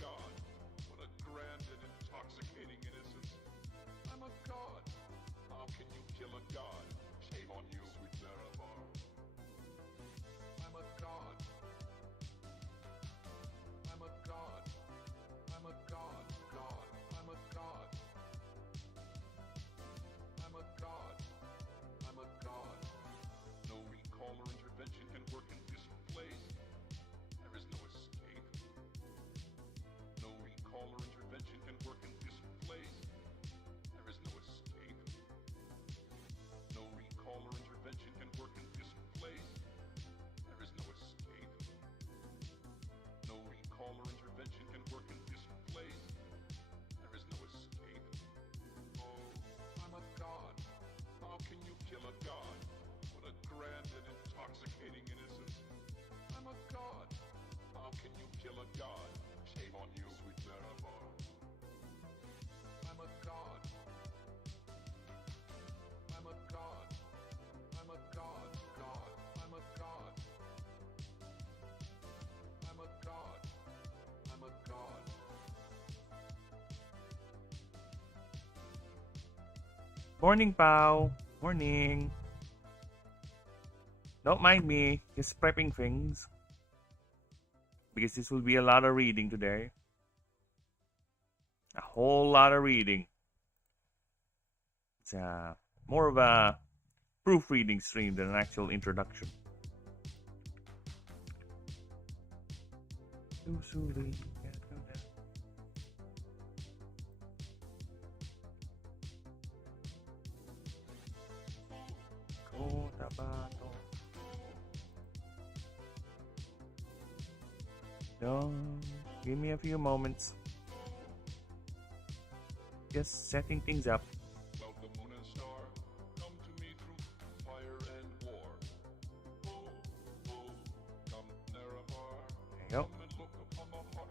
god. What a grand and intoxicating innocence. I'm a god. How can you kill a god? Shame on you, sweet Marabar. I'm a god. I'm a god. I'm a god. God. I'm a god. I'm a god. I'm a god. No recall or intervention can work in this place. There is no escape. No recall or intervention can work in this place. There is no escape. No recall or intervention can work in this place. There is no escape. No recall or intervention can work in this place. There is no escape. Oh, I'm a god. How can you kill a god? What a grand and intoxicating innocence. I'm a god. How can you kill a god? Shame on you, sweet Marabar. I'm a god. I'm a god. I'm a god. God. I'm a god. I'm a god. I'm a god. Morning, Pao. Morning. Don't mind me, just prepping things. Because this will be a lot of reading today. A whole lot of reading. It's more of a proofreading stream than an actual introduction. Don't give me a few moments. Just setting things up. Welcome, moon and star. Come to me through fire and war. Oh, oh, come, Narabar. There you go. Come and look upon the heart.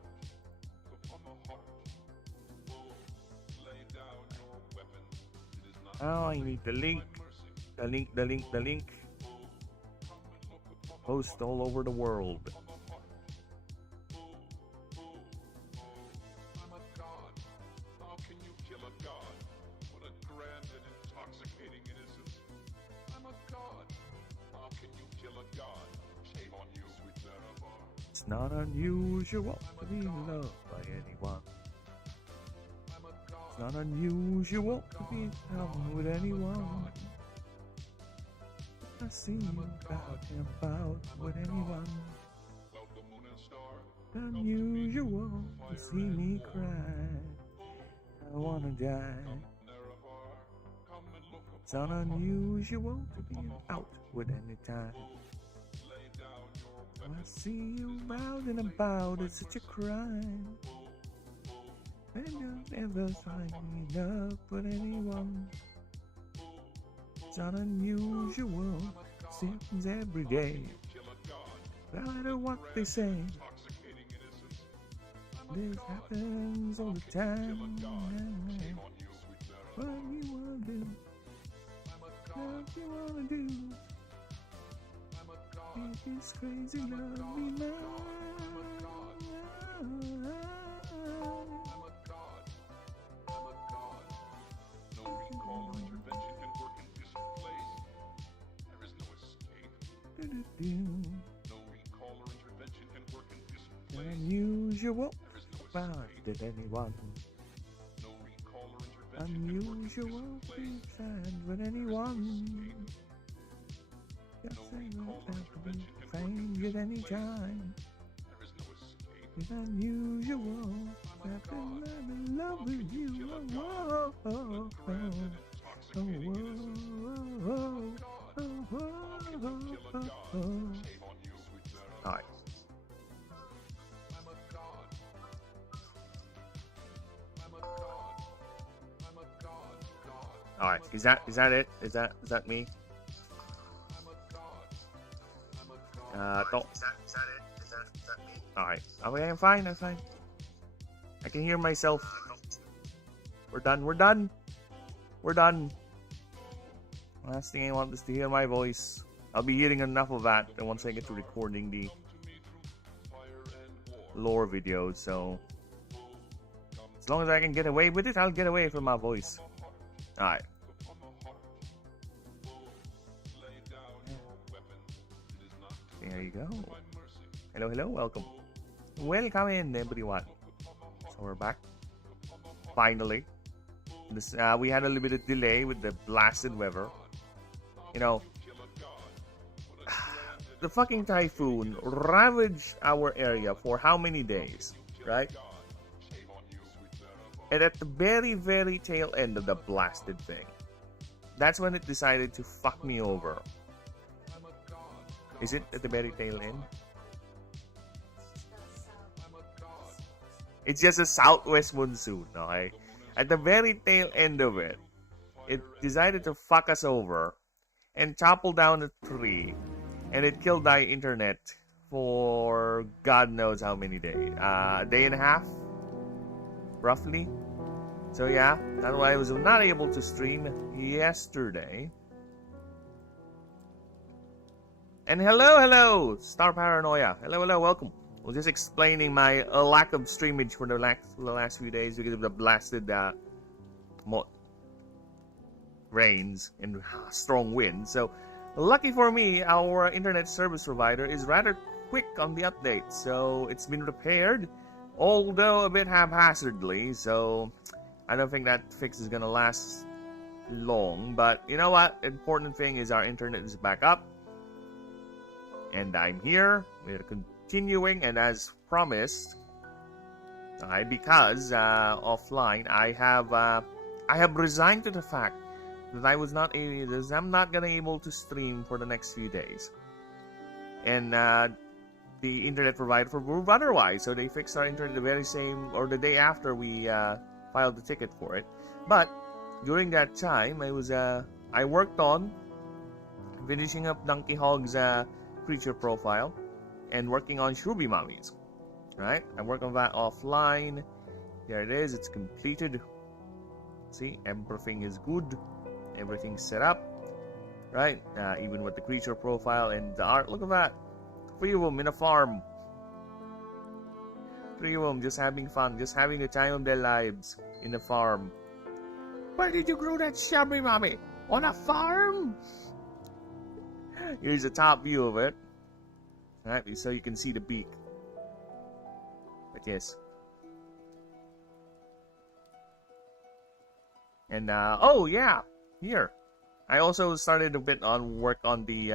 Look upon the heart. Oh, lay down your weapons. It is not Oh, I need the link. mercy. The link, the link, the link. Oh, come and look upon the Post all over the world. heart. I'm a god. How can you kill a god? What a grand and intoxicating innocence. I'm a god. How can you kill a god? Shame on you, sweet Marabar. It's not unusual to be loved by anyone. I'm a It's god. not unusual to be in love with anyone. I see you out and about with anyone. Welcome, moon and star. Unusual to see me cry. I wanna die. Narabar, come and look It's not unusual to be out with any time. lay down your I weapons. see you out and about, it's such a crime. And you'll never find me up with anyone. It's not unusual, seems every day. Kill a god. No matter what they say, Intoxicating innocence. this happens all the time. Shame on you, sweet Marabar. What you wanna do? I'm a god. What you wanna do? I'm a god. Make this crazy love me now. I'm a god. I'm a god. No recall or intervention can work in this place. There is no escape. No recall or intervention can work in this place. Unusual There is no about escape. did anyone. No recall or intervention can work in Unusual this to place. sad with anyone. Just say without being framed at any time. There is no escape. It's unusual. I've been in love with you. Oh, oh, oh, Grand oh. and intoxicating innocence. Kill a god. Shame on you, sweet Marabar. Alright. I'm a god. I'm a god. I'm a god. God. Alright. Is that it? Is that me? I'm a god. I'm a god. Don't. Is that it? Is that me? Alright. Okay, I'm fine. I'm fine. I can hear myself. We're done. We're done. We're done. Last thing I want is to hear my voice. I'll be hearing enough of that once I get to recording the Come to me through fire and war. lore videos, so As long as I can get away with it, I'll get away from my voice. Alright. There you go. Hello, hello, welcome. Welcome in, everyone. So we're back. Finally. This, we had a little bit of delay with the blasted weather. You know, the fucking typhoon ravaged our area for how many days, right? And at the very, very tail end of the blasted thing, that's when it decided to fuck me over. Is it at the very tail end? It's just a southwest monsoon, okay? At the very tail end of it, it decided to fuck us over and topple down a tree, and it killed my internet for God knows how many days. A day and a half, roughly. So yeah, that's why I was not able to stream yesterday. And hello, Star Paranoia. Hello, welcome. I was just explaining my lack of streamage for the last few days because of the blasted rains and strong winds. So, lucky for me, our internet service provider is rather quick on the update. So, it's been repaired, although a bit haphazardly. So, I don't think that fix is gonna last long. But you know what? Important thing is our internet is back up. And I'm here. We're continuing, and as promised, because offline, I have resigned to the fact that I'm not gonna able to stream for the next few days, and the internet provider proved otherwise. So they fixed our internet the very same or the day after we filed the ticket for it. But during that time, I worked on finishing up Donkey Hog's creature profile and working on Shruby Mummies. Right? I work on that offline. There it is, it's completed. See, everything is good. Everything's set up. Right? Even with the creature profile and the art. Look at that. 3 of them in a farm. 3 of them just having fun. Just having the time of their lives in a farm. Where did you grow that Shruby Mummy? On a farm? Here's a top view of it. Alright, so you can see the beak. But yes. And, oh yeah! Here. I also started a bit on work on the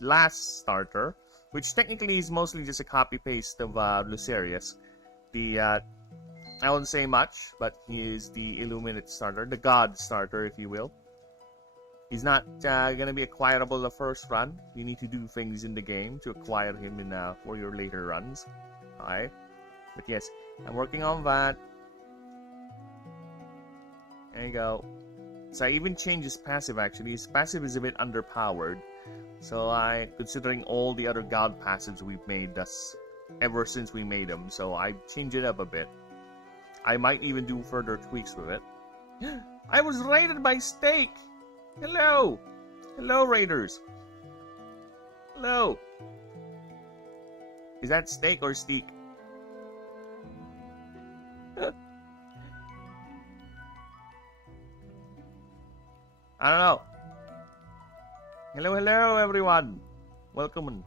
last starter, which technically is mostly just a copy-paste of Lucerius. I won't say much, but he is the Illuminate starter, the God starter, if you will. He's not gonna be acquirable the first run. You need to do things in the game to acquire him for your later runs. Alright. But yes, I'm working on that. There you go. So I even changed his passive actually. His passive is a bit underpowered. So considering all the other god passives we've made ever since we made them, so I changed it up a bit. I might even do further tweaks with it. I was raided by Steak! Hello! Hello, Raiders! Hello! Is that Steak or Steak? I don't know. Hello, everyone! Welcome.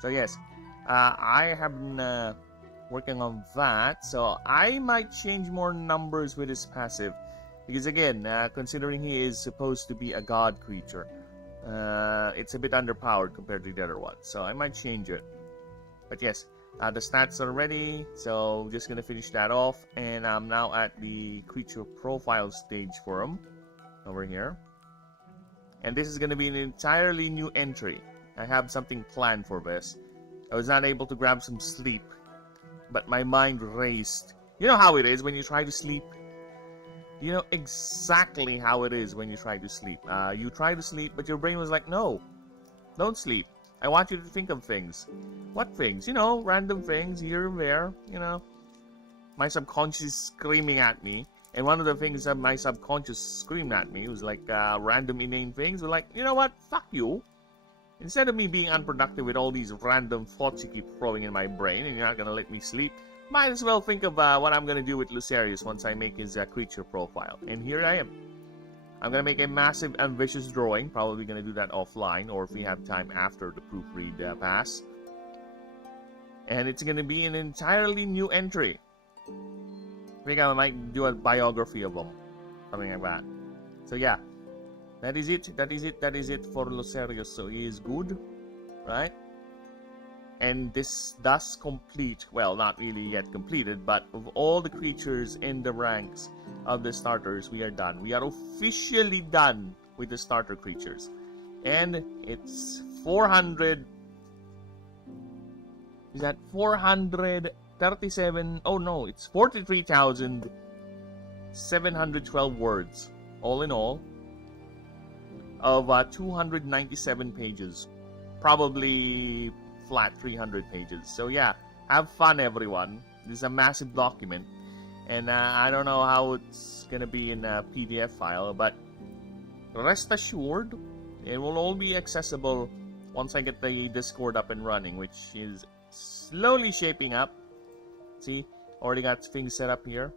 So yes, I have been working on that, so I might change more numbers with his passive, because again, considering he is supposed to be a god creature, it's a bit underpowered compared to the other one, so I might change it. But yes, the stats are ready, so just gonna finish that off, and I'm now at the creature profile stage for him, over here. And this is gonna be an entirely new entry. I have something planned for this. I was not able to grab some sleep, but my mind raced. You know how it is when you try to sleep? You know exactly how it is when you try to sleep. You try to sleep, but your brain was like, no, don't sleep. I want you to think of things. What things? You know, random things here and there, you know. My subconscious is screaming at me. And one of the things that my subconscious screamed at me was like random inane things. Were like, you know what? Fuck you. Instead of me being unproductive with all these random thoughts you keep throwing in my brain and you're not going to let me sleep, might as well think of what I'm going to do with Lucerius once I make his creature profile. And here I am. I'm going to make a massive, ambitious drawing. Probably going to do that offline, or if we have time after the proofread pass. And it's going to be an entirely new entry. I think I might do a biography of him. Something like that. So yeah. That is it. That is it for Lucerius. So he is good. Right? And this does complete, well, not really yet completed, but of all the creatures in the ranks of the starters, we are done. We are officially done with the starter creatures. And it's 400... Is that 437? Oh no, it's 43,712 words, all in all, of 297 pages. Probably flat 300 pages. So yeah, have fun everyone. This is a massive document, and I don't know how it's gonna be in a PDF file, but rest assured it will all be accessible once I get the Discord up and running, which is slowly shaping up. See, already got things set up here.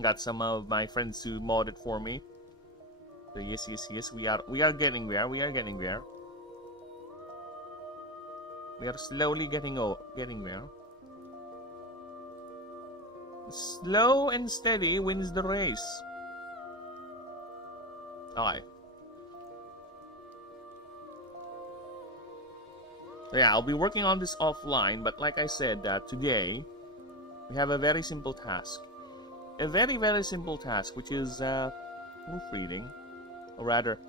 Got some of my friends who mod it for me. So yes, we are getting there. We are getting there. We are slowly getting there. Slow and steady wins the race. Alright. So yeah, I'll be working on this offline, but like I said, today we have a very simple task. A very, very simple task, which is proofreading, or rather,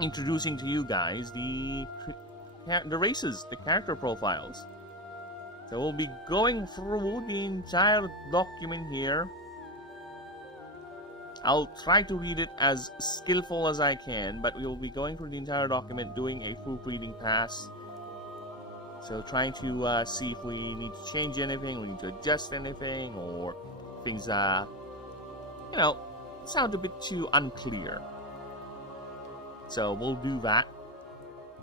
introducing to you guys the races, the character profiles. So we'll be going through the entire document here. I'll try to read it as skillful as I can, but we'll be going through the entire document, doing a proofreading pass. So trying to see if we need to change anything, we need to adjust anything, or things, you know, sound a bit too unclear. So we'll do that.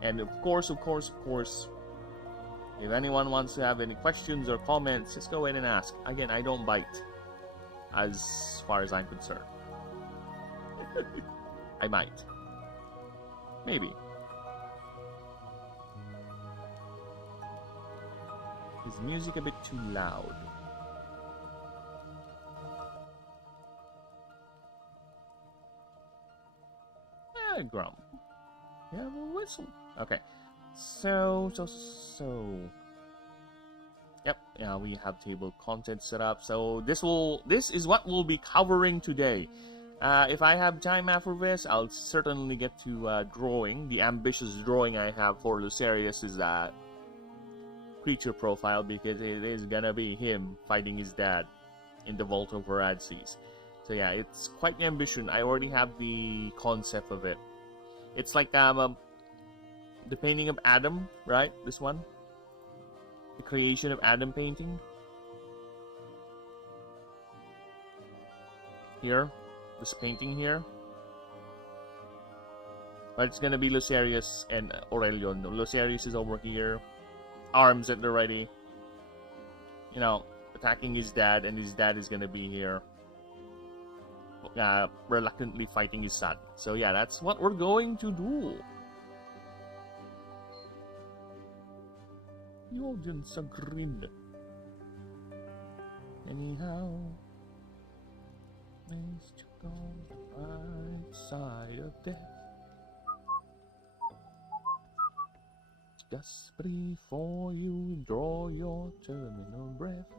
And of course, if anyone wants to have any questions or comments, just go ahead and ask. Again, I don't bite, as far as I'm concerned. I might. Maybe. Is music a bit too loud? Yeah, grum. Yeah, a whistle. Okay. So. Yep. Yeah, we have table content set up. So this is what we'll be covering today. If I have time after this, I'll certainly get to drawing. The ambitious drawing I have for Lucerius is creature profile, because it is gonna be him fighting his dad in the Vault of Veradses. So yeah, it's quite an ambition. I already have the concept of it. It's like the painting of Adam, right? This one, the creation of Adam painting. Here, this painting here. But it's gonna be Lucerius and Aurelion. Lucerius is over here, arms at the ready, you know, attacking his dad, and his dad is gonna be here, reluctantly fighting his son. So yeah, that's what we're going to do. The audience agreed. Anyhow, let's check on the bright side of death. Just before you draw your terminal breath.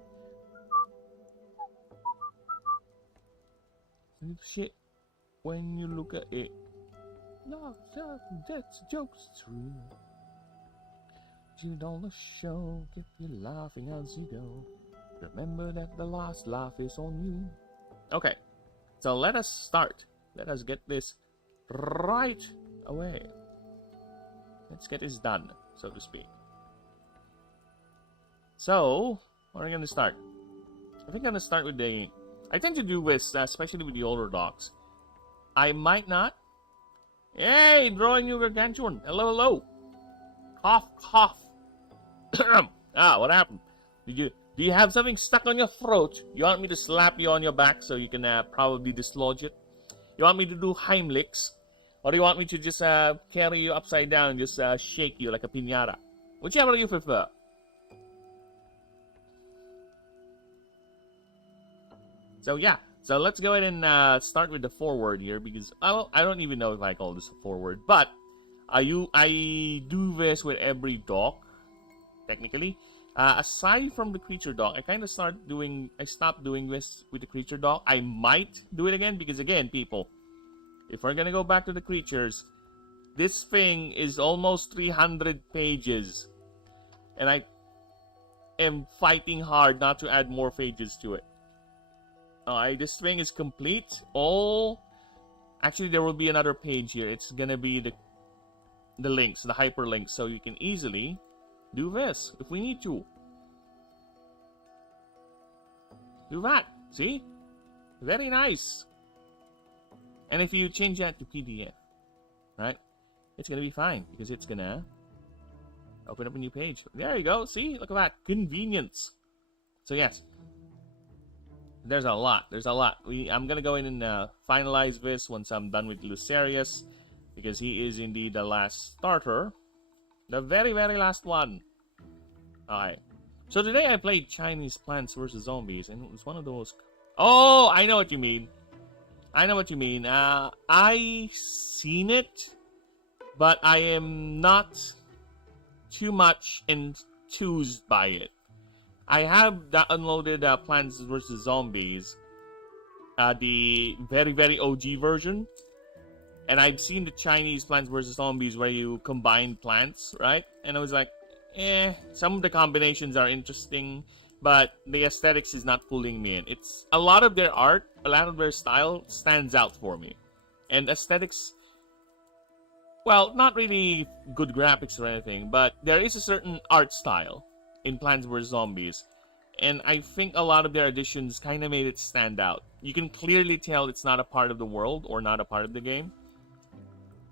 It's shit when you look at it. No, that's jokes true. Shoot on the show, keep you laughing as you go. Remember that the last laugh is on you. Okay, so let us start. Let us get this right away. Let's get this done, so to speak. So, where are we going to start? I think I'm going to start with the... I tend to do this, especially with the older docs. I might not Hey, drawing you gargantuan. Hello, hello. Cough, cough. What happened? Do you have something stuck on your throat? You want me to slap you on your back so you can probably dislodge it? You want me to do Heimlichs? Or do you want me to just carry you upside down and just shake you like a piñata? Whichever you prefer. So yeah, so let's go ahead and start with the forward here, because I don't even know if I call this a forward, but I do this with every dock, technically. Aside from the creature dock, I stopped doing this with the creature dock. I might do it again, because again, people, if we're gonna go back to the creatures, this thing is almost 300 pages, and I am fighting hard not to add more pages to it. This thing is complete. Actually, there will be another page here. It's gonna be the links, the hyperlinks, so you can easily do this if we need to. Do that. See? Very nice. And if you change that to PDF, right, it's gonna be fine, because it's gonna open up a new page. There you go. See? Look at that. Convenience. So yes. There's a lot. I'm gonna go in and finalize this once I'm done with Lucerius, because he is indeed the last starter, the very, very last one. Alright. So today I played Chinese Plants vs Zombies, and it was one of those. Oh, I know what you mean. I seen it, but I am not too much enthused by it. I have downloaded Plants vs Zombies, the very, very OG version, and I've seen the Chinese Plants vs Zombies where you combine plants, right? And I was like, some of the combinations are interesting, but the aesthetics is not pulling me in. It's a lot of their art, a lot of their style stands out for me, and aesthetics. Well, not really good graphics or anything, but there is a certain art style in Plants vs Zombies, and I think a lot of their additions kind of made it stand out. You can clearly tell it's not a part of the world or not a part of the game,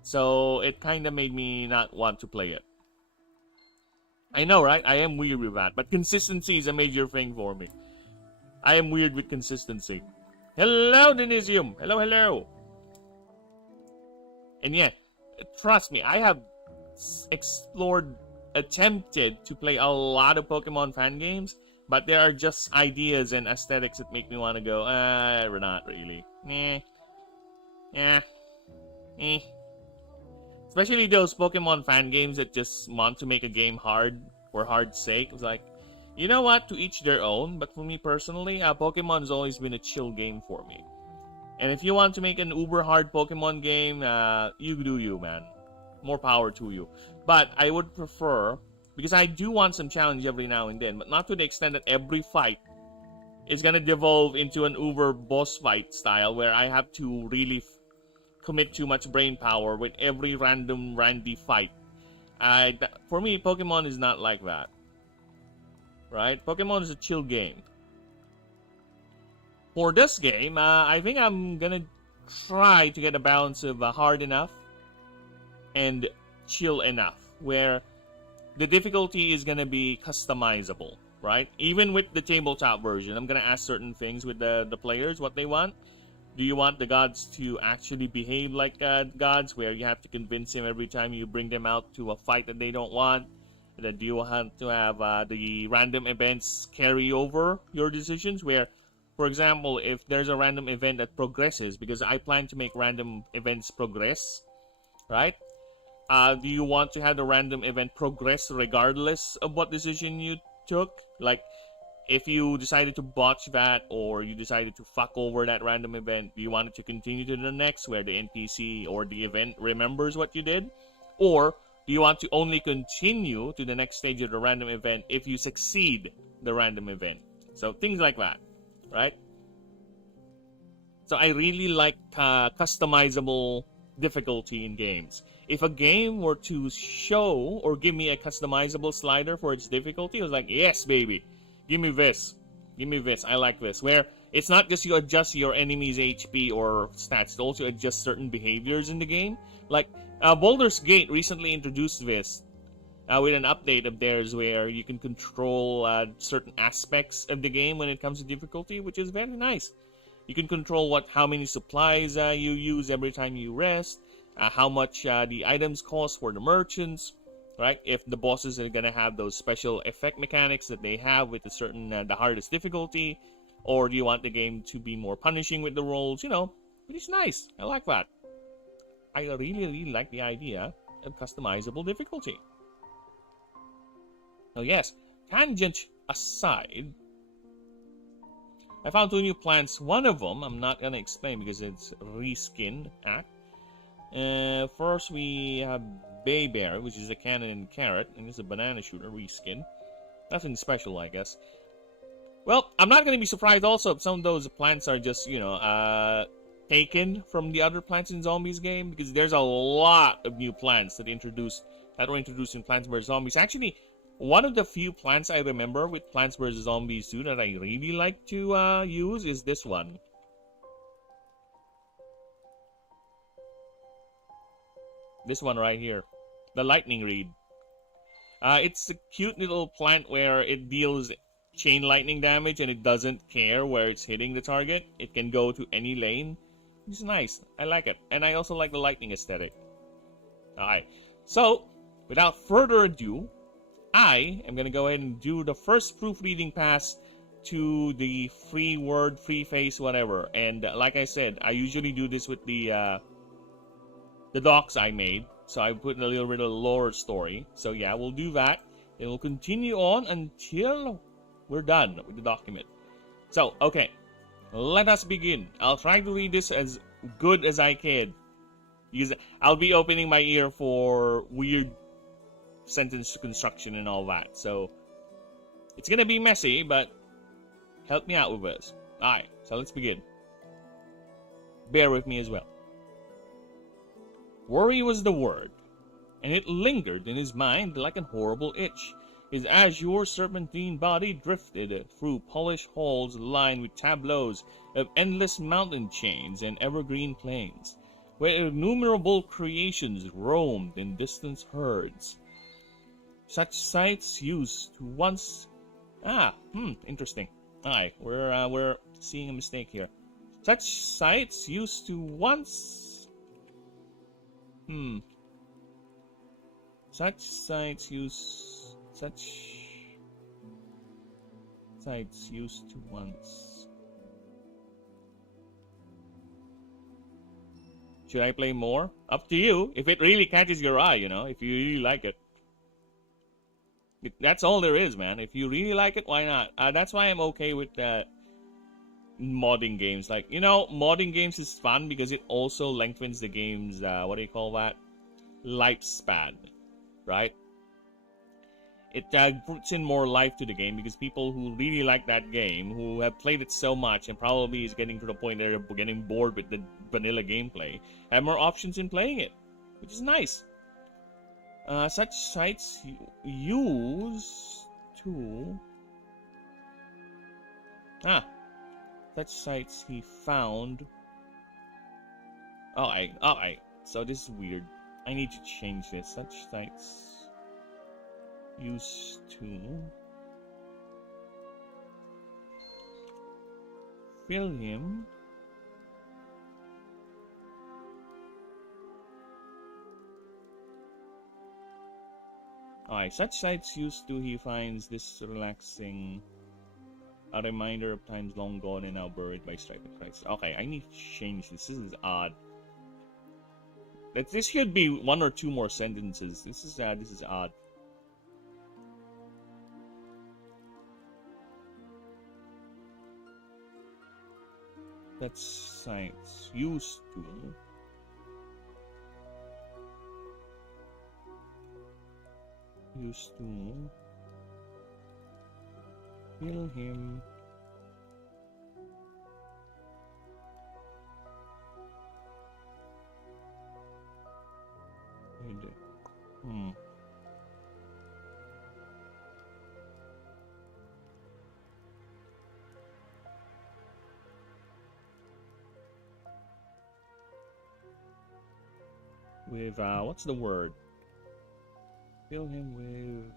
so it kind of made me not want to play it. I know, right? I am weird with that, but consistency is a major thing for me. I am weird with consistency. Hello, Denisium. Hello, hello. And yeah, trust me, I have attempted to play a lot of Pokemon fan games, but there are just ideas and aesthetics that make me want to go, we're not really. Especially those Pokemon fan games that just want to make a game hard for hard's sake. It's like, you know what, to each their own, but for me personally, Pokemon has always been a chill game for me. And if you want to make an uber hard Pokemon game, you do you, man. More power to you. But I would prefer, because I do want some challenge every now and then, but not to the extent that every fight is gonna devolve into an uber boss fight style where I have to really commit too much brain power with every randy fight. For me, Pokemon is not like that. Right? Pokemon is a chill game. For this game, I think I'm gonna try to get a balance of hard enough and chill enough, where the difficulty is gonna be customizable, right? Even with the tabletop version, I'm gonna ask certain things with the players, what they want. Do you want the gods to actually behave like gods, where you have to convince them every time you bring them out to a fight that they don't want? Do you want to have the random events carry over your decisions, where, for example, if there's a random event that progresses, because I plan to make random events progress, right? Do you want to have the random event progress regardless of what decision you took? Like, if you decided to botch that, or you decided to fuck over that random event, do you want it to continue to the next, where the NPC or the event remembers what you did? Or do you want to only continue to the next stage of the random event if you succeed the random event? So things like that, right? So I really like customizable difficulty in games. If a game were to show or give me a customizable slider for its difficulty, I was like, yes, baby. Give me this. Give me this. I like this. Where It's not just you adjust your enemy's HP or stats, it also adjusts certain behaviors in the game. Like, Baldur's Gate recently introduced this with an update of theirs where you can control certain aspects of the game when it comes to difficulty, which is very nice. You can control how many supplies you use every time you rest, how much the items cost for the merchants, right? If the bosses are gonna have those special effect mechanics that they have with a certain the hardest difficulty, or do you want the game to be more punishing with the rolls? You know, it is nice. I like that. I really like the idea of customizable difficulty. Now, yes, tangent aside, I found 2 new plants. One of them, I'm not going to explain because it's reskin act. First, we have Bayberry, which is a cannon and carrot, and it's a banana shooter reskin. Nothing special, I guess. Well, I'm not going to be surprised also if some of those plants are just, you know, taken from the other Plants and Zombies game, because there's a lot of new plants that were introduced in Plants vs. Zombies. Actually, one of the few plants I remember with Plants vs. Zombies 2 that I really like to use is this one. This one right here. The lightning reed. It's a cute little plant where it deals chain lightning damage and it doesn't care where it's hitting the target. It can go to any lane. It's nice. I like it. And I also like the lightning aesthetic. Alright. So, without further ado, I am going to go ahead and do the first proofreading pass to the free word, free face, whatever. And like I said, I usually do this with the docs I made. So I put in a little bit of lore story. So yeah, we'll do that. And we'll continue on until we're done with the document. So, okay. Let us begin. I'll try to read this as good as I can, because I'll be opening my ear for weird sentence construction and all that. So it's gonna be messy, but help me out with this. Alright, so let's begin. Bear with me as well. Worry was the word, and it lingered in his mind like a horrible itch. His azure serpentine body drifted through polished halls lined with tableaus of endless mountain chains and evergreen plains, where innumerable creations roamed in distant herds. Such sights used to once... interesting. Alright, we're seeing a mistake here. Such sights used to once... Such sights used to once... Should I play more? Up to you. If it really catches your eye, you know, if you really like it. That's all there is, man. If you really like it, why not? That's why I'm okay with modding games. Like, you know, modding games is fun because it also lengthens the game's, what do you call that? Lifespan, right? It puts in more life to the game because people who really like that game, who have played it so much and probably is getting to the point that they're getting bored with the vanilla gameplay, have more options in playing it, which is nice. Such sites used to... Such sites he found... Alright, so this is weird. I need to change this. Such sites used to fill him such sights used to he finds this relaxing, a reminder of times long gone and now buried by striking Christ. Okay, I need to change this. This is odd. This should be 1 or 2 more sentences. This is odd. Such sights used to fill him with with what's the word? Fill him with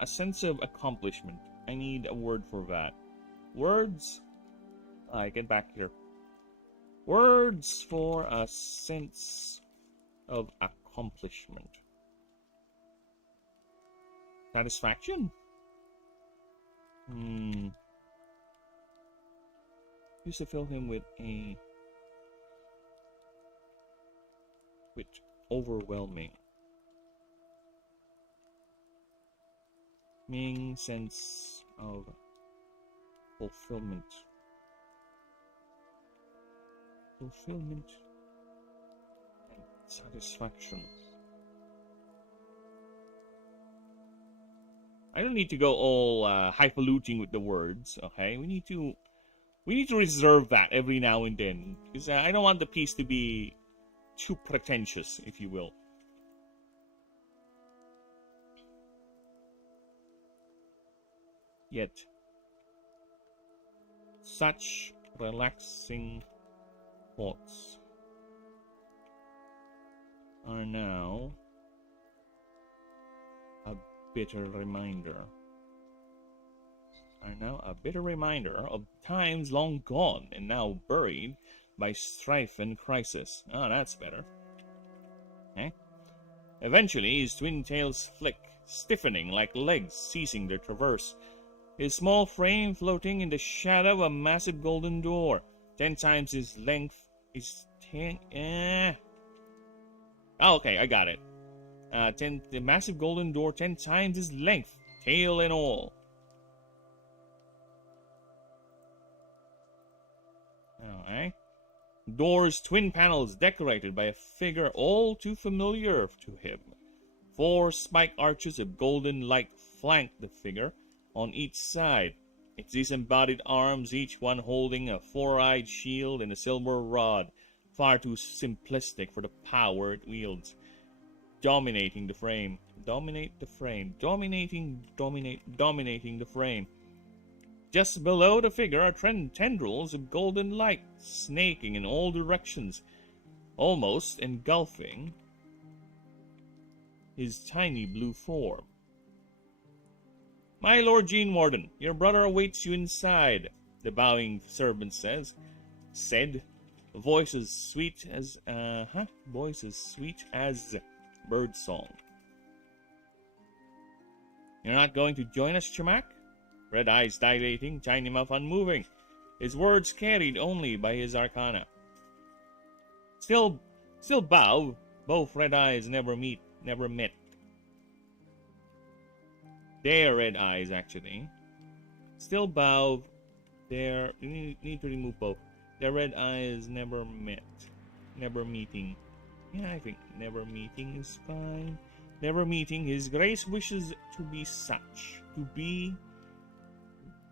a sense of accomplishment. I need a word for that. Words? Get back here. Words for a sense of accomplishment. Satisfaction? Used to fill him with overwhelming. Sense of fulfillment. Fulfillment and satisfaction. I don't need to go all highfalutin with the words, okay? We need to reserve that every now and then, because I don't want the piece to be too pretentious, if you will. Yet, such relaxing thoughts are now a bitter reminder. Of times long gone and now buried by strife and crisis. Oh, that's better. Okay. Eventually, his twin tails flick, stiffening like legs ceasing their traverse. His small frame floating in the shadow of a massive golden door, 10 times his length. Oh, okay, I got it. The massive golden door, 10 times his length, tail and all. Alright. Door's twin panels decorated by a figure all too familiar to him. 4 spike arches of golden light flank the figure on each side. Its disembodied arms, each one holding a 4-eyed shield and a silver rod, far too simplistic for the power it wields. Dominating the frame. Dominating the frame. Just below the figure are tendrils of golden light, snaking in all directions, almost engulfing his tiny blue form. "My Lord Gene Warden, your brother awaits you inside," the bowing servant said, voice as sweet as birdsong. "You're not going to join us, Chamak?" Red eyes dilating, tiny mouth unmoving, his words carried only by his arcana. Still bow, both red eyes never met. Their red eyes, actually. Still bow, you need to remove both. Their red eyes never met. Never meeting. Yeah, I think never meeting is fine. Never meeting, His Grace wishes to be such.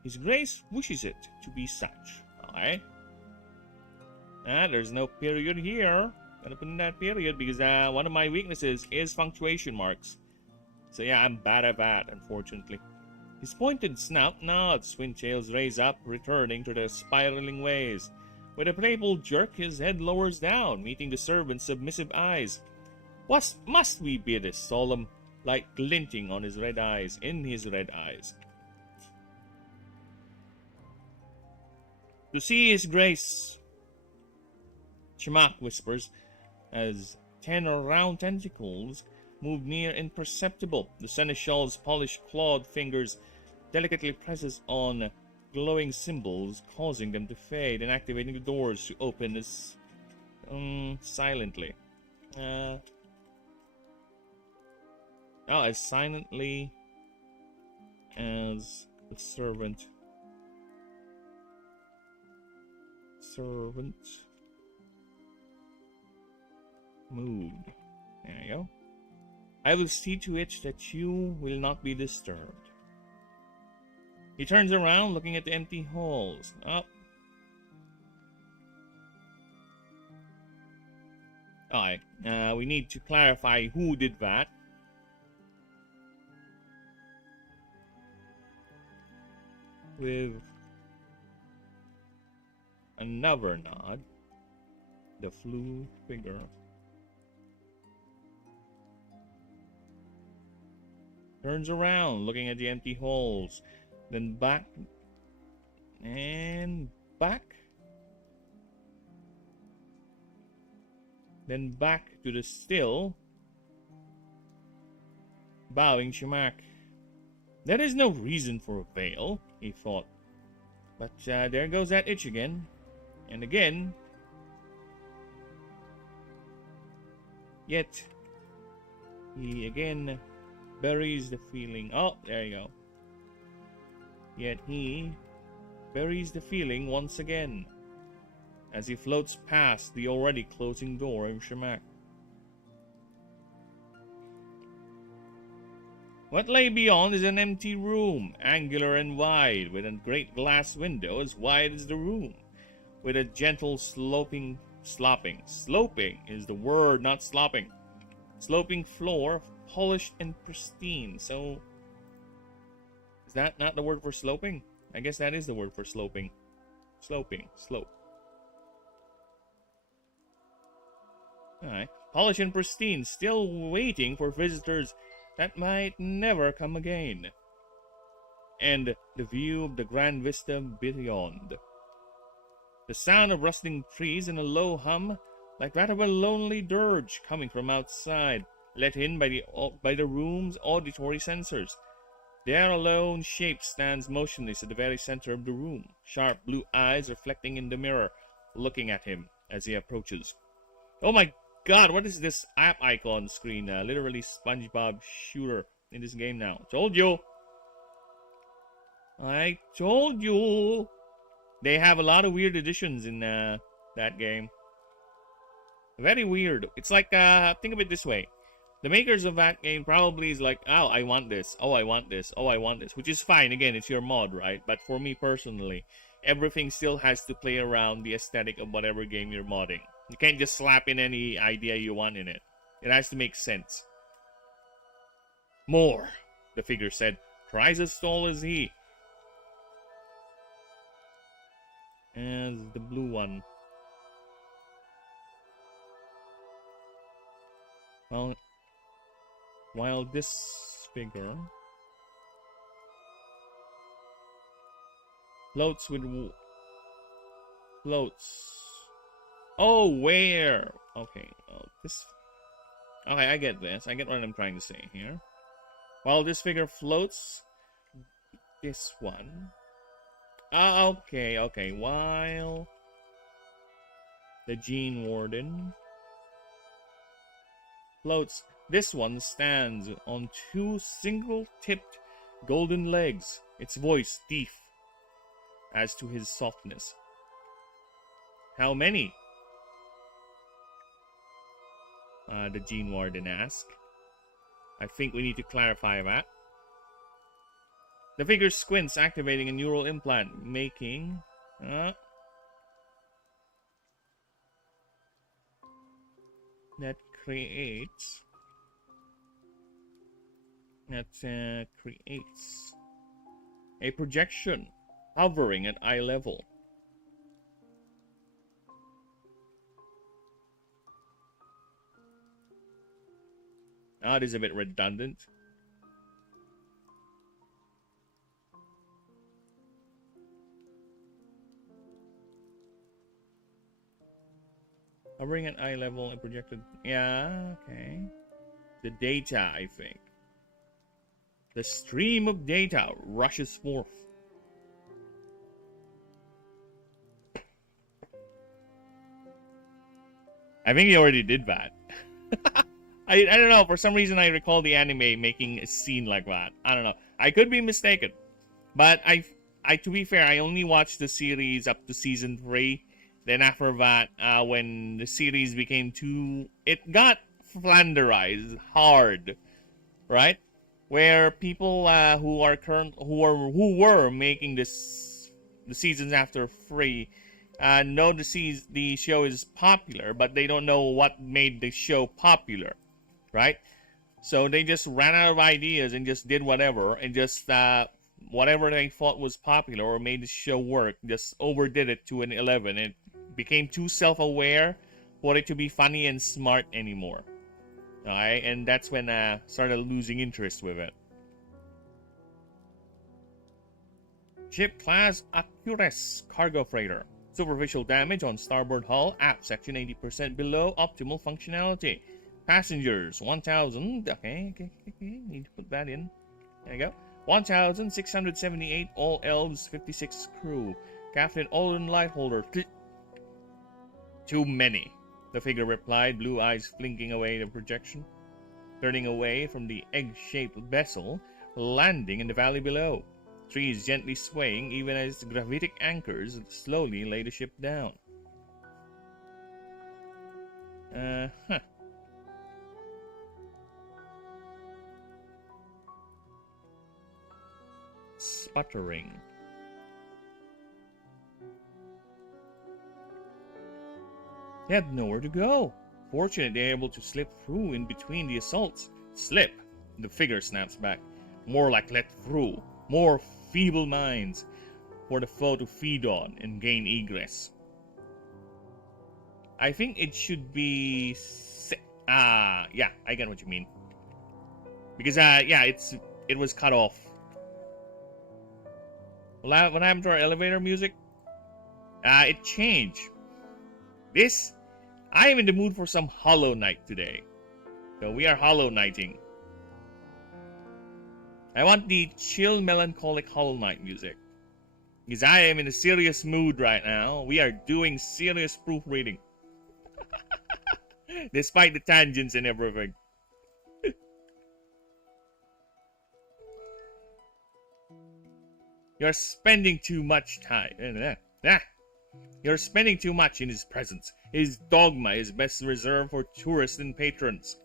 His Grace wishes it to be such. Alright. There's no period here. Gotta put in that period because one of my weaknesses is punctuation marks. So yeah, I'm bad at that, unfortunately. His pointed snout nods, twin tails raise up, returning to their spiraling ways. With a playful jerk, his head lowers down, meeting the servant's submissive eyes. Must we be this solemn, light glinting on his red eyes, in his red eyes? "To see His Grace," Chamak whispers, as 10 round tentacles move near imperceptible. The seneschal's polished clawed fingers delicately presses on glowing symbols, causing them to fade and activating the doors to open as silently. As silently as the servant moved. There you go. "I will see to it that you will not be disturbed." He turns around, looking at the empty halls. Alright, we need to clarify who did that. With another nod, the flu figure Turns around, looking at the empty halls. Then back. And back. Then back to the still bowing Shamak. There is no reason for a veil, he thought. But there goes that itch again. And again. Yet, he again buries the feeling. Oh, there you go. Yet he buries the feeling once again as he floats past the already closing door of Shamak. What lay beyond is an empty room, angular and wide, with a great glass window as wide as the room, with a gentle sloping is the word, not slopping. Sloping floor, polished and pristine. So, is that not the word for sloping? I guess that is the word for sloping. Sloping, slope. Alright. Polished and pristine, still waiting for visitors that might never come again. And the view of the grand vista beyond. The sound of rustling trees and a low hum, like that of a lonely dirge coming from outside, let in by the room's auditory sensors. There a lone shape stands motionless at the very center of the room, sharp blue eyes reflecting in the mirror, looking at him as he approaches. Oh my god, what is this app icon screen? Literally SpongeBob shooter in this game now. Told you! I told you! They have a lot of weird additions in that game. Very weird. It's like, think of it this way. The makers of that game probably is like, oh, I want this. Oh, I want this. Oh, I want this. Which is fine. Again, it's your mod, right? But for me personally, everything still has to play around the aesthetic of whatever game you're modding. You can't just slap in any idea you want in it. It has to make sense. More, the figure said. Twice as tall as he. As the blue one. While this figure floats with floats. Oh, where? Okay, this. Okay, I get this. I get what I'm trying to say here. While this figure floats, this one. Okay. While the Gene Warden floats, this one stands on two single-tipped golden legs, its voice deep as to his softness. How many? The Gene Warden asked. I think we need to clarify that. The figure squints, activating a neural implant, making... that creates a projection hovering at eye level. It is a bit redundant. Hovering at eye level and projected. Yeah, okay. The data, I think. The stream of data rushes forth. I think he already did that. I don't know. For some reason, I recall the anime making a scene like that. I don't know. I could be mistaken. But I to be fair, I only watched the series up to season 3. Then after that, when the series became it got flanderized hard, right? Where people who were making the seasons after 3 know the show is popular, but they don't know what made the show popular, right? So they just ran out of ideas and just did whatever, and just whatever they thought was popular or made the show work, just overdid it to an 11. It became too self-aware for it to be funny and smart anymore. Alright, and that's when I started losing interest with it. Ship class Accurus cargo freighter. Superficial damage on starboard hull, aft section 80% below optimal functionality. Passengers 1,000. Okay. Need to put that in. There you go. 1,678 all elves, 56 crew. Captain Olin Lightholder. Too many, the figure replied, blue eyes blinking away the projection. Turning away from the egg-shaped vessel, landing in the valley below. Trees gently swaying even as gravitic anchors slowly lay the ship down. Sputtering. They had nowhere to go. Fortunate they were able to slip through in between the assaults. Slip, the figure snaps back. More like let through. More feeble minds for the foe to feed on and gain egress. I think it should be... yeah, I get what you mean. Because, yeah, it was cut off. What happened to our elevator music? It changed. I am in the mood for some Hollow Knight today. So we are Hollow Knighting. I want the chill, melancholic Hollow Knight music. Because I am in a serious mood right now. We are doing serious proofreading. Despite the tangents and everything. You're spending too much time. You're spending too much in his presence. His dogma is best reserved for tourists and patrons.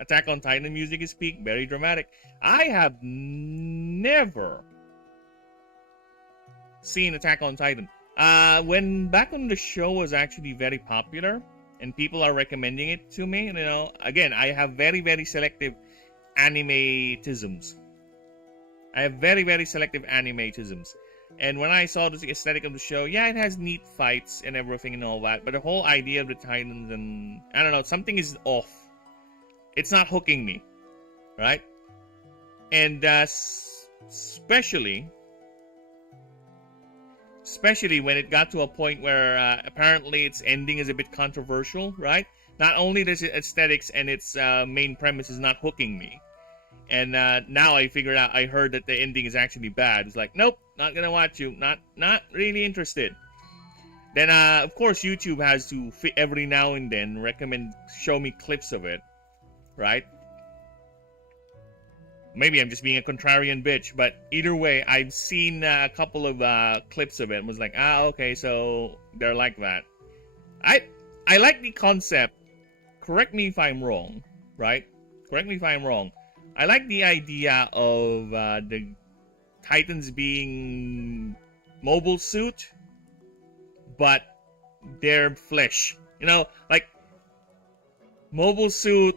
Attack on Titan music is peak, very dramatic. I have never seen Attack on Titan. Back when the show was actually very popular and people are recommending it to me, you know, again, I have very, very selective animatisms. And when I saw the aesthetic of the show, yeah, it has neat fights and everything and all that, but the whole idea of the Titans and, I don't know, something is off. It's not hooking me, right? And especially when it got to a point where apparently its ending is a bit controversial, right? Not only does its aesthetics and its main premise is not hooking me, and now I heard that the ending is actually bad. It's like, nope, not gonna watch you, not really interested. Then of course YouTube has to every now and then show me clips of it, right? Maybe I'm just being a contrarian bitch, but either way, I've seen a couple of clips of it and was like, okay, so they're like that. I like the concept. Correct me if I'm wrong, right? Correct me if I'm wrong. I like the idea of the Titans being mobile suit, but they're flesh. You know, like mobile suit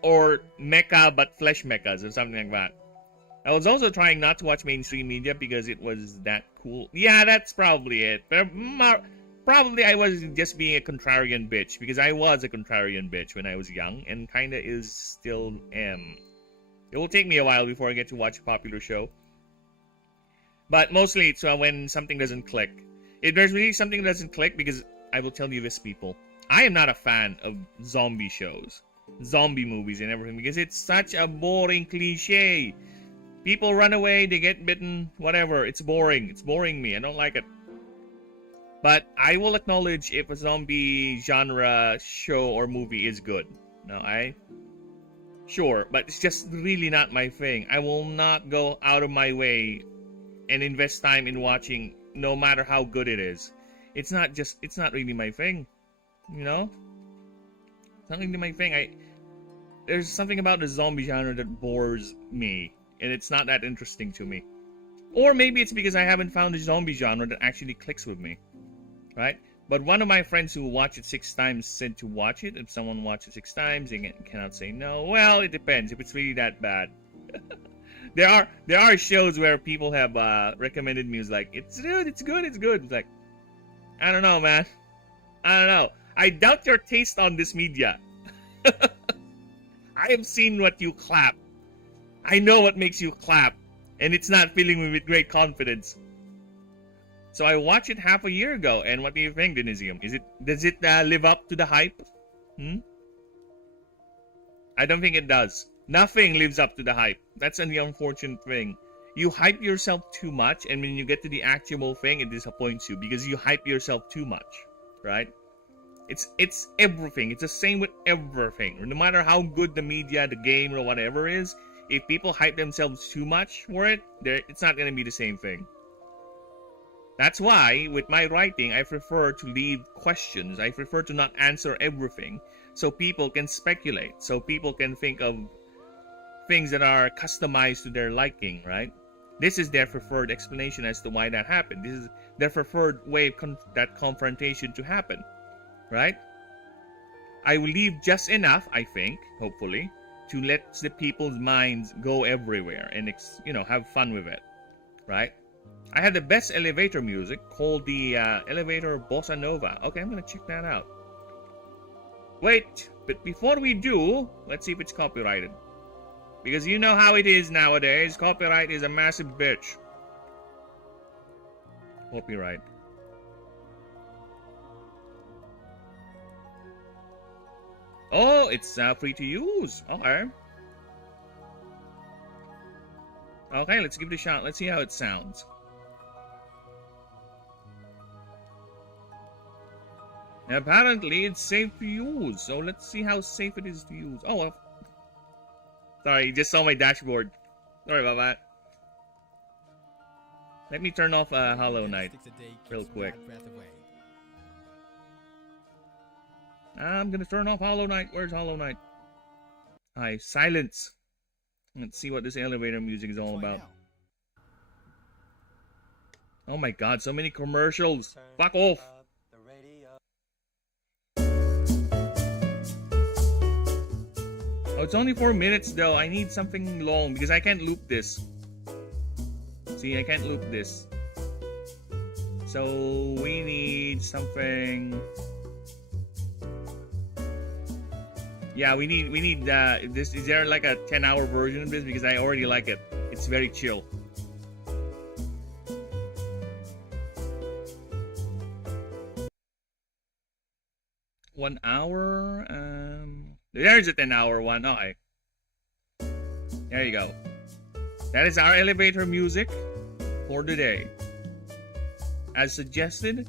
or mecha but flesh mechas or something like that. I was also trying not to watch mainstream media because it was that cool. Yeah, that's probably it. But probably I was just being a contrarian bitch because I was a contrarian bitch when I was young and kinda still am. It will take me a while before I get to watch a popular show. But mostly it's when something doesn't click. If there's really something that doesn't click, because I will tell you this, people. I am not a fan of zombie shows. Zombie movies and everything, because it's such a boring cliche. People run away, they get bitten, whatever. It's boring. It's boring me. I don't like it. But I will acknowledge if a zombie genre show or movie is good. Sure, but it's just really not my thing. I will not go out of my way and invest time in watching no matter how good it is. It's not really my thing. You know? It's not really my thing. There's something about the zombie genre that bores me, and it's not that interesting to me. Or maybe it's because I haven't found the zombie genre that actually clicks with me. Right? But one of my friends who watched it 6 times said to watch it. If someone watches it 6 times, they cannot say no. Well, it depends if it's really that bad. There are shows where people have recommended me as like, it's good. It's like, I don't know, man. I don't know. I doubt your taste on this media. I have seen what you clap. I know what makes you clap. And it's not filling me with great confidence. So I watched it half a year ago, and what do you think, Denisium? Does it live up to the hype? I don't think it does. Nothing lives up to the hype. That's the unfortunate thing. You hype yourself too much, and when you get to the actual thing, it disappoints you because you hype yourself too much, right? It's everything. It's the same with everything. No matter how good the media, the game, or whatever is, if people hype themselves too much for it, it's not going to be the same thing. That's why, with my writing, I prefer to leave questions. I prefer to not answer everything, so people can speculate, so people can think of things that are customized to their liking, right? This is their preferred explanation as to why that happened. This is their preferred way of that confrontation to happen, right? I will leave just enough, I think, hopefully, to let the people's minds go everywhere and, have fun with it, right? I had the best elevator music called the Elevator Bossa Nova. Okay, I'm going to check that out. Wait, but before we do, let's see if it's copyrighted. Because you know how it is nowadays. Copyright is a massive bitch. Copyright. Oh, it's free to use. Okay. Okay, let's give it a shot. Let's see how it sounds. Apparently, it's safe to use. So let's see how safe it is to use. Oh, well. Sorry, just saw my dashboard. Sorry about that. Let me turn off Hollow Knight real quick. I'm gonna turn off Hollow Knight. Where's Hollow Knight? Hi, silence. Let's see what this elevator music is all about. Oh my god, so many commercials. Fuck off. Oh, it's only 4 minutes though. I need something long because I can't loop this. See, I can't loop this. So we need something. Yeah, we need this. Is there like a 10-hour version of this? Because I already like it. It's very chill. One hour. There's a 10-hour one. Okay. There you go. That is our elevator music for today, as suggested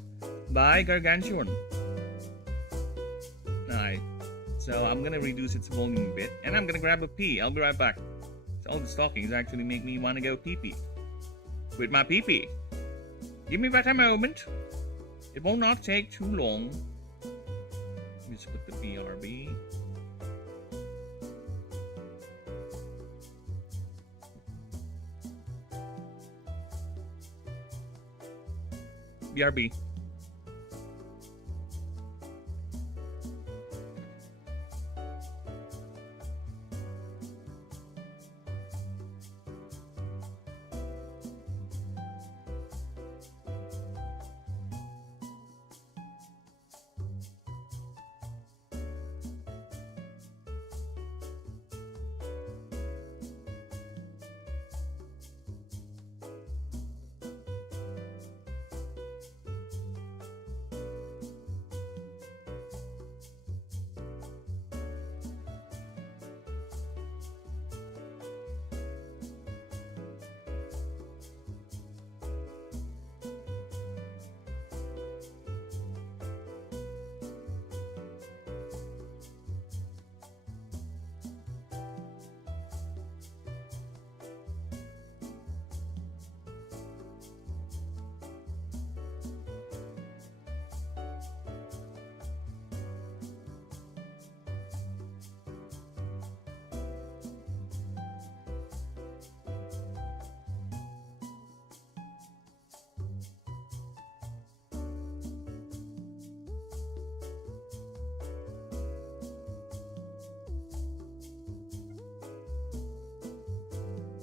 by Gargantuan. Alright. So I'm gonna reduce its volume a bit, and I'm gonna grab a pee. I'll be right back. So all this talking is actually make me want to go pee-pee. With my pee-pee. Give me but a moment. It will not take too long. Let's put the BRB. BRB.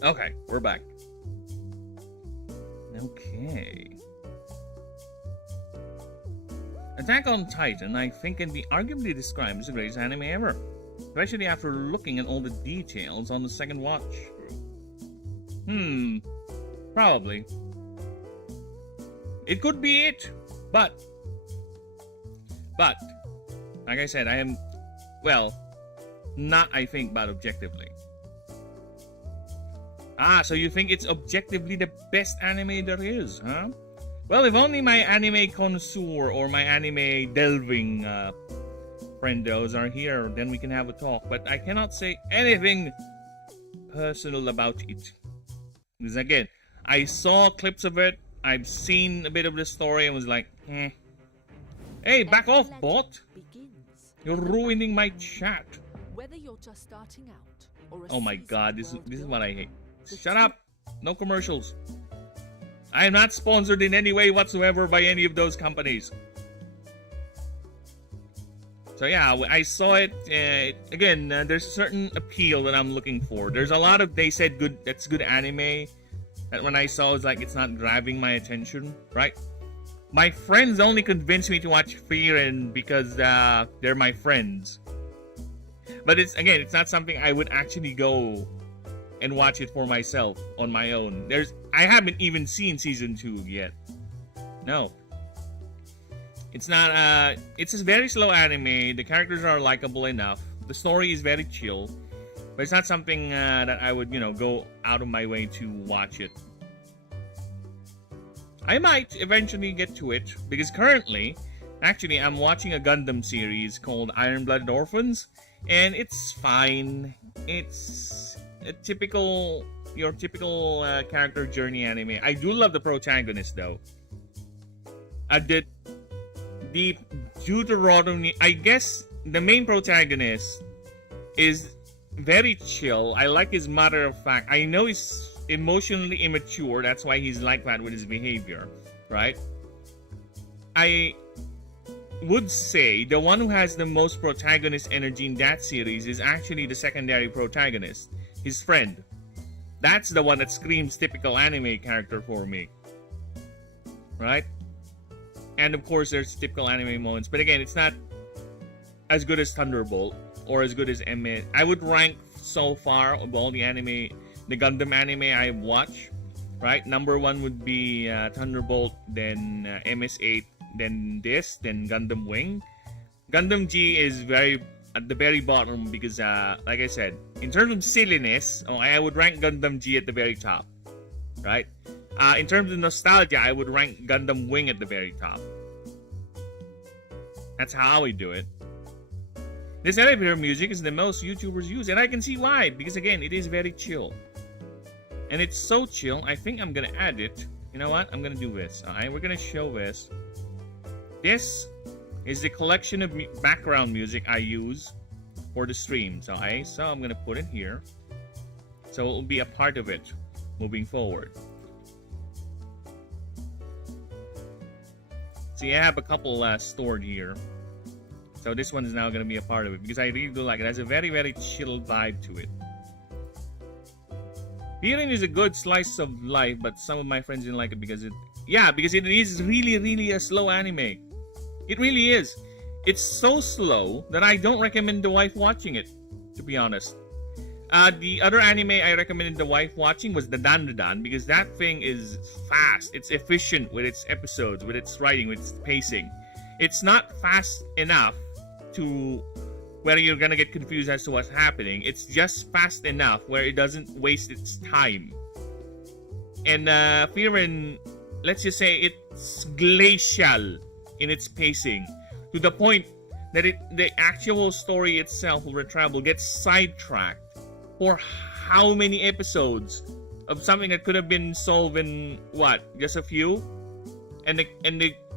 Okay, we're back. Okay. Attack on Titan, I think, can be arguably described as the greatest anime ever, especially after looking at all the details on the second watch. Probably. It could be it. But, like I said, I am, well, not I think, but objectively. Ah, so you think it's objectively the best anime there is, huh? Well, if only my anime connoisseur or my anime delving friendos are here, then we can have a talk. But I cannot say anything personal about it. Because again, I saw clips of it, I've seen a bit of the story and was like, eh. Hey, back off, bot! You're ruining my chat. Whether you're just starting out or Oh my god, this is what I hate. Shut up! No commercials. I am not sponsored in any way whatsoever by any of those companies. So yeah, I saw it. Again, there's a certain appeal that I'm looking for. There's a lot of, they said good, that's good anime. That when I saw, it's like it's not grabbing my attention, right? My friends only convinced me to watch Frieren because they're my friends. But it's, again, it's not something I would actually go and watch it for myself on my own. I haven't even seen season 2 yet. No. It's not, it's a very slow anime. The characters are likable enough. The story is very chill. But it's not something that I would, go out of my way to watch it. I might eventually get to it. Because currently, actually, I'm watching a Gundam series called Iron-Blooded Orphans. And it's fine. It's a your typical character journey anime. I do love the protagonist, though. The Deuteronomy, I guess the main protagonist is very chill. I like his matter of fact. I know he's emotionally immature. That's why he's like that with his behavior, right? I would say the one who has the most protagonist energy in that series is actually the secondary protagonist, his friend. That's the one that screams typical anime character for me, right? And of course, there's typical anime moments. But again, it's not as good as Thunderbolt or as good as MS. I would rank so far of all the anime, the Gundam anime I watch, right? Number 1 would be Thunderbolt, then MS8, then this, then Gundam Wing. Gundam G is at the very bottom because, like I said, in terms of silliness, I would rank Gundam G at the very top, right? In terms of nostalgia, I would rank Gundam Wing at the very top. That's how we do it. This elevator music is the most YouTubers use, and I can see why, because again, it is very chill. And it's so chill, I think I'm gonna add it. You know what? I'm gonna do this. Alright, we're gonna show this. This is the collection of background music I use for the streams. Alright, so I'm gonna put it here. So it will be a part of it moving forward. See, I have a couple stored here. So this one is now going to be a part of it because I really do like it. It has a very, very chill vibe to it. Frieren is a good slice of life, but some of my friends didn't like it because it is really, really a slow anime. It really is. It's so slow that I don't recommend the wife watching it, to be honest. The other anime I recommended the wife watching was the Dandadan because that thing is fast. It's efficient with its episodes, with its writing, with its pacing. It's not fast enough to where you're gonna get confused as to what's happening. It's just fast enough where it doesn't waste its time. And Frieren, let's just say it's glacial in its pacing to the point that the actual story itself will get sidetracked for how many episodes of something that could have been solved in just a few, and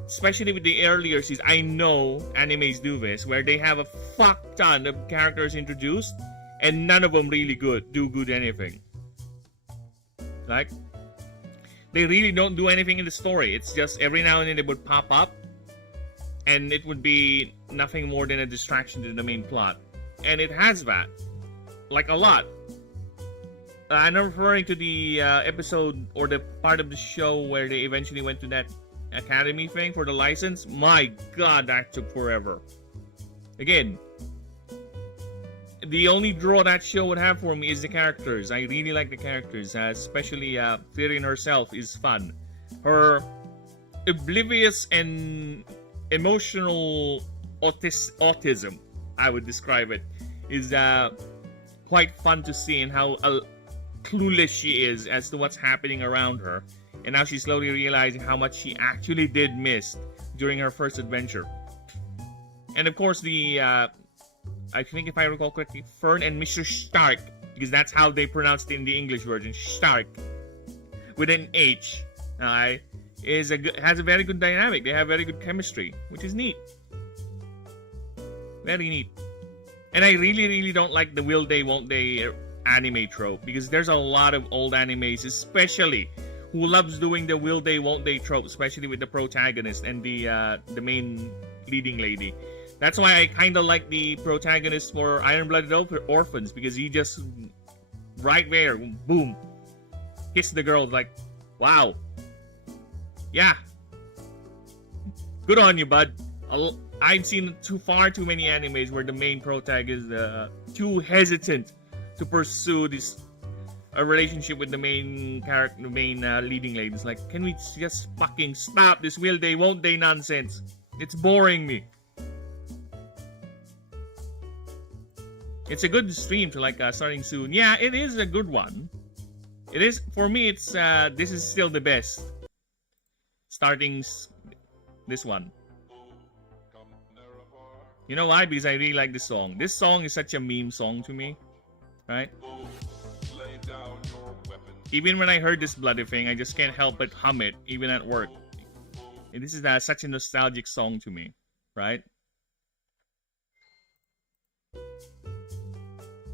especially with the earlier seasons. I know animes do this where they have a fuck ton of characters introduced and none of them really do anything. Like, they really don't do anything in the story. It's just every now and then they would pop up and it would be nothing more than a distraction to the main plot. And it has that. Like a lot. I'm referring to the episode or the part of the show where they eventually went to that academy thing for the license. My god, that took forever. Again, the only draw that show would have for me is the characters. I really like the characters, especially Firin herself is fun. Her oblivious and emotional autism, I would describe it, is quite fun to see, and how clueless she is as to what's happening around her, and now she's slowly realizing how much she actually did miss during her first adventure. And of course, I think if I recall correctly, Fern and Mr. Stark, because that's how they pronounced it in the English version, Stark, with an H, has a very good dynamic. They have very good chemistry, which is neat. Very neat. And I really, really don't like the will they, won't they anime trope, because there's a lot of old animes, especially, who loves doing the will they, won't they trope, especially with the protagonist and the main leading lady. That's why I kind of like the protagonist for Iron-Blooded Orphans, because he just, right there, boom, kiss the girl, like, wow. Yeah. Good on you, bud. I've seen far too many animes where the main protagonist is too hesitant to pursue a relationship with the main character, the main leading lady. It's like, can we just fucking stop this will they, won't they nonsense? It's boring me. It's a good stream to like starting soon. Yeah, it is a good one. It is, for me, it's this is still the best. Starting this one. You know why? Because I really like this song. This song is such a meme song to me. Right? Even when I heard this bloody thing, I just can't help but hum it, even at work. And this is such a nostalgic song to me. Right?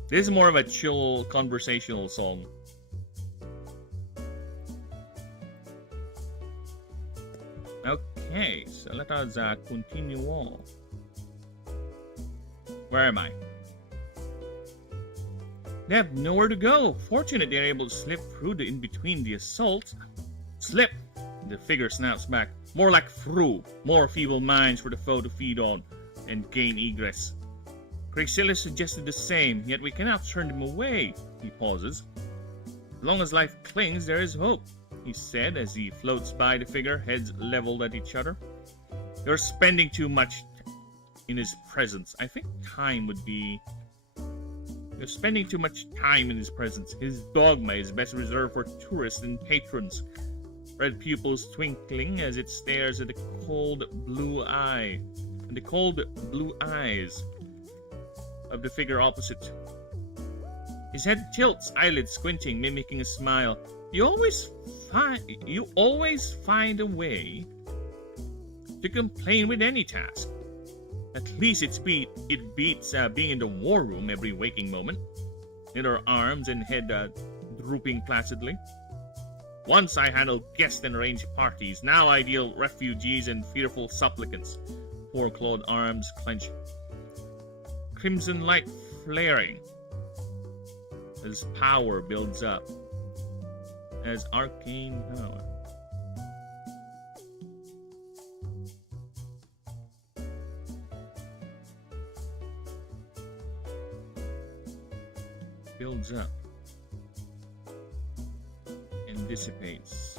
This is more of a chill, conversational song. Okay, so let us continue on. Where am I? They have nowhere to go. Fortunate they're able to slip through in between the assaults. Slip! The figure snaps back. More like through. More feeble minds for the foe to feed on and gain egress. Craxillus suggested the same, yet we cannot turn them away. He pauses. As long as life clings, there is hope, he said as he floats by the figure, heads leveled at each other. You're spending too much in his presence. I think time would be... You're spending too much time in his presence. His dogma is best reserved for tourists and patrons. Red pupils twinkling as it stares at the cold blue eye. And the cold blue eyes of the figure opposite. His head tilts, eyelids squinting, mimicking a smile. You always find a way to complain with any task. At least it beats being in the war room every waking moment, in her arms and head drooping placidly. Once I handled guests and arranged parties, now I deal refugees and fearful supplicants. Poor clawed arms clench. Crimson light flaring as power builds up. As arcane power. Builds up and dissipates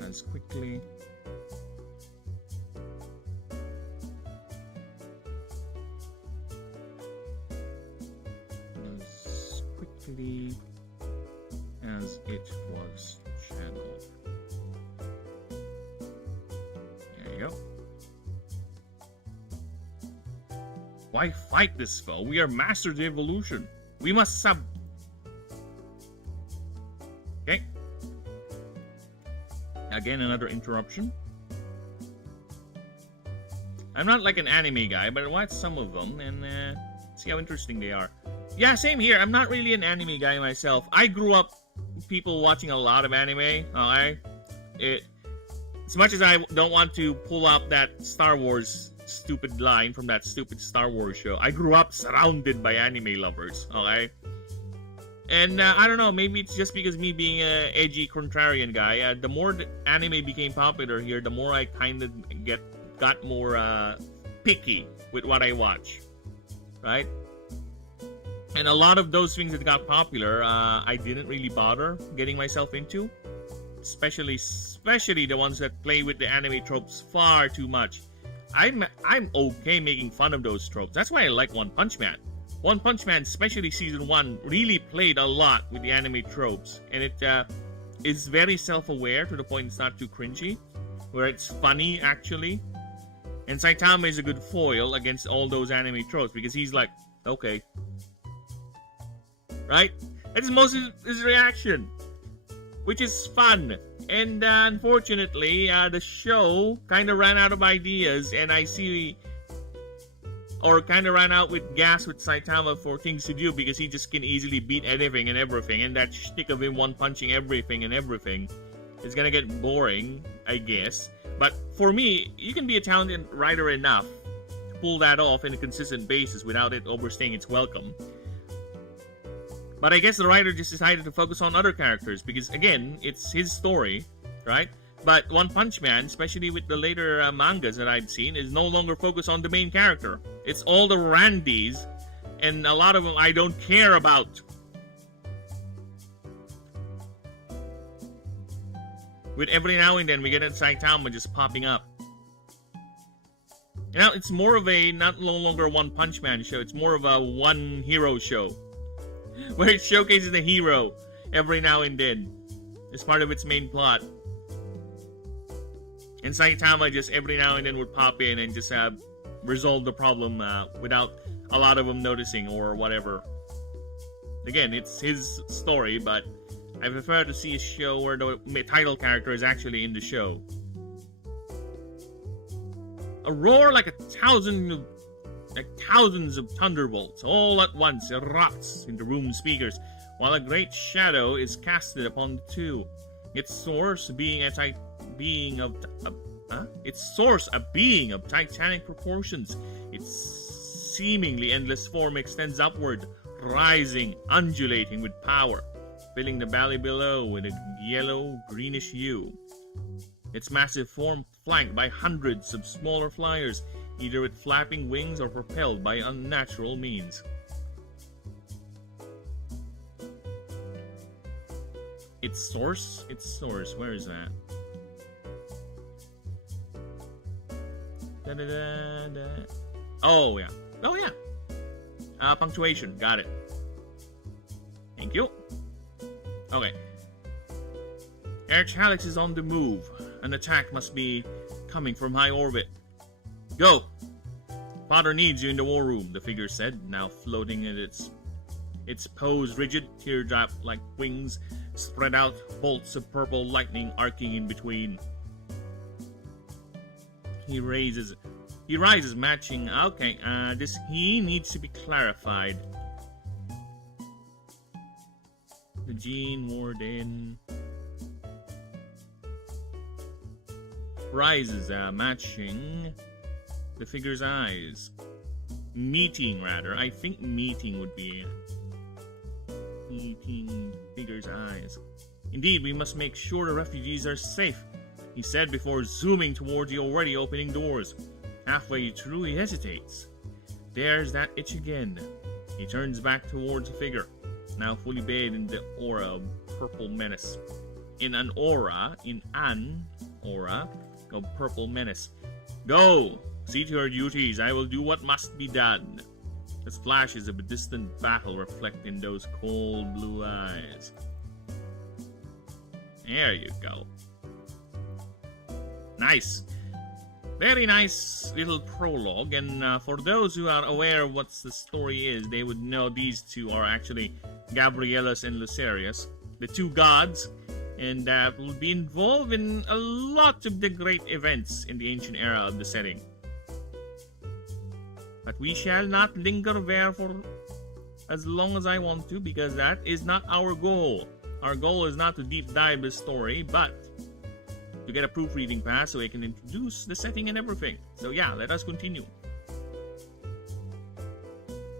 as quickly as it was channeled. There you go. Why fight this foe? We are masters of evolution. We must Okay. Again, another interruption. I'm not like an anime guy, but I watch some of them and see how interesting they are. Yeah, same here. I'm not really an anime guy myself. I grew up people watching a lot of anime. As much as I don't want to pull up that Star Wars stupid line from that stupid Star Wars show, I grew up surrounded by anime lovers. Okay, and I don't know. Maybe it's just because me being an edgy contrarian guy. The more the anime became popular here, the more I kind of got more picky with what I watch. right? And a lot of those things that got popular, I didn't really bother getting myself into. Especially the ones that play with the anime tropes far too much. I'm okay making fun of those tropes. That's why I like One Punch Man. One Punch Man, especially season 1, really played a lot with the anime tropes, and it is very self-aware to the point it's not too cringy, where it's funny actually. And Saitama is a good foil against all those anime tropes because he's like, okay, right? That's most of his reaction, which is fun. And unfortunately, the show kind of ran out of ideas, and kind of ran out with gas with Saitama for things to do because he just can easily beat anything and everything, and that shtick of him one-punching everything and everything is gonna get boring, I guess. But for me, you can be a talented writer enough to pull that off on a consistent basis without it overstaying its welcome. But I guess the writer just decided to focus on other characters because, again, it's his story, right? But One Punch Man, especially with the later mangas that I've seen, is no longer focused on the main character. It's all the randies, and a lot of them I don't care about. With every now and then we get a Saitama just popping up. Now, it's more of a, no longer a One Punch Man show, it's more of a one hero show, where it showcases the hero every now and then as part of its main plot. And Saitama just every now and then would pop in and just resolve the problem without a lot of them noticing or whatever. Again, it's his story, but I prefer to see a show where the title character is actually in the show. A roar like thousands of thunderbolts all at once erupts into room speakers, while a great shadow is casted upon the two. Its source a being of titanic proportions. Its seemingly endless form extends upward, rising, undulating with power, filling the valley below with a yellow-greenish hue. Its massive form flanked by hundreds of smaller flyers, either with flapping wings or propelled by unnatural means. Its source, where is that? Oh yeah. Punctuation, got it. Thank you. Okay. Archhalix is on the move. An attack must be coming from high orbit. Go! Father needs you in the war room, the figure said, now floating in its pose rigid, teardrop-like wings spread out, bolts of purple lightning arcing in between. He rises, matching. Okay, he needs to be clarified. The Gene Warden rises, matching the figure's eyes. Meeting, rather. I think meeting would be meeting figure's eyes. Indeed, we must make sure the refugees are safe, he said before zooming towards the already opening doors. Halfway through, he hesitates. There's that itch again. He turns back towards the figure, now fully bathed in the aura of purple menace. In an aura of purple menace. Go! See to your duties. I will do what must be done. As flashes of a distant battle reflect in those cold blue eyes. There you go. Nice. Very nice little prologue, and for those who are aware of what the story is, they would know these two are actually Gabrielus and Lucerius, the two gods, and will be involved in a lot of the great events in the ancient era of the setting. But we shall not linger there for as long as I want to, because that is not our goal. Our goal is not to deep dive the story, but to get a proofreading pass so I can introduce the setting and everything. So yeah, let us continue.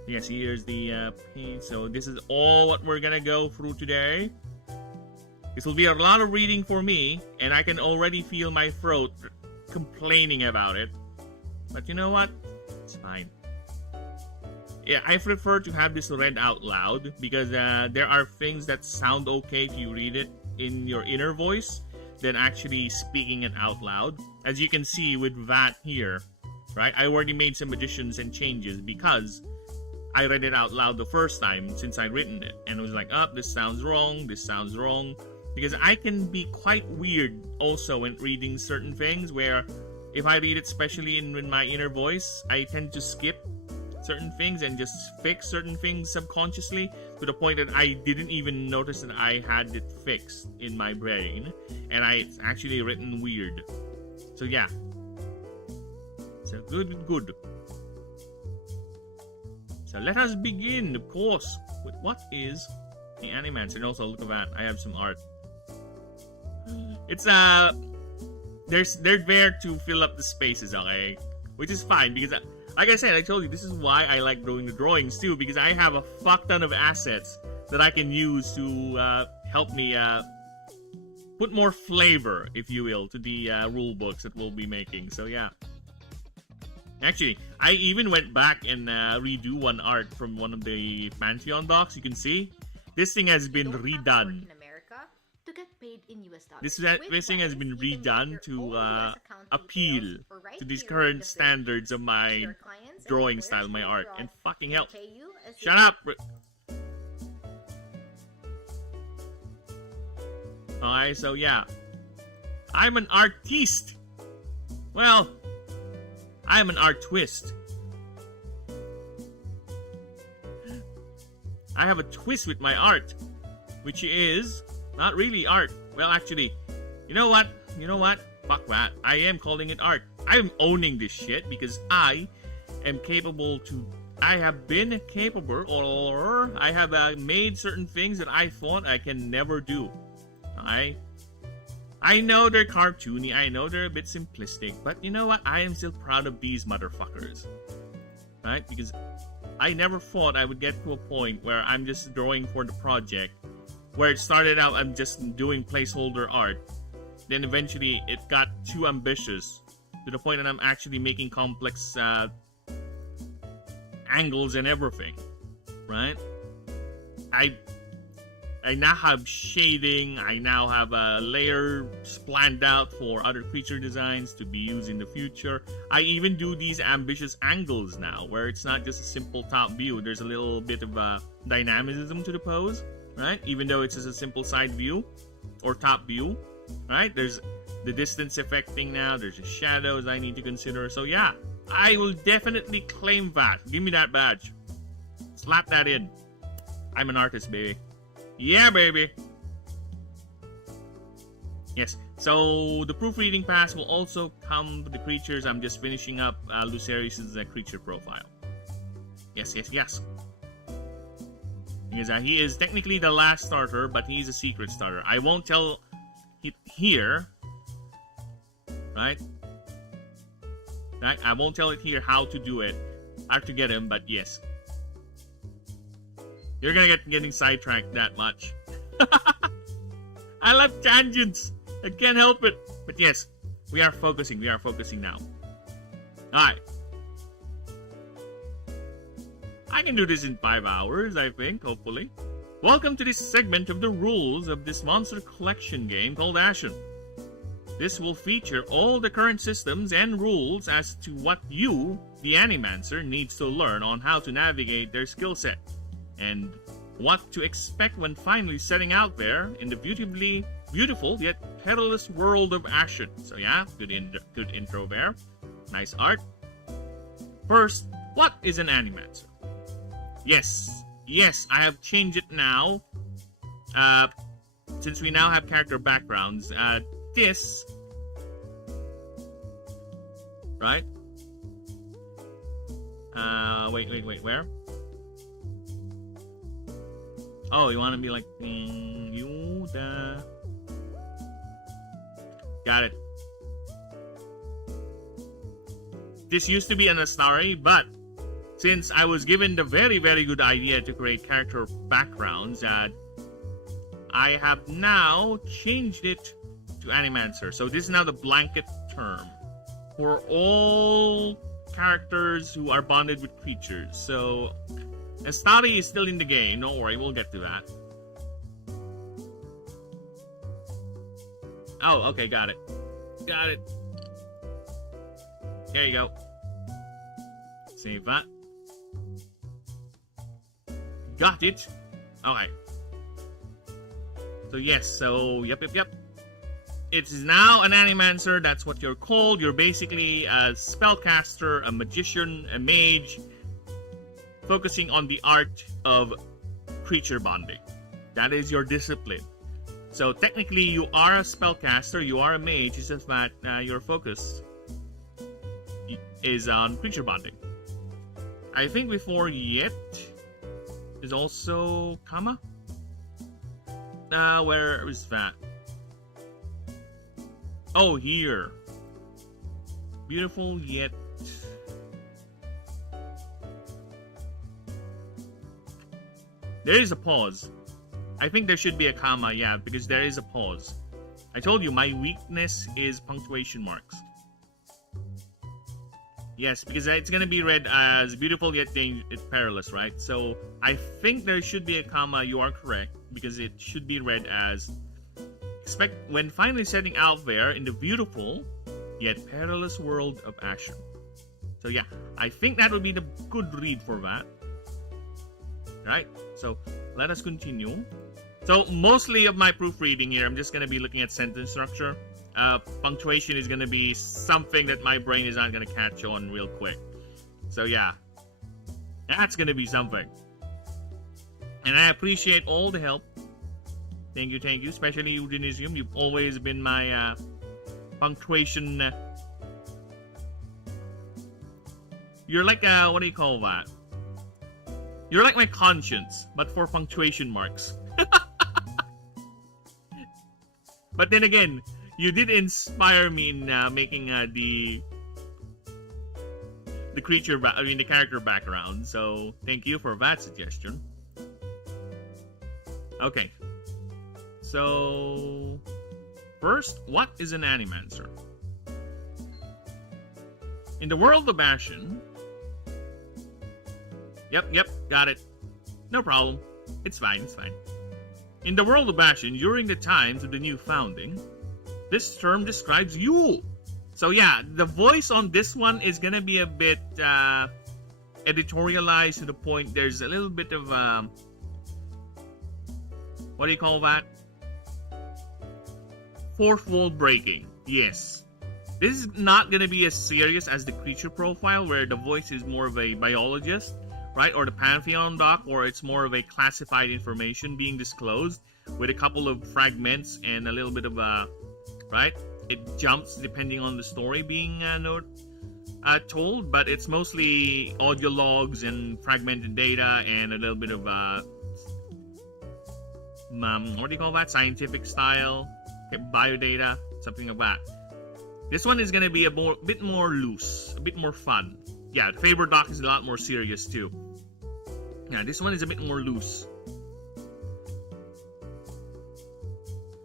Yes, here's the page. So this is all what we're gonna go through today. This will be a lot of reading for me, and I can already feel my throat complaining about it. But you know what? It's fine. yeah, I prefer to have this read out loud because there are things that sound okay if you read it in your inner voice than actually speaking it out loud. As you can see with that here, right? I already made some additions and changes because I read it out loud the first time since I'd written it. And it was like, oh, this sounds wrong, this sounds wrong. Because I can be quite weird also when reading certain things where if I read it especially in my inner voice, I tend to skip certain things and just fix certain things subconsciously to the point that I didn't even notice that I had it fixed in my brain. And it's actually written weird. So yeah. So good. So let us begin, of course, with what is the Animancer. And also, look at that, I have some art. It's they're there to fill up the spaces, okay? Which is fine because, like I said, I told you this is why I like doing the drawings too, because I have a fuck ton of assets that I can use to help me put more flavor, if you will, to the rule books that we'll be making. So yeah. Actually, I even went back and redo one art from one of the Pantheon docs. You can see this thing has been redone. This thing has been redone to appeal to these current standards of my drawing style, my art. And fucking hell, shut up! Alright, so yeah, I'm an artiste. Well, I'm an artist. I have a twist with my art, which is not really art. Well, actually, you know what? Fuck that. I am calling it art. I'm owning this shit because I am capable to. I have been capable, or I have made certain things that I thought I can never do. I know they're cartoony, I know they're a bit simplistic, but you know what? I am still proud of these motherfuckers. Right? Because I never thought I would get to a point where I'm just drawing for the project, where it started out I'm just doing placeholder art, then eventually it got too ambitious to the point that I'm actually making complex angles and everything. Right? I now have shading, I now have a layer planned out for other creature designs to be used in the future. I even do these ambitious angles now, where it's not just a simple top view. There's a little bit of dynamism to the pose, right? Even though it's just a simple side view, or top view, right? There's the distance effect thing now, there's the shadows I need to consider. So yeah, I will definitely claim that. Give me that badge. Slap that in. I'm an artist, baby. Yeah, baby. Yes, so the proofreading pass will also come with the creatures. I'm just finishing up Lucerius' creature profile. Yes. Because he is technically the last starter, but he's a secret starter. I won't tell it here. Right? I won't tell it here how to do it. How to get him, but yes. You're gonna getting sidetracked that much. I love tangents. I can't help it. But yes, we are focusing. We are focusing now. Alright. I can do this in 5 hours, I think, hopefully. Welcome to this segment of the rules of this monster collection game called Ashen. This will feature all the current systems and rules as to what you, the Animancer, needs to learn on how to navigate their skill set. And what to expect when finally setting out there in the beautiful yet perilous world of Ashen. So yeah, good intro there. Nice art. First, what is an Animancer? Yes, I have changed it now. Since we now have character backgrounds, this, right? Wait, where? Oh, you want to be like Yoda? Got it. This used to be an Astari, but since I was given the very, very good idea to create character backgrounds, I have now changed it to Animancer. So this is now the blanket term for all characters who are bonded with creatures. So Study is still in the game. Don't worry, we'll get to that. Oh, okay, got it. Got it. There you go. Save that. Got it. Okay. So yes, so yep. It is now an animancer, that's what you're called. You're basically a spellcaster, a magician, a mage, focusing on the art of creature bonding. That is your discipline. So technically you are a spellcaster, you are a mage, it's just that your focus is on creature bonding. I think before yet is also Kama. Where is that? Oh, here. Beautiful yet. There is a pause. I think there should be a comma, yeah, because there is a pause. I told you my weakness is punctuation marks. Yes, because it's gonna be read as beautiful yet perilous, right? So I think there should be a comma. You are correct, because it should be read as expect when finally setting out there in the beautiful yet perilous world of Ashen. So yeah, I think that would be the good read for that. Right? So let us continue. So mostly of my proofreading here, I'm just gonna be looking at sentence structure. Punctuation is gonna be something that my brain is not gonna catch on real quick. So yeah, that's gonna be something. And I appreciate all the help. Thank you, especially you, Denisium. You've always been my punctuation. You're like what do you call that? You're like my conscience, but for punctuation marks. But then again, you did inspire me in making the character background. So thank you for that suggestion. Okay. So first, what is an animancer? In the world of Ashen. Yep, got it. No problem. It's fine. In the world of Ashen, during the times of the new founding, this term describes you. So yeah, the voice on this one is gonna be a bit editorialized to the point. There's a little bit of what do you call that? Fourth wall breaking. Yes. This is not gonna be as serious as the creature profile, where the voice is more of a biologist, right? Or the Pantheon doc, or it's more of a classified information being disclosed with a couple of fragments and a little bit of right? It jumps depending on the story being told, but it's mostly audio logs and fragmented data and a little bit of what do you call that? Scientific style, biodata, something like that. This one is gonna be a bit more loose, a bit more fun. Yeah, the Faber doc is a lot more serious too. Yeah, this one is a bit more loose.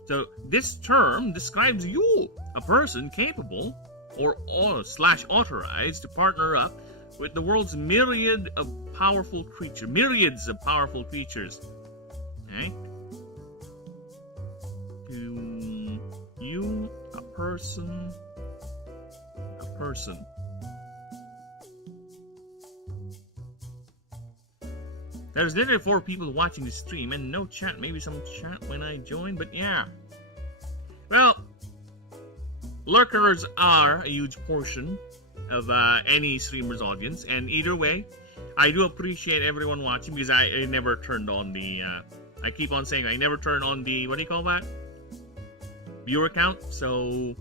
So this term describes you, a person capable or /authorized to partner up with the world's myriads of powerful creatures. Okay? You, a person. There's literally 4 people watching the stream and no chat. Maybe some chat when I join, but yeah. Well, lurkers are a huge portion of any streamer's audience, and either way, I do appreciate everyone watching, because I never turned on the, I keep on saying I never turn on the, what do you call that? Viewer count, so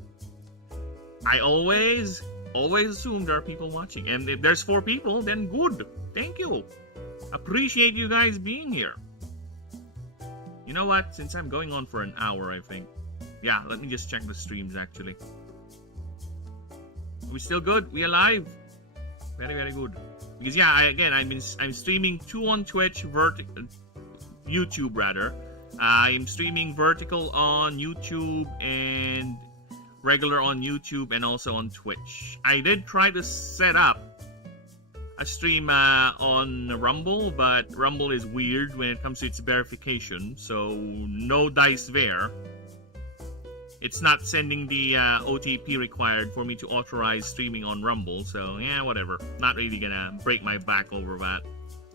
I always assume there are people watching, and if there's 4 people, then good. Thank you. Appreciate you guys being here. You know what? Since I'm going on for an hour, I think. Yeah, let me just check the streams actually. Are we still good? We alive? Very good. Because yeah, I'm streaming 2 on Twitch, YouTube rather. I'm streaming vertical on YouTube and regular on YouTube and also on Twitch. I did try to set up a stream on Rumble, but Rumble is weird when it comes to its verification, so no dice there. It's not sending the OTP required for me to authorize streaming on Rumble, so yeah, whatever. Not really gonna break my back over that.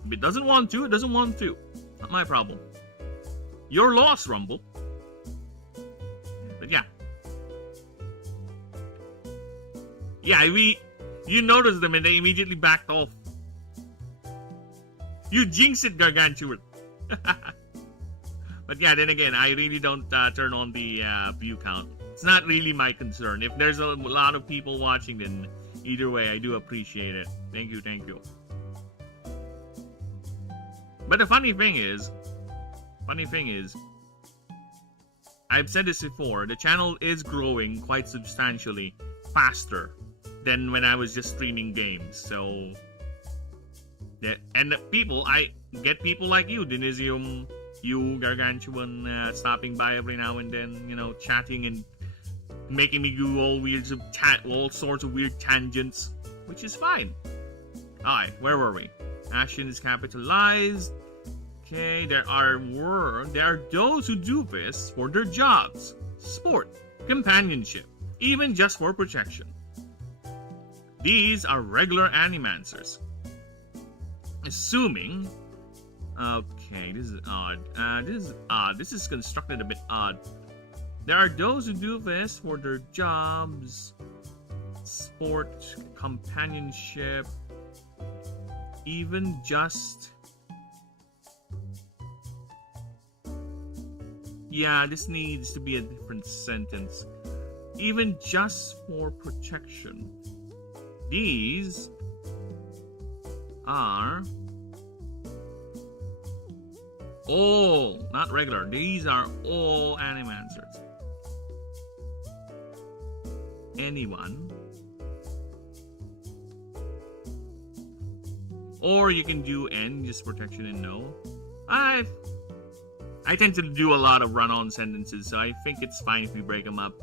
If it doesn't want to, it doesn't want to. Not my problem. Your loss, Rumble. But yeah. Yeah, you noticed them and they immediately backed off. You jinxed it, Gargantuan. But yeah, then again, I really don't turn on the view count. It's not really my concern. If there's a lot of people watching, then either way, I do appreciate it. Thank you, thank you. But the funny thing is, I've said this before, the channel is growing quite substantially faster than when I was just streaming games. So, and the people, I get people like you, Denisium, you, Gargantuan, stopping by every now and then, you know, chatting and making me do all sorts of weird tangents, which is fine. Alright, where were we? Ashen is capitalized. Okay, there are those who do this for their jobs, sport, companionship, even just for protection. These are regular animancers. Assuming... Okay, this is odd. This is constructed a bit odd. There are those who do this for their jobs, sport, companionship, even just... Yeah, this needs to be a different sentence. Even just for protection. These are all, not regular, these are all animancers. Anyone. Or you can do N, just protection and no. I tend to do a lot of run-on sentences, so I think it's fine if we break them up.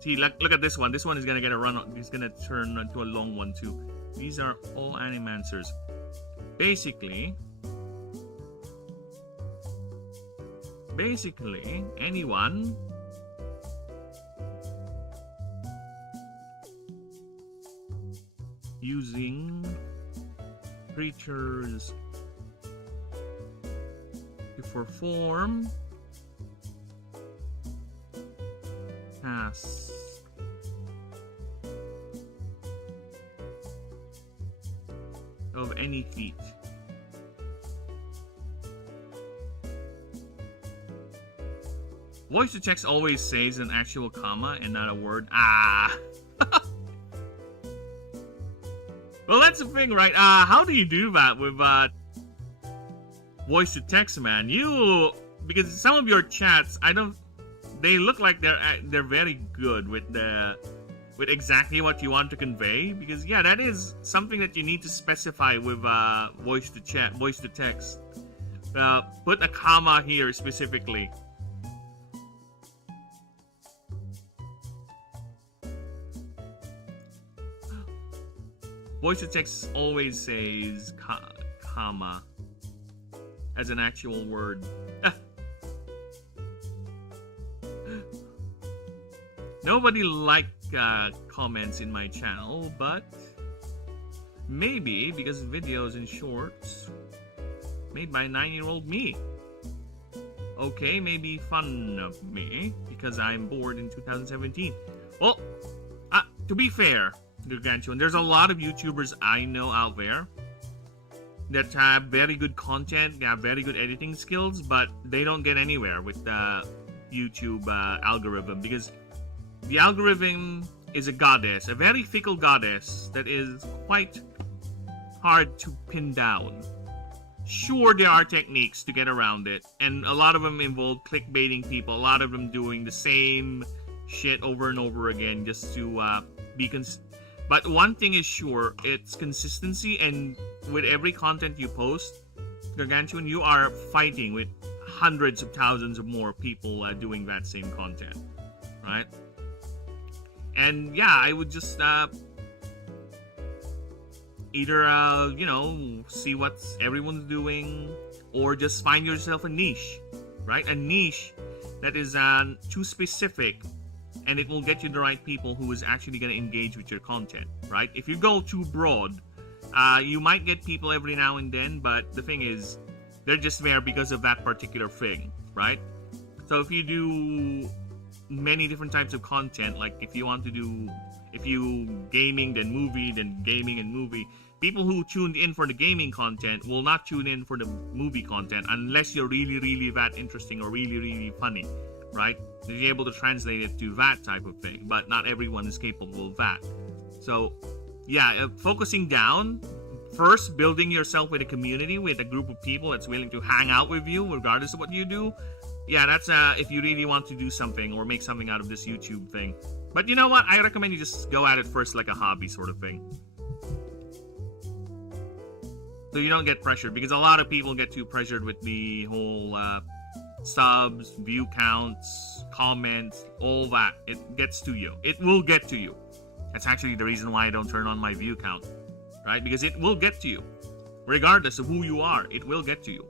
See, look at this one. This one is gonna get a run-on. It's gonna turn into a long one too. These are all animancers. Basically, anyone using creatures to perform tasks of any feat. Voice to text always says an actual comma and not a word. Well, that's the thing, right? How do you do that with voice to text, man? Because some of your chats, they look like they're very good with exactly what you want to convey. Because yeah, that is something that you need to specify with voice to text. Put a comma here specifically. Voice to text always says comma as an actual word. Nobody liked comments in my channel, but maybe because videos and shorts made by 9-year-old me. Okay, maybe fun of me because I'm bored in 2017. Well, to be fair, there's a lot of YouTubers I know out there that have very good content, they have very good editing skills, but they don't get anywhere with the YouTube algorithm because the algorithm is a goddess, a very fickle goddess that is quite hard to pin down. Sure, there are techniques to get around it, and a lot of them involve clickbaiting people, a lot of them doing the same shit over and over again just to be But one thing is sure, it's consistency, and with every content you post, Gargantuan, you are fighting with hundreds of thousands of more people doing that same content, right? And yeah, I would just either see what everyone's doing, or just find yourself a niche, right? A niche that is too specific, and it will get you the right people who is actually going to engage with your content, right? If you go too broad, you might get people every now and then, but the thing is, they're just there because of that particular thing, right? So if you do many different types of content, like if you gaming, then movie, then gaming and movie, people who tuned in for the gaming content will not tune in for the movie content unless you're really, really that interesting or really, really funny, right? You're able to translate it to that type of thing, but not everyone is capable of that. So, yeah, focusing down, first building yourself with a community, with a group of people that's willing to hang out with you regardless of what you do. Yeah, that's if you really want to do something or make something out of this YouTube thing. But you know what? I recommend you just go at it first like a hobby sort of thing. So you don't get pressured, because a lot of people get too pressured with the whole subs, view counts, comments, all that. It gets to you. It will get to you. That's actually the reason why I don't turn on my view count, right? Because it will get to you. Regardless of who you are, it will get to you.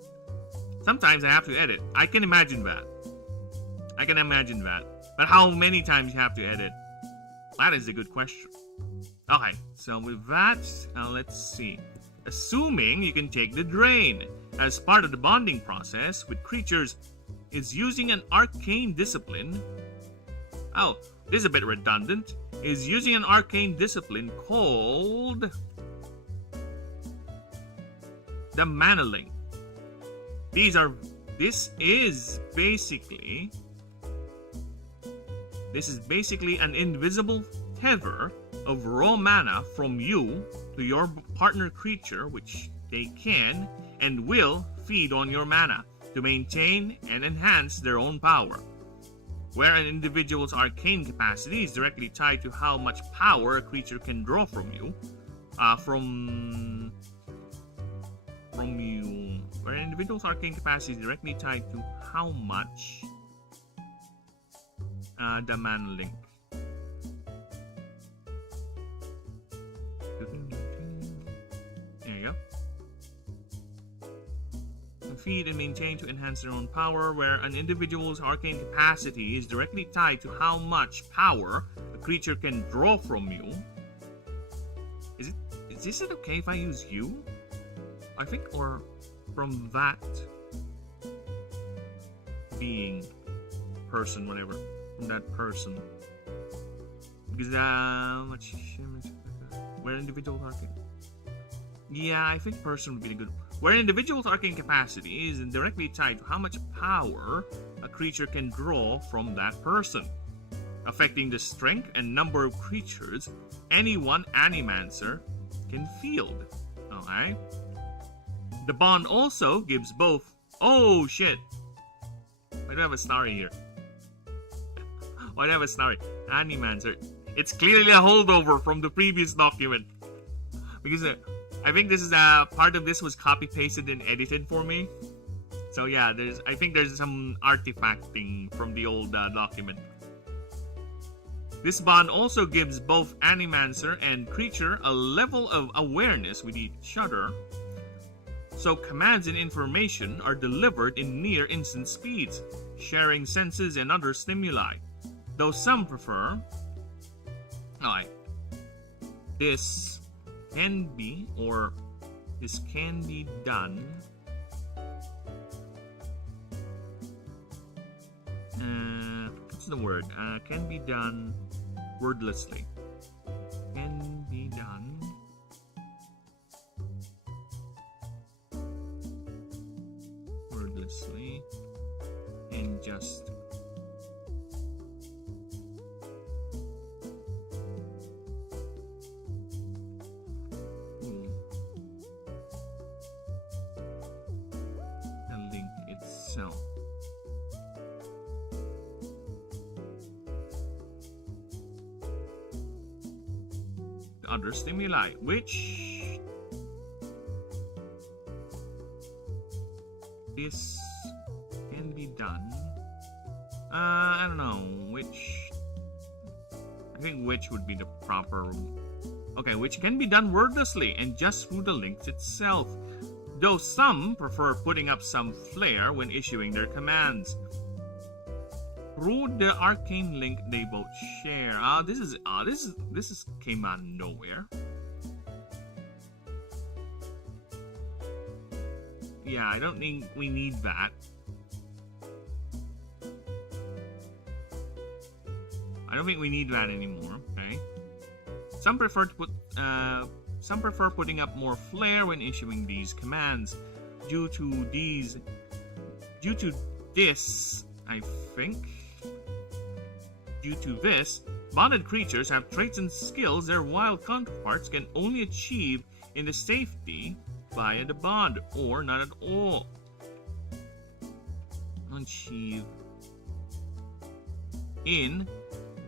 Sometimes I have to edit. I can imagine that. But how many times you have to edit? That is a good question. Okay, so with that, let's see. Assuming you can take the drain. As part of the bonding process with creatures, is using an arcane discipline. Oh, this is a bit redundant. Is using an arcane discipline called the Mana Link. This is basically an invisible tether of raw mana from you to your partner creature, which they can and will feed on your mana to maintain and enhance their own power. Where an individual's arcane capacity is directly tied to how much power a creature can draw from you, where an individual's arcane capacity is directly tied to how much the Mana Link. There you go. Feed and maintain to enhance their own power, where an individual's arcane capacity is directly tied to how much power a creature can draw from you. Is this okay if I use you? I think, or from that being, person, whatever, from that person. Because much where individual arcane. Yeah, I think person would be good. Where an individual's arcane capacity is directly tied to how much power a creature can draw from that person, affecting the strength and number of creatures any one animancer can field. Okay. The bond also gives both. Oh shit! Why do I have a starry here? Why do I have a starry? Animancer. It's clearly a holdover from the previous document. Because I think this is part of this was copy pasted and edited for me. So yeah, I think there's some artifacting from the old document. This bond also gives both Animancer and creature a level of awareness with each other, so commands and information are delivered in near instant speeds, sharing senses and other stimuli. Though some prefer... Alright. This can be done... what's the word? Can be done wordlessly. Can be done... wordlessly and just the link itself. The other stimuli, which this can be done. I don't know which. I think which would be the proper. Okay, which can be done wordlessly and just through the links itself, though some prefer putting up some flair when issuing their commands. Through the arcane link they both share. This is came out of nowhere. Yeah, I don't think we need that. I don't think we need that anymore. Okay. Some prefer putting up more flair when issuing these commands. Due to this, I think. Due to this, bonded creatures have traits and skills their wild counterparts can only achieve in the safety via the bond, or not at all. Achieve in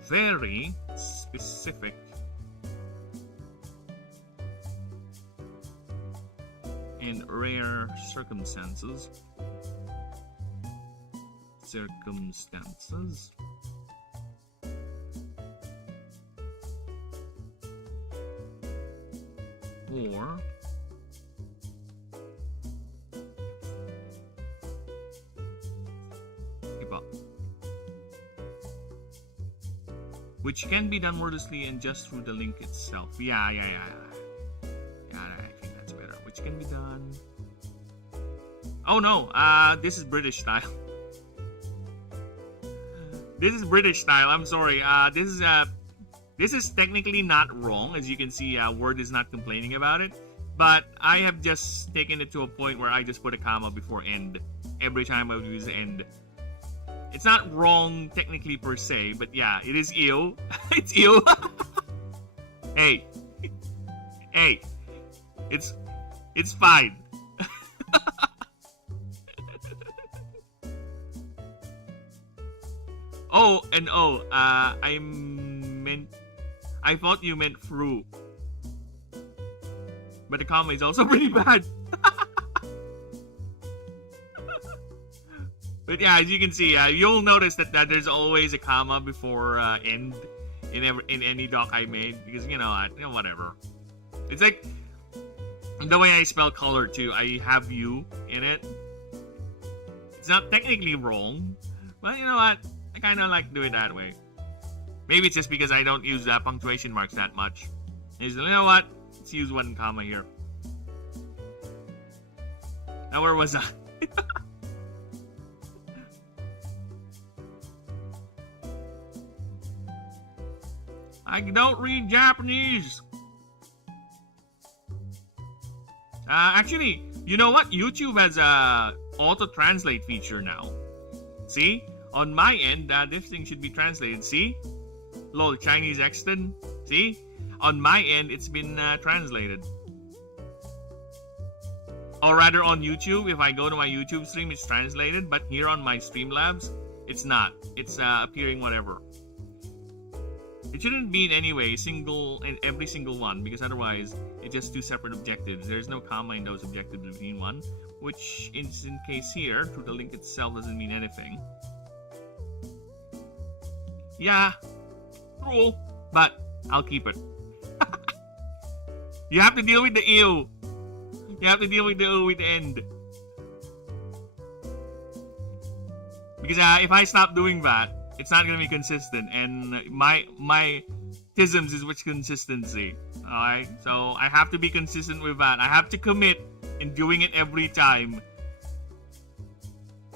very specific and rare circumstances. Or give up. Which can be done wordlessly and just through the link itself. Yeah, I think that's better. Which can be done. Oh no, this is British style. This is British style. I'm sorry. This is technically not wrong. As you can see, Word is not complaining about it. But I have just taken it to a point where I just put a comma before end every time I use end. It's not wrong technically per se, but yeah, it is ew. It's ew. Hey. Hey. It's fine. Oh, and I thought you meant through. But the comma is also pretty bad. But yeah, as you can see, you'll notice that there's always a comma before end in any doc I made, because whatever. It's like the way I spell color too. I have you in it. It's not technically wrong, but you know what? I kind of like doing it that way. Maybe it's just because I don't use punctuation marks that much. You know what? Let's use one comma here. Now where was I? I don't read Japanese. Actually, you know what? YouTube has a auto-translate feature now. See? On my end, this thing should be translated. See? Lol, Chinese Exton. See? On my end, it's been translated. Or rather on YouTube, if I go to my YouTube stream, it's translated. But here on my Streamlabs, it's not. It's appearing whatever. It shouldn't be in any way every single one, because otherwise it's just two separate objectives. There's no comma in those objectives between one, which is in case here, through the link itself doesn't mean anything. Yeah, true, but I'll keep it. You have to deal with the ew. You have to deal with the O with the end. Because if I stop doing that, it's not gonna be consistent, and my tisms is which consistency. Alright, so I have to be consistent with that. I have to commit in doing it every time.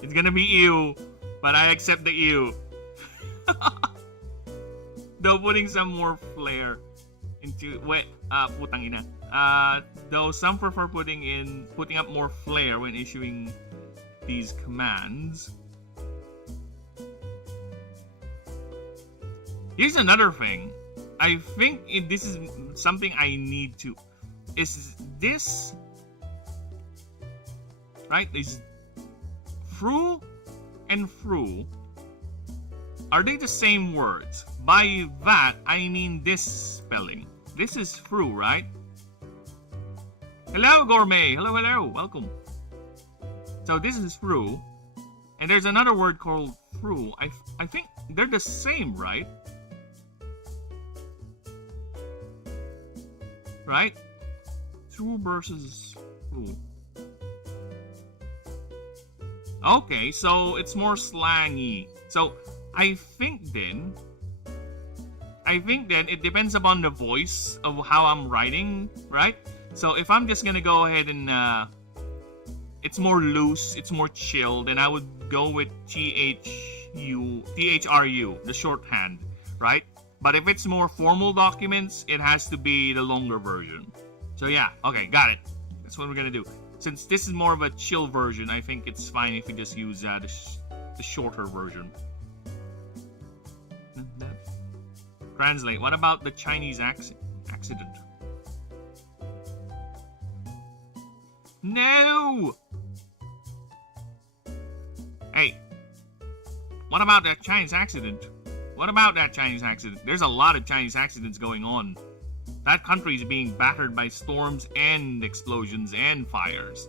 It's gonna be ew, but I accept the ew. Though putting some more flair into putang ina. Though some prefer putting up more flair when issuing these commands. Here's another thing. I think this is something I need to. Is this right? Is through and through, are they the same words? By that I mean this spelling. This is through, right? Hello, Gourmet. Hello, hello. Welcome. So this is through, and there's another word called through. I think they're the same, right? right? True versus true. Okay, so it's more slangy. So I think then it depends upon the voice of how I'm writing, right? So if I'm just gonna go ahead and it's more loose, it's more chill, then I would go with THRU, the shorthand, right? But if it's more formal documents, it has to be the longer version. So yeah, okay, got it. That's what we're gonna do. Since this is more of a chill version, I think it's fine if we just use the shorter version. Translate. What about the Chinese accident? No! Hey, what about that Chinese accident? What about that Chinese accident? There's a lot of Chinese accidents going on. That country is being battered by storms and explosions and fires.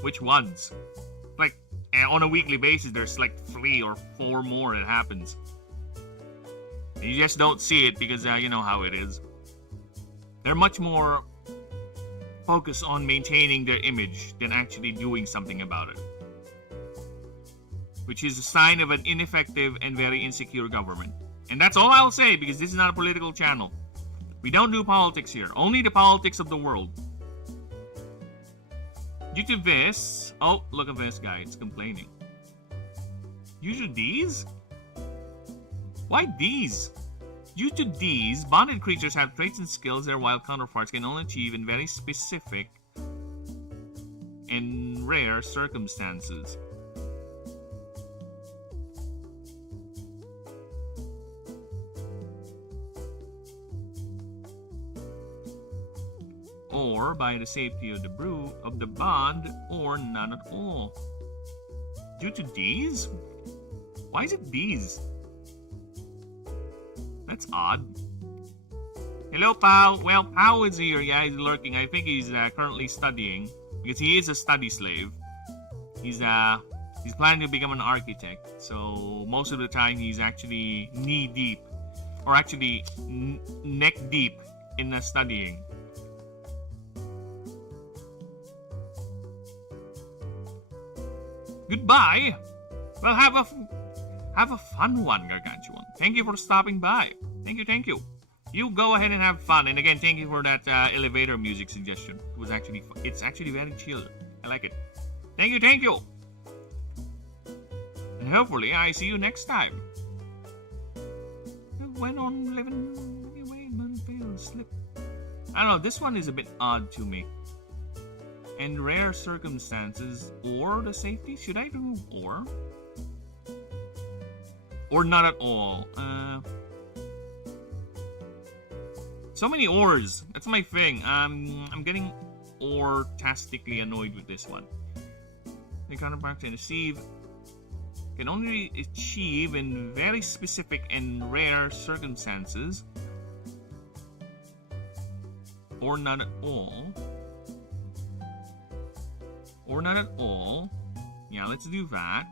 Which ones? Like, on a weekly basis, there's like 3 or 4 more that happens. You just don't see it because you know how it is. They're much more focused on maintaining their image than actually doing something about it. Which is a sign of an ineffective and very insecure government. And that's all I'll say because this is not a political channel. We don't do politics here, only the politics of the world. Due to this... Oh, look at this guy, it's complaining. Due to these? Why these? Due to these, bonded creatures have traits and skills their wild counterparts can only achieve in very specific and rare circumstances. Or by the safety of the brew of the bond, or none at all. Due to these? Why is it these? That's odd. Hello, Pao. Well, Pao is here. Yeah, he's lurking. I think he's currently studying because he is a study slave. He's planning to become an architect. So most of the time, he's actually knee deep, or actually neck deep in the studying. Goodbye. Well, have a fun one, Gargantuan. Thank you for stopping by. Thank you. You go ahead and have fun. And again, thank you for that elevator music suggestion. It's actually very chill. I like it. Thank you. And hopefully, I see you next time. It went on living anyway, but failed slip. I don't know. This one is a bit odd to me. In rare circumstances, or the safety? Should I do or? Or not at all? So many ors. That's my thing. I'm getting or-tastically annoyed with this one. The counterpart can achieve can only achieve in very specific and rare circumstances, or not at all. Or not at all. Yeah, let's do that.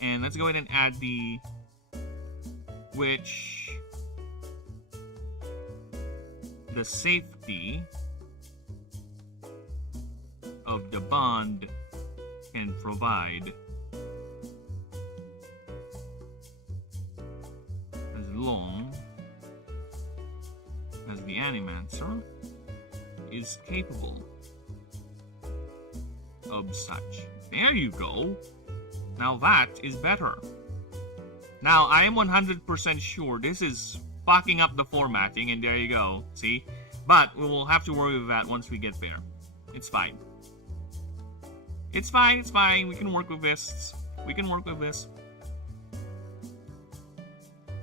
And let's go ahead and add the... which... the safety of the bond can provide as long as the animancer is capable of such. There you go. Now that is better. Now I am 100% sure this is fucking up the formatting, and there you go. See? But we will have to worry with that once we get there. It's fine. It's fine. We can work with this.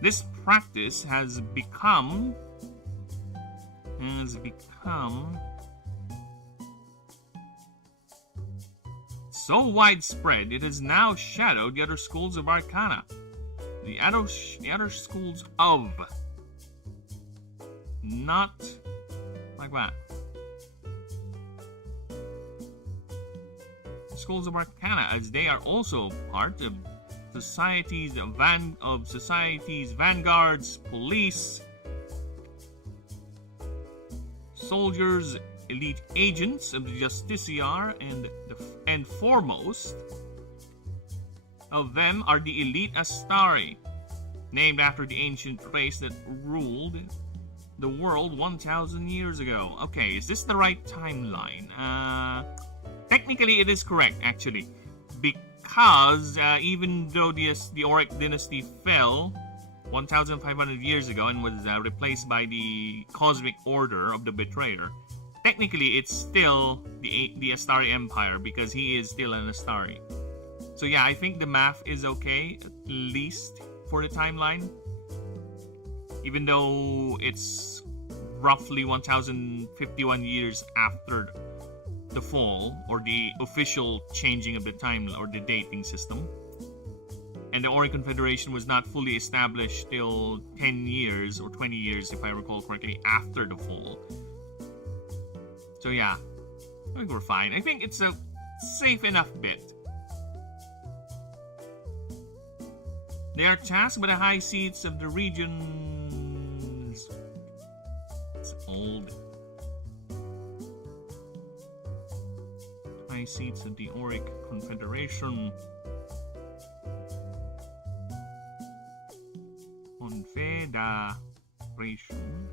This practice has become so widespread it has now shadowed the other schools of Arcana. The other schools of, not like that. The schools of Arcana, as they are also part of society's vanguards, police, soldiers, elite agents of the Justiciar, and foremost of them are the elite Astari, named after the ancient race that ruled the world 1,000 years ago. Okay, is this the right timeline? Technically, it is correct, actually, because even though the Auric dynasty fell 1,500 years ago and was replaced by the Cosmic Order of the Betrayer, technically it's still the Astari Empire because he is still an Astari. So yeah, I think the math is okay, at least for the timeline. Even though it's roughly 1,051 years after the fall, or the official changing of the time or the dating system. And the Auric Confederation was not fully established till 10 years or 20 years, if I recall correctly, after the fall. So yeah, I think we're fine. I think it's a safe enough bit. They are tasked by the high seats of the regions. It's old. High seats of the Auric Confederation. Confederation.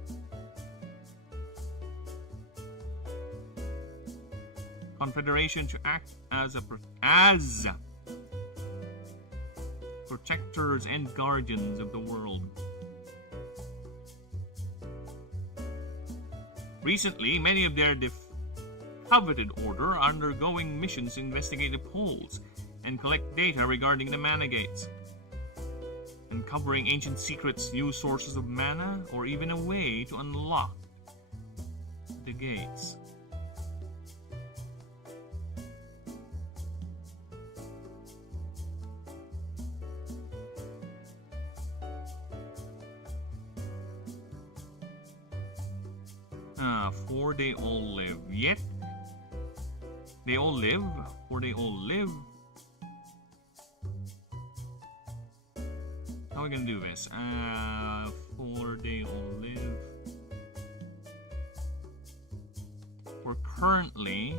Confederation to act as protectors and guardians of the world. Recently, many of their coveted order are undergoing missions to investigate the poles and collect data regarding the mana gates, uncovering ancient secrets, new sources of mana, or even a way to unlock the gates. For they all live. Yet they all live. For they all live. How are we gonna do this? For they all live. For currently,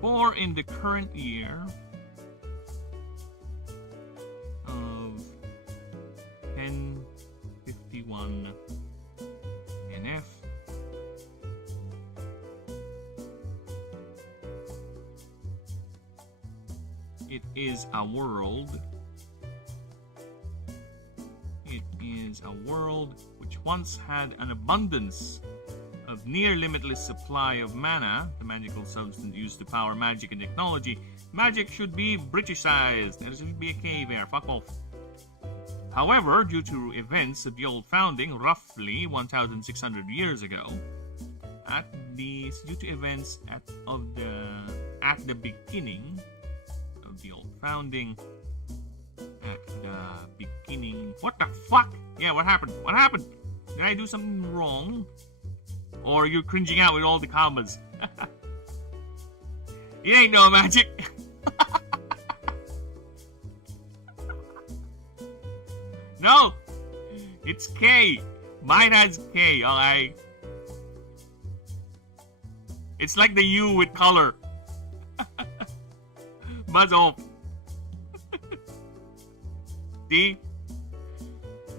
for in the current year of 1051 NF, it is a world. It is a world which once had an abundance of near limitless supply of mana, the magical substance used to power magic and technology. Magic should be Britishized. There should be a K there. Fuck off. However, due to events of the old founding, roughly 1,600 years ago, due to events at the beginning of the old founding, at the beginning. What the fuck? Yeah, what happened? What happened? Did I do something wrong? Or you're cringing out with all the commas? It ain't no magic. No, it's K. Mine has K. Alright. It's like the U with color. Buzz off. D.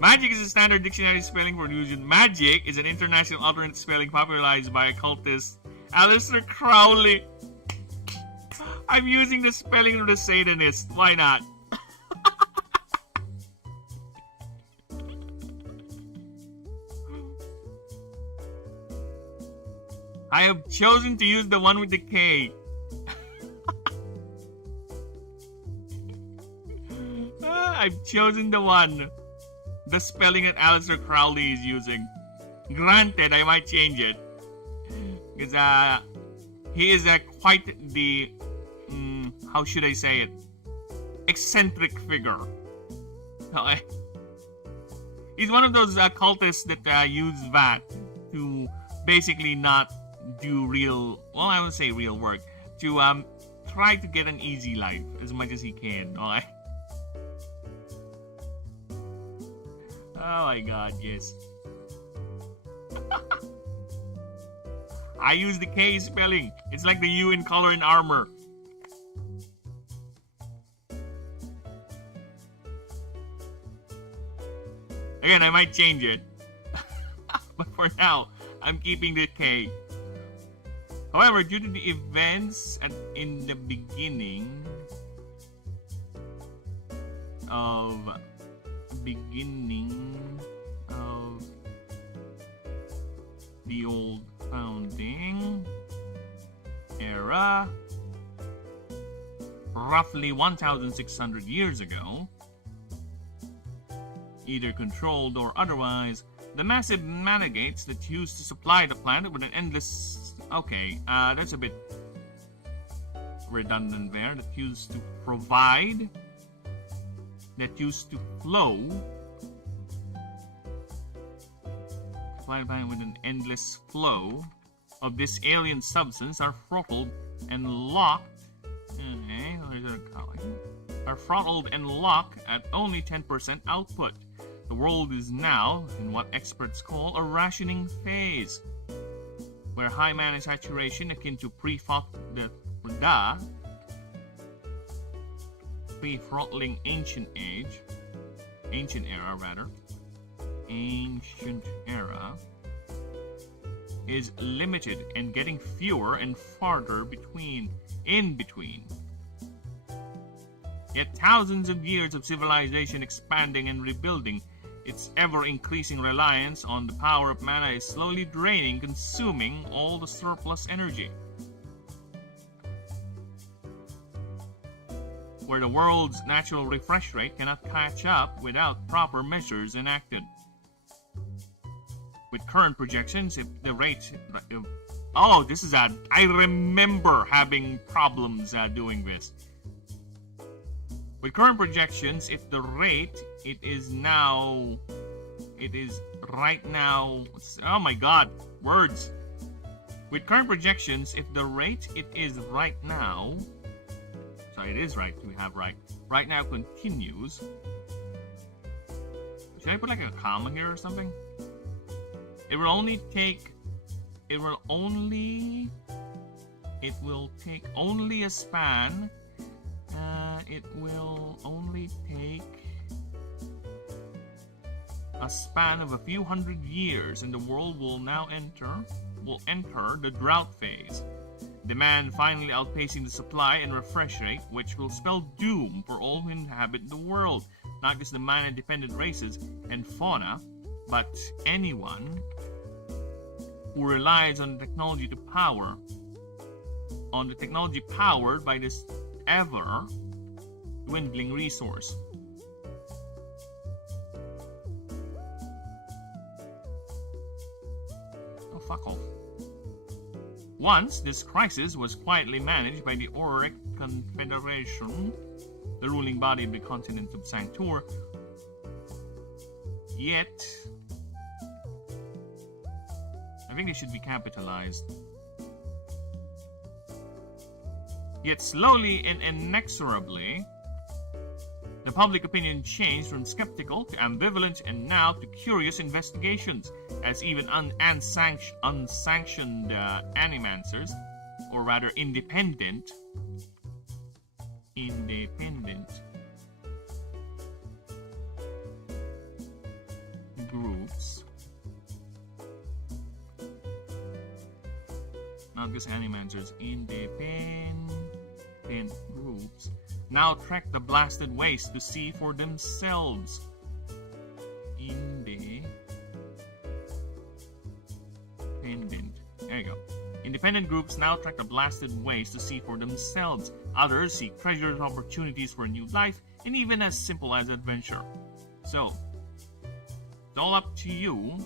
Magic is a standard dictionary spelling for illusion. Magic is an international alternate spelling popularized by occultist Aleister Crowley. I'm using the spelling of the Satanist. Why not? I have chosen to use the one with the K. I've chosen the one. The spelling that Aleister Crowley is using. Granted, I might change it. Because he is quite the... how should I say it? Eccentric figure. Okay. He's one of those cultists that use that to basically not do real... well, I would say real work. To try to get an easy life as much as he can. Okay. Oh my god, yes. I use the K spelling. It's like the U in color and armor. Again, I might change it. But for now, I'm keeping the K. However, due to the events in the beginning of the old founding era, roughly 1,600 years ago, either controlled or otherwise, the massive mana gates that used to supply the planet with an endless... Okay, that's a bit redundant there. That used to provide... That used to flow... Supply the planet with an endless flow of this alien substance are throttled and locked... Okay, are throttled and locked at only 10% output. The world is now in what experts call a rationing phase, where high mana saturation akin to pre-throttling ancient era is limited and getting fewer and farther in between. Yet thousands of years of civilization expanding and rebuilding, its ever-increasing reliance on the power of mana is slowly draining, consuming all the surplus energy. Where the world's natural refresh rate cannot catch up without proper measures enacted. With current projections, if the rate... Oh, this is I remember having problems doing this. With current projections, if the rate it is right now, oh my god, words. With current projections, if the rate it is right now, sorry, it is right, we have right now continues. Should I put like a comma here or something? It will take only a span. It will only take a span of a few hundred years, and the world will enter the drought phase. Demand finally outpacing the supply and refresh rate, which will spell doom for all who inhabit the world, not just the mana-dependent races and fauna, but anyone who relies on the technology powered by this ever dwindling resource. Oh, fuck off. Once, this crisis was quietly managed by the Auric Confederation, the ruling body of the continent of Sanctur. Yet, I think they should be capitalized. Yet slowly and inexorably, the public opinion changed from skeptical to ambivalent and now to curious investigations, as even unsanctioned animancers, or rather independent groups, not just animancers, independent groups now trek the blasted waste to see for themselves. There you go. Independent groups now trek the blasted waste to see for themselves. Others seek treasures, opportunities for a new life, and even as simple as adventure. So, it's all up to you.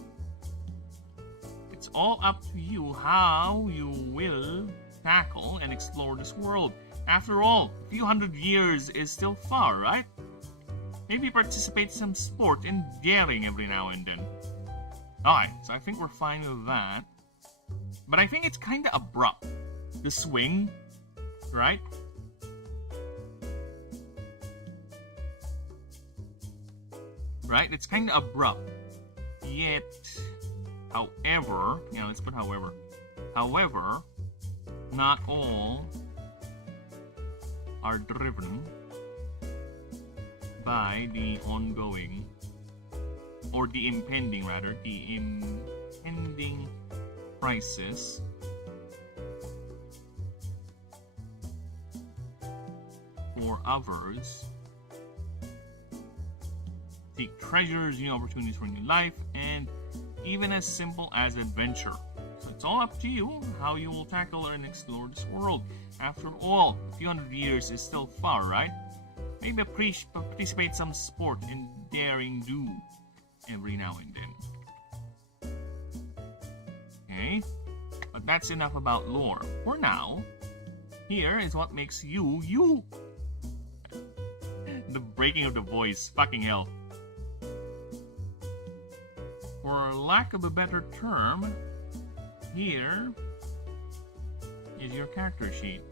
It's all up to you how you will tackle and explore this world. After all, a few hundred years is still far, right? Maybe participate in some sport and daring every now and then. Alright, so I think we're fine with that. But I think it's kinda abrupt. The swing, right? right? It's kind of abrupt. Yet, however, let's put however. However, not all are driven by the ongoing, or the impending crisis for others. Seek treasures, new opportunities for new life, and even as simple as adventure. So it's all up to you how you will tackle and explore this world. After all, a few hundred years is still far, right? Maybe participate some sport in daring do every now and then. Okay, but that's enough about lore. For now, here is what makes you, you. The breaking of the voice, fucking hell. For lack of a better term, here is your character sheet.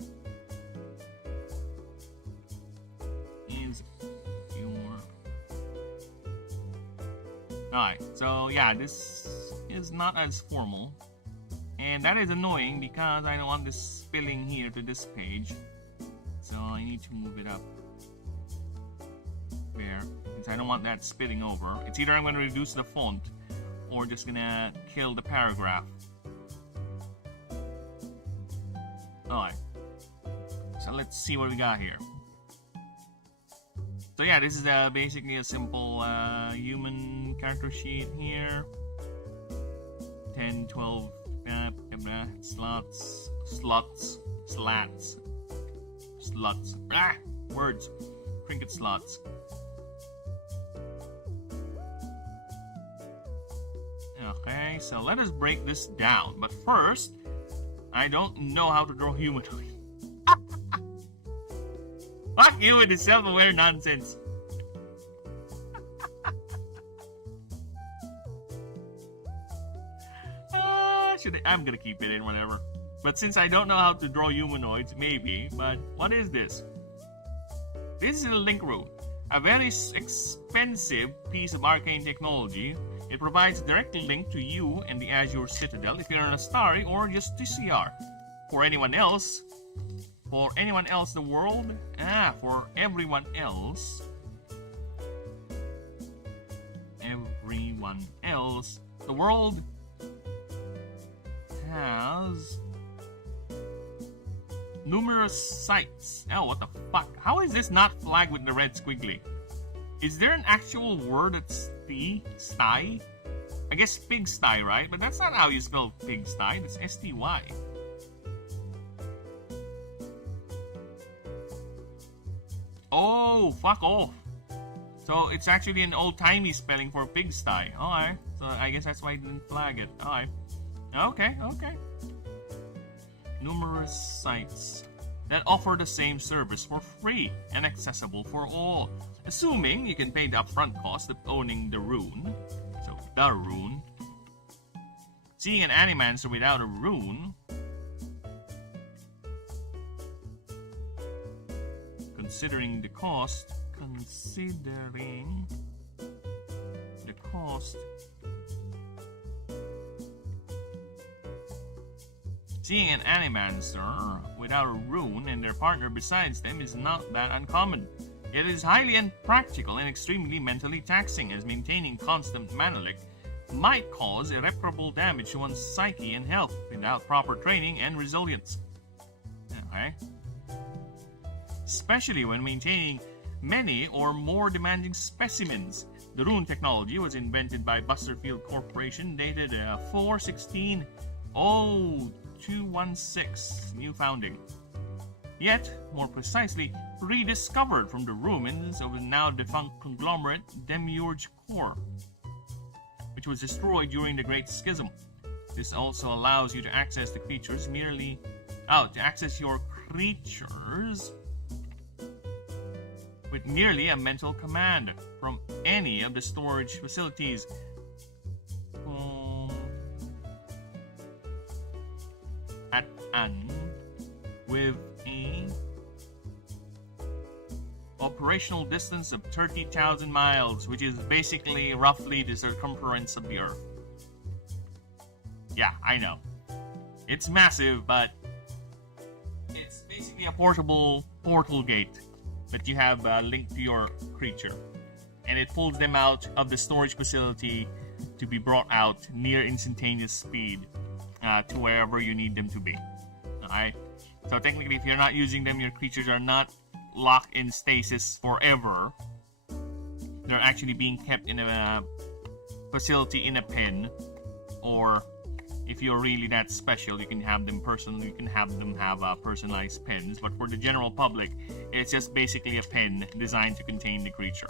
Alright, so yeah, this is not as formal. And that is annoying because I don't want this spilling here to this page. So I need to move it up. There. Since I don't want that spilling over. It's either I'm going to reduce the font or just gonna kill the paragraph. Alright. So let's see what we got here. So yeah, this is basically a simple human character sheet here. 10, 12 slats. Words. Trinket slots. Okay, so let us break this down. But first, I don't know how to draw humanoid. Fuck you with the self-aware nonsense. I'm gonna keep it in, whatever. But since I don't know how to draw humanoids, maybe. But what is this? This is a link rune. A very expensive piece of arcane technology. It provides a direct link to you and the Azure Citadel if you're on a Starry or just TCR. For anyone else, the world, for everyone else, the world has numerous sites. Oh, what the fuck? How is this not flagged with the red squiggly? Is there an actual word that's sty? I guess pigsty, right? But that's not how you spell pigsty. It's STY. Oh, fuck off. So it's actually an old-timey spelling for pigsty. Alright. So I guess that's why I didn't flag it. Alright. Okay. Numerous sites that offer the same service for free and accessible for all, assuming you can pay the upfront cost of owning the rune. So, the rune. Seeing an animancer without a rune, considering the cost, seeing an animancer without a rune and their partner besides them is not that uncommon. It is highly impractical and extremely mentally taxing, as maintaining constant mana might cause irreparable damage to one's psyche and health without proper training and resilience. Okay. Especially when maintaining many or more demanding specimens. The rune technology was invented by Busterfield Corporation, dated 4/16/0216, new founding. Yet, more precisely, rediscovered from the ruins of the now defunct conglomerate Demiurge Core, which was destroyed during the Great Schism. This also allows you to access the creatures your creatures with merely a mental command from any of the storage facilities. operational distance of 30,000 miles, which is basically roughly the circumference of the Earth. Yeah, I know. It's massive, but it's basically a portable portal gate that you have linked to your creature. And it pulls them out of the storage facility to be brought out near instantaneous speed to wherever you need them to be. Alright? So technically, if you're not using them, your creatures are not locked in stasis forever. They're actually being kept in a facility in a pen, or if you're really that special, you can have them personal. You can have them have personalized pens. But for the general public, it's just basically a pen designed to contain the creature.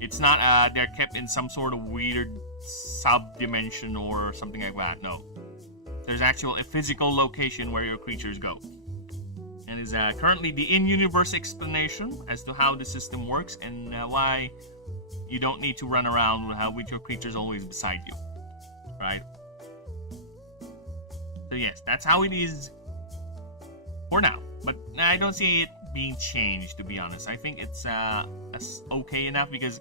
It's not they're kept in some sort of weird sub-dimension or something like that. No, there's actually a physical location where your creatures go. And is currently the in-universe explanation as to how the system works and why you don't need to run around with your creatures always beside you, right? So yes, that's how it is for now. But I don't see it being changed, to be honest. I think it's okay enough because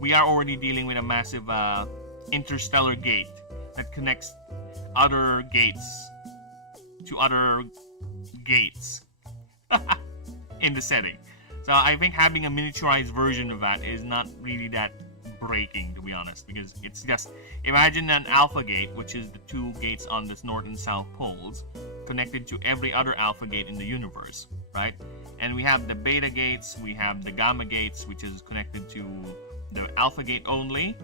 we are already dealing with a massive interstellar gate that connects other gates to other gates in the setting. So I think having a miniaturized version of that is not really that breaking, to be honest, because it's just, imagine an alpha gate, which is the two gates on the north and south poles, connected to every other alpha gate in the universe, right? And we have the beta gates, we have the gamma gates, which is connected to the alpha gate only,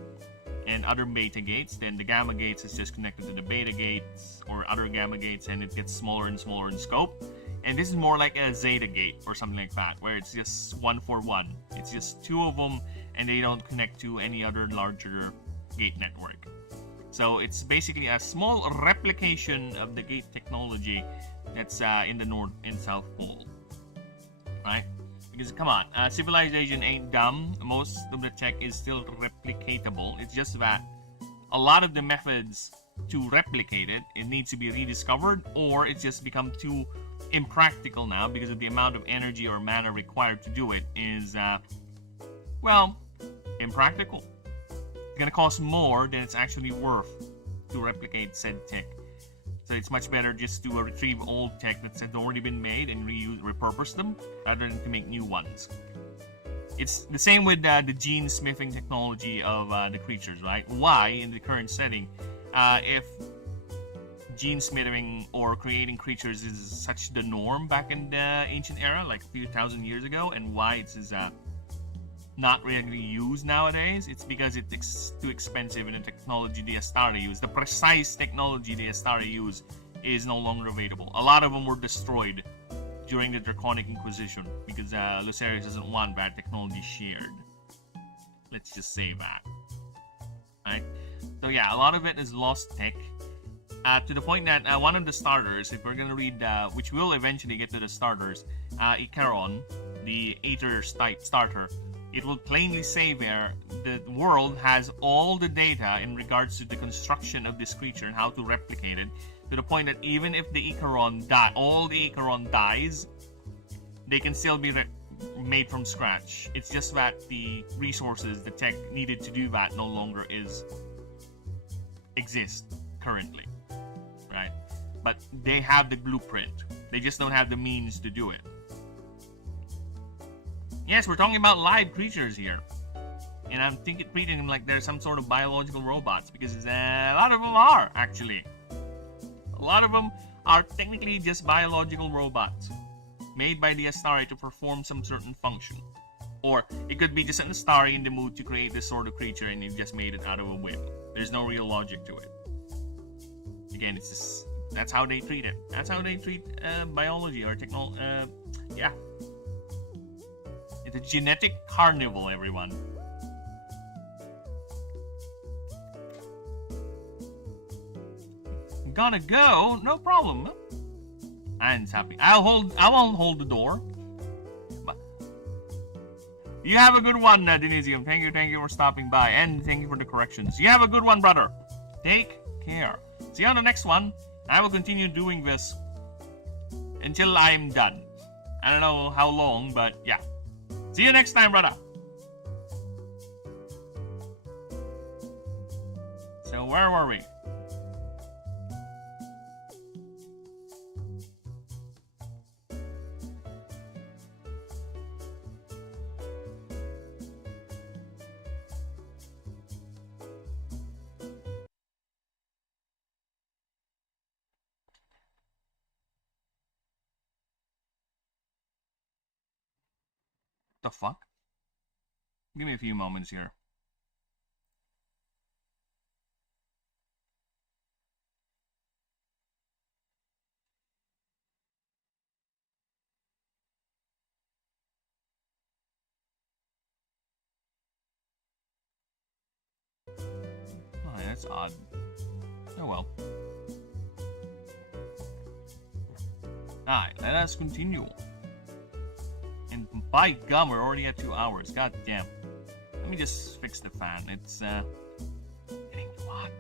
and other beta gates. Then the gamma gates is just connected to the beta gates or other gamma gates, and it gets smaller and smaller in scope. And this is more like a Zeta gate or something like that, where it's just 1 for 1. It's just two of them, and they don't connect to any other larger gate network. So it's basically a small replication of the gate technology that's in the North and South Pole. Right? Because come on, civilization ain't dumb. Most of the tech is still replicatable. It's just that a lot of the methods to replicate it needs to be rediscovered, or it's just become too impractical now because of the amount of energy or mana required to do it is, well, impractical. It's gonna cost more than it's actually worth to replicate said tech. So it's much better just to retrieve old tech that's already been made and repurpose them rather than to make new ones. It's the same with the gene smithing technology of the creatures, right? Why, in the current setting, if gene smithing or creating creatures is such the norm back in the ancient era, like a few thousand years ago, and why it's not really used nowadays, it's because it's too expensive, and the technology the Astari use, the precise technology the Astari use, is no longer available. A lot of them were destroyed during the Draconic Inquisition because Lucerius doesn't want that technology shared. Let's just say that. Right? So yeah, a lot of it is lost tech. To the point that one of the starters, if we're gonna read, which will eventually get to the starters, Icaron, the Aether type starter, it will plainly say there the world has all the data in regards to the construction of this creature and how to replicate it, to the point that even if the Icaron all the Icaron dies, they can still be made from scratch. It's just that the resources, the tech needed to do that no longer exist currently, right? But they have the blueprint. They just don't have the means to do it. Yes, we're talking about live creatures here. And I'm treating them like they're some sort of biological robots, because a lot of them are, actually. A lot of them are technically just biological robots made by the Astari to perform some certain function. Or it could be just an Astari in the mood to create this sort of creature and he just made it out of a whim. There's no real logic to it. Again, it's just, that's how they treat it. That's how they treat biology or technology. Yeah. It's a genetic carnival, everyone. Gonna go? No problem. Anne's happy. I won't hold the door. But you have a good one, Denisium. Thank you for stopping by, and thank you for the corrections. You have a good one, brother. Take care. See you on the next one. I will continue doing this until I'm done. I don't know how long, but yeah. See you next time, brother. So where were we? The fuck? Give me a few moments here. Oh, that's odd. Oh well. Alright, let us continue. And by gum, we're already at 2 hours. God damn. Let me just fix the fan. It's getting hot.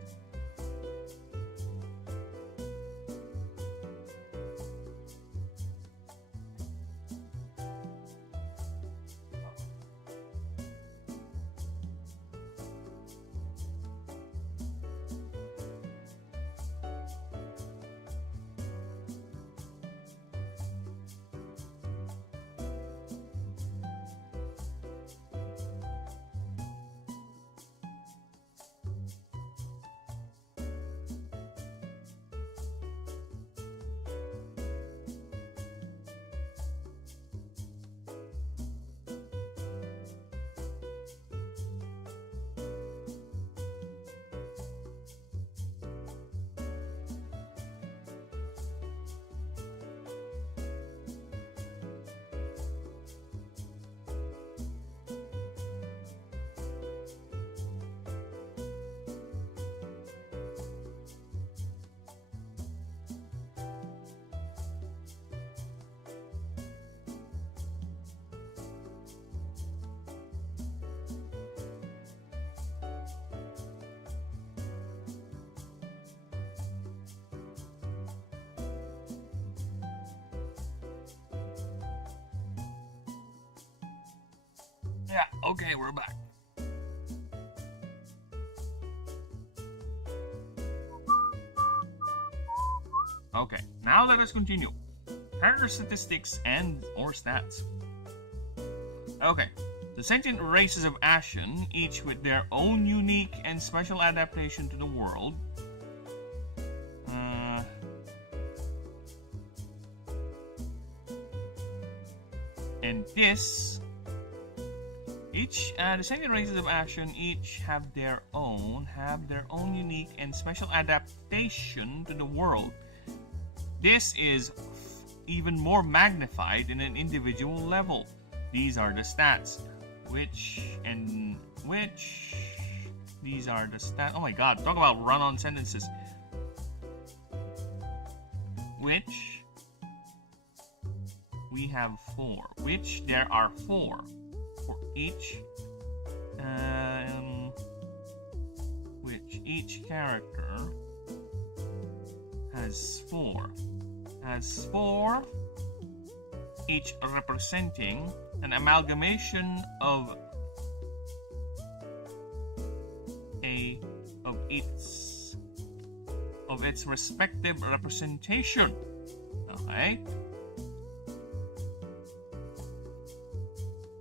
Yeah, okay, we're back. Okay, now let us continue. Character statistics and or stats. Okay, the sentient races of Ashen, each with their own unique and special adaptation to the world. And this... the sentient races of Ashen each have their own unique and special adaptation to the world. This is even more magnified in an individual level. These are the stats. These are the stats. Oh my god, talk about run-on sentences. Which we have 4. Which there are 4. For each, which each character has 4. Has 4, each representing an amalgamation of its respective representation. Okay.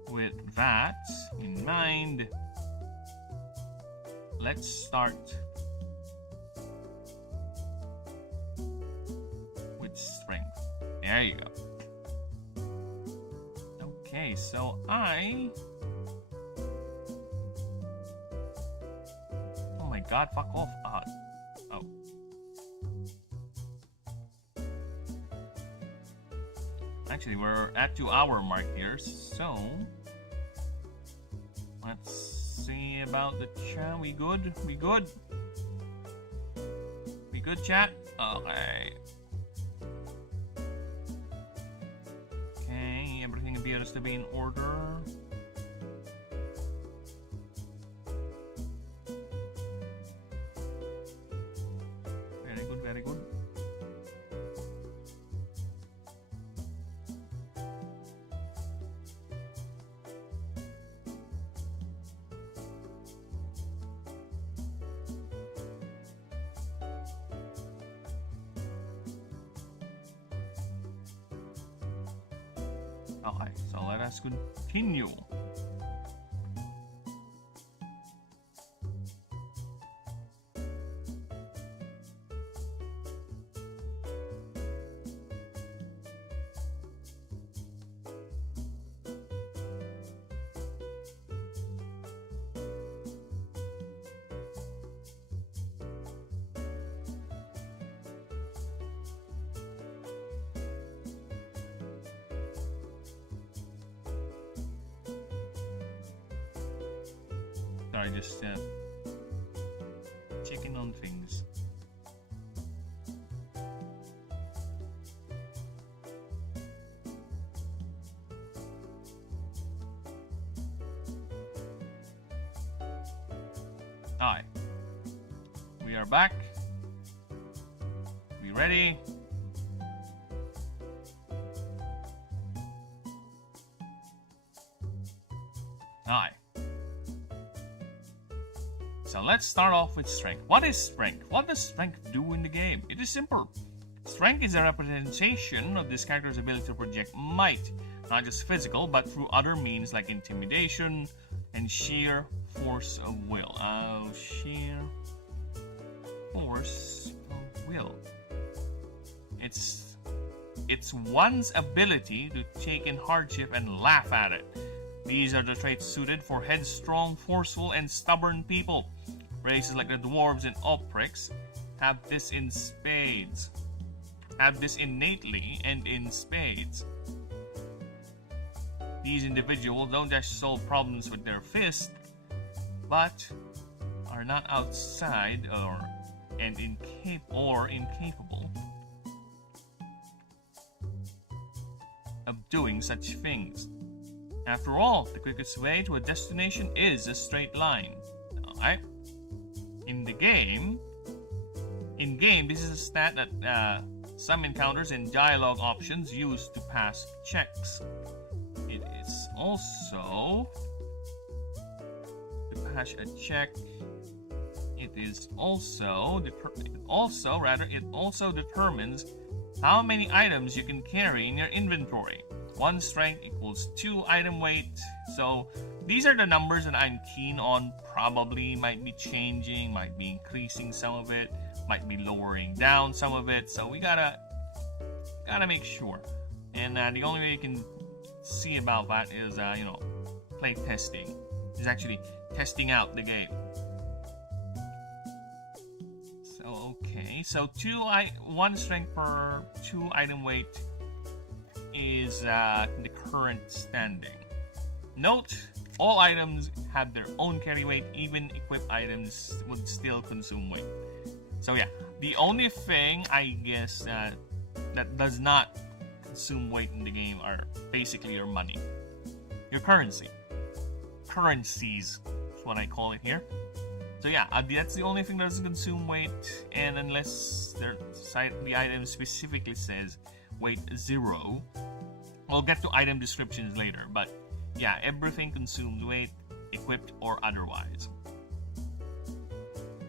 With that in mind, let's start with strength. There you go. Okay, so oh my god, fuck off. Oh. Actually, we're at 2-hour mark here, so let's see about the chat. We good? We good? We good, chat? Okay. Okay, everything appears to be in order. Very good, very good. Okay, so let us continue. Sorry, just checking on things. Hi. We are back. We ready? Hi. So let's start off with strength. What is strength? What does strength do in the game? It is simple. Strength is a representation of this character's ability to project might, not just physical, but through other means like intimidation and sheer force of will. Sheer force of will. It's one's ability to take in hardship and laugh at it. These are the traits suited for headstrong, forceful, and stubborn people. Races like the dwarves and oprix have this in spades. Have this innately and in spades. These individuals don't just solve problems with their fist, but are not outside or incapable of doing such things. After all, the quickest way to a destination is a straight line. Alright? In game, this is a stat that some encounters and dialogue options use to pass checks. It is also to pass a check. It also determines how many items you can carry in your inventory. 1 strength equals 2 item weight. So these are the numbers that I'm keen on. Probably might be changing, might be increasing some of it, might be lowering down some of it. So we gotta make sure. And the only way you can see about that is play testing. Is actually testing out the game. So okay, so 1 strength per 2 item weight is the current standing. Note, all items have their own carry weight. Even equipped items would still consume weight. So yeah, the only thing I guess that does not consume weight in the game are basically your money, your currencies is what I call it here. So yeah, that's the only thing that doesn't consume weight, and unless the item specifically says weight 0. We'll get to item descriptions later, but yeah, everything consumes weight, equipped or otherwise.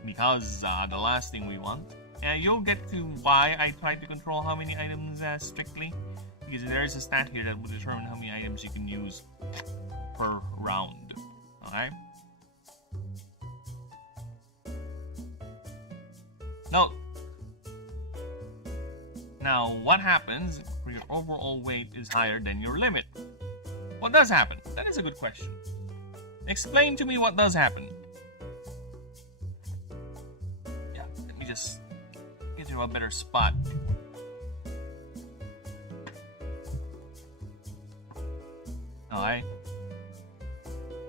Because the last thing we want, and you'll get to why I try to control how many items strictly, because there is a stat here that will determine how many items you can use per round. Okay? Note. Now, what happens when your overall weight is higher than your limit? What does happen? That is a good question. Explain to me what does happen. Yeah, let me just get to a better spot. Alright.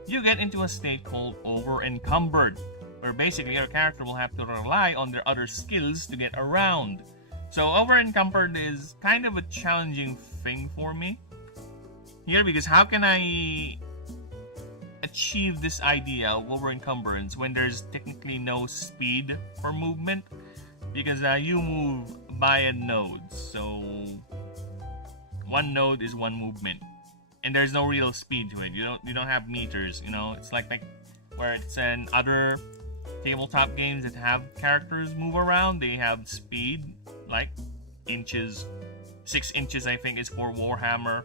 You get into a state called over-encumbered, where basically your character will have to rely on their other skills to get around. So over-encumbered is kind of a challenging thing for me here, because how can I achieve this idea of over-encumbrance when there's technically no speed for movement? Because you move by a node, so 1 node is 1 movement, and there's no real speed to it. You don't have meters, it's like where it's in other tabletop games that have characters move around, they have speed like inches. 6 inches I think is for Warhammer,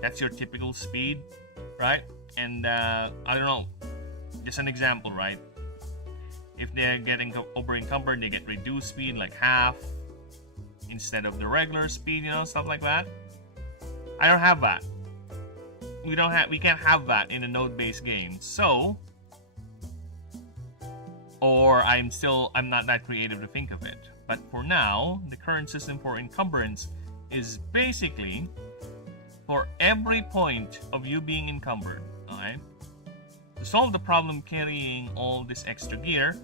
That's your typical speed, right? And I don't know, just an example, right? If they're getting over encumbered, they get reduced speed, like half instead of the regular speed, you know, stuff like that. I don't have that. We can't have that in a node-based game. So, or I'm not that creative to think of it. But for now, the current system for encumbrance is basically for every point of you being encumbered. Alright? To solve the problem carrying all this extra gear,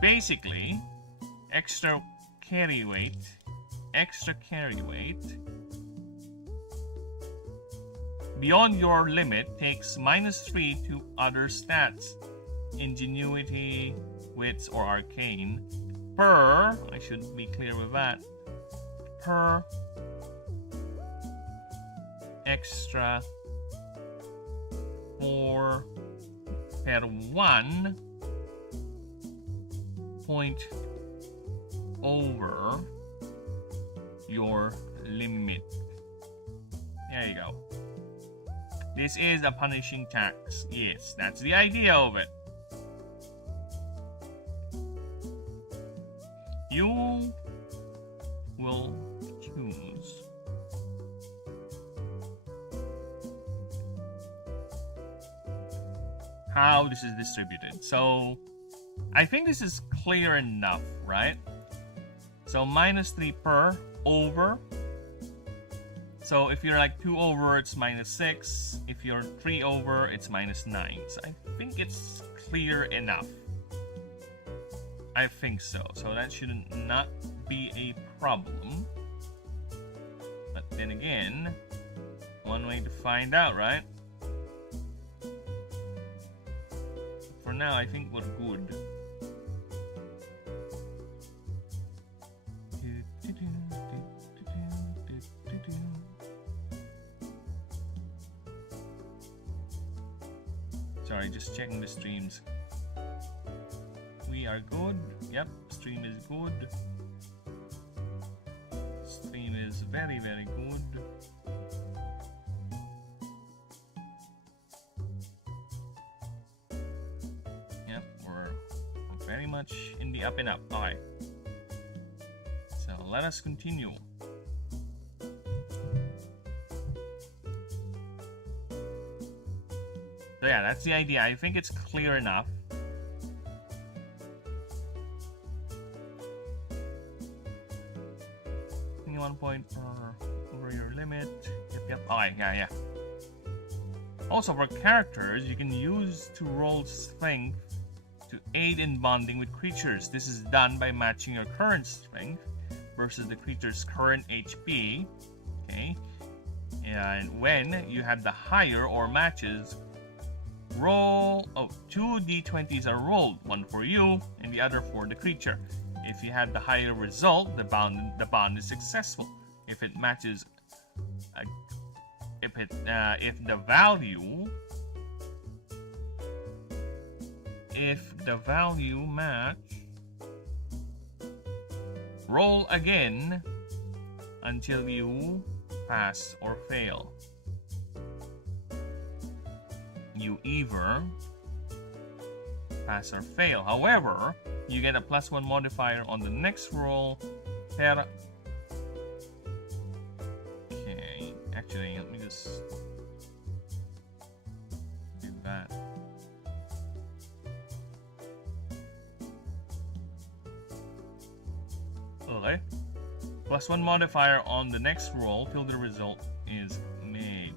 basically, extra carry weight beyond your limit takes -3 to other stats, ingenuity, wits, or arcane, per, I should be clear with that, per extra 4 per 1 point over your limit. There you go. This is a punishing tax. Yes, that's the idea of it. You will choose how this is distributed. So, I think this is clear enough, right? So, -3 per over. So, if you're like 2 over, it's -6. If you're 3 over, it's -9. So, I think it's clear enough. I think so. So, that should not be a problem. But then again, one way to find out, right? For now, I think we're good. Sorry, just checking the streams. We are good. Yep, stream is good. Stream is very, very good. Yep, we're very much in the up and up. Alright. So let us continue. So yeah, that's the idea. I think it's clear enough. Only 1 point over your limit. Yep. Alright, yeah. Also, for characters, you can use to roll strength to aid in bonding with creatures. This is done by matching your current strength versus the creature's current HP. Okay. And when you have the higher or matches, roll 2 d20s are rolled, one for you and the other for the creature. If you have the higher result, the bond is successful. If it matches, if the value match, roll again until you pass or fail. You either pass or fail. However, you get a +1 modifier on the next roll per... Okay, actually, let me just do that. Okay. +1 modifier on the next roll till the result is made.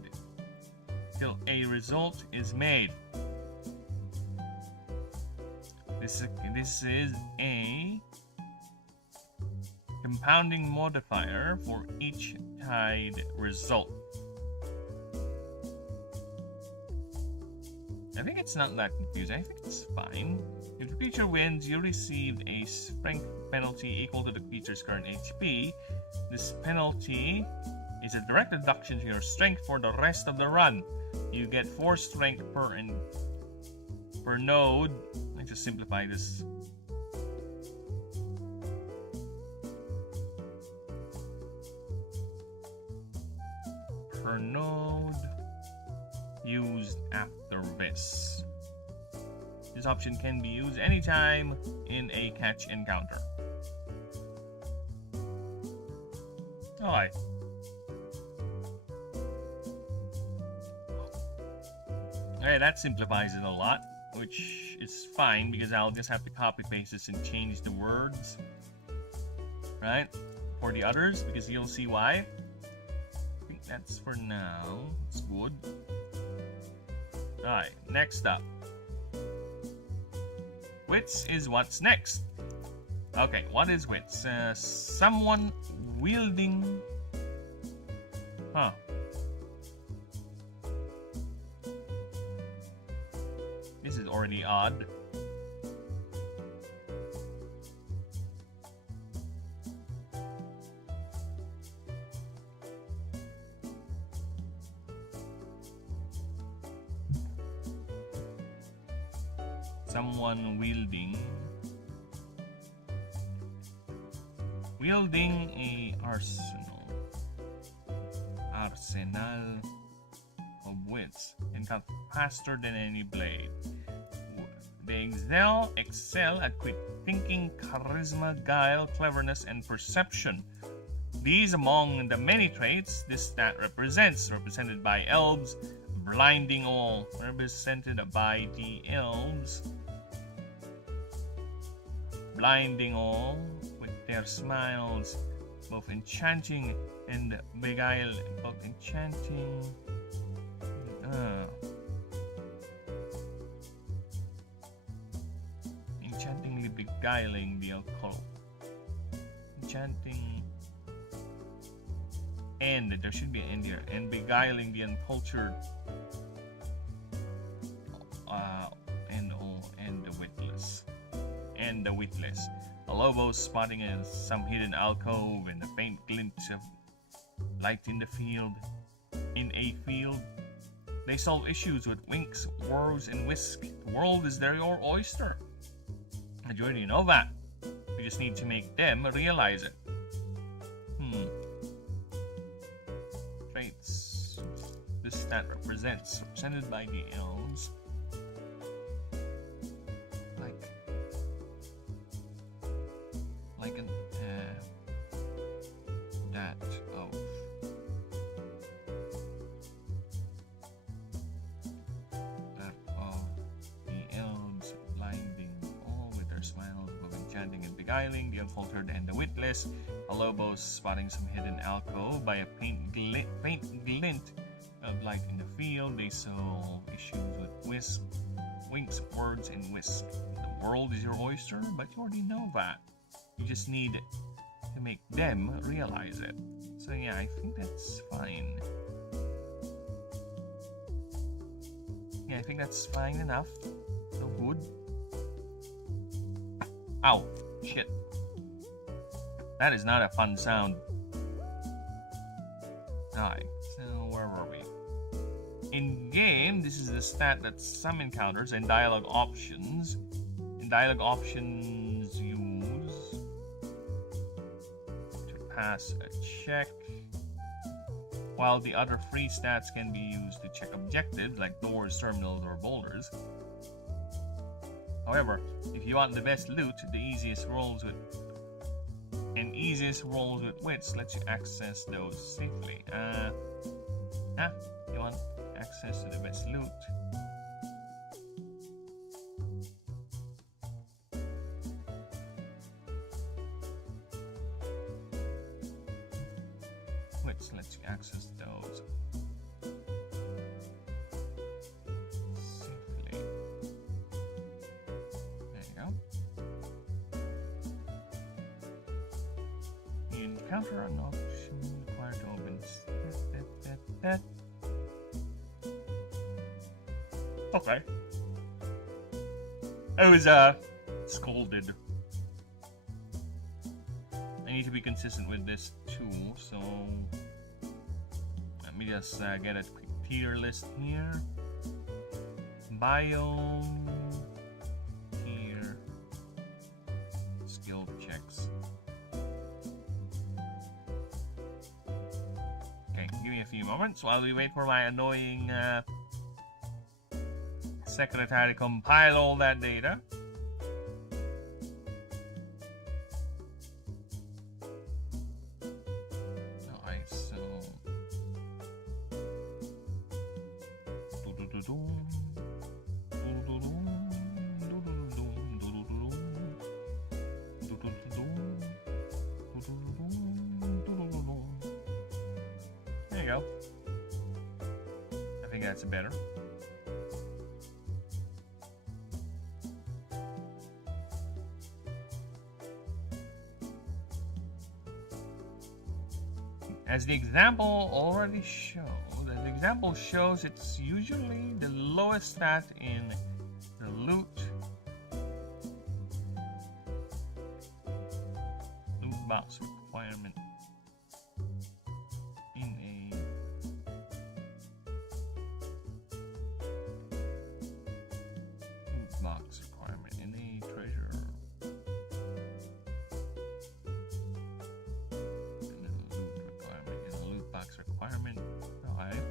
Till a result is made. This is a compounding modifier for each tied result. I think it's not that confusing. I think it's fine. If the creature wins, you receive a strength penalty equal to the creature's current HP. This penalty is a direct deduction to your strength for the rest of the run. You get 4 strength per node. Let's just simplify this. encounter node used after this. This option can be used anytime in a catch encounter. Alright. Okay, that simplifies it a lot, which is fine because I'll just have to copy paste this and change the words, right, for the others, because you'll see why. I think that's for now. It's good. Alright, next up. Wits is what's next. Okay, what is wits? Someone wielding... Huh. This is already odd. Someone wielding a arsenal of wits and cut faster than any blade. They excel at quick thinking, charisma, guile, cleverness, and perception. These among the many traits this stat represented by elves, blinding all, represented by the elves, blinding all with their smiles, both enchanting and beguile, both enchantingly beguiling the occult, enchanting, and there should be an end here, and beguiling the uncultured, and the witless. A lobo spotting some hidden alcove and a faint glint of light in a field. They solve issues with winks, whirs, and whisk. The world is their oyster. And you already know that. We just need to make them realize it. Traits this stat represented by the elves. Like that of the elves, blinding all with their smiles, both enchanting and beguiling, the uncultured and the witless. A lobo spotting some hidden alcove by a faint glint of light in the field. They solve issues with winks, words, and whisk. The world is your oyster, but you already know that. You just need to make them realize it. So yeah, I think that's fine. Yeah, I think that's fine enough. So good. Ow! Shit. That is not a fun sound. Alright, so where were we? In game, this is the stat that some encounters and dialogue options. In dialogue options, use to pass a check, while the other free stats can be used to check objectives like doors, terminals, or boulders. However, if you want the best loot, the easiest rolls with wits lets you access those safely. You want access to the best loot. Wits lets you access those safely. There you go. You encounter an option required to open. Okay. I was scolded. I need to be consistent with this too, so let me just get a quick tier list here. Biome tier skill checks. Okay, give me a few moments while we wait for my annoying secretary to compile all that data. Alright, so there you go. I think that's better. As the example already shows, it's usually the lowest stat in the loot box requirement in a loot box requirement in a treasure. Requirement. Alright.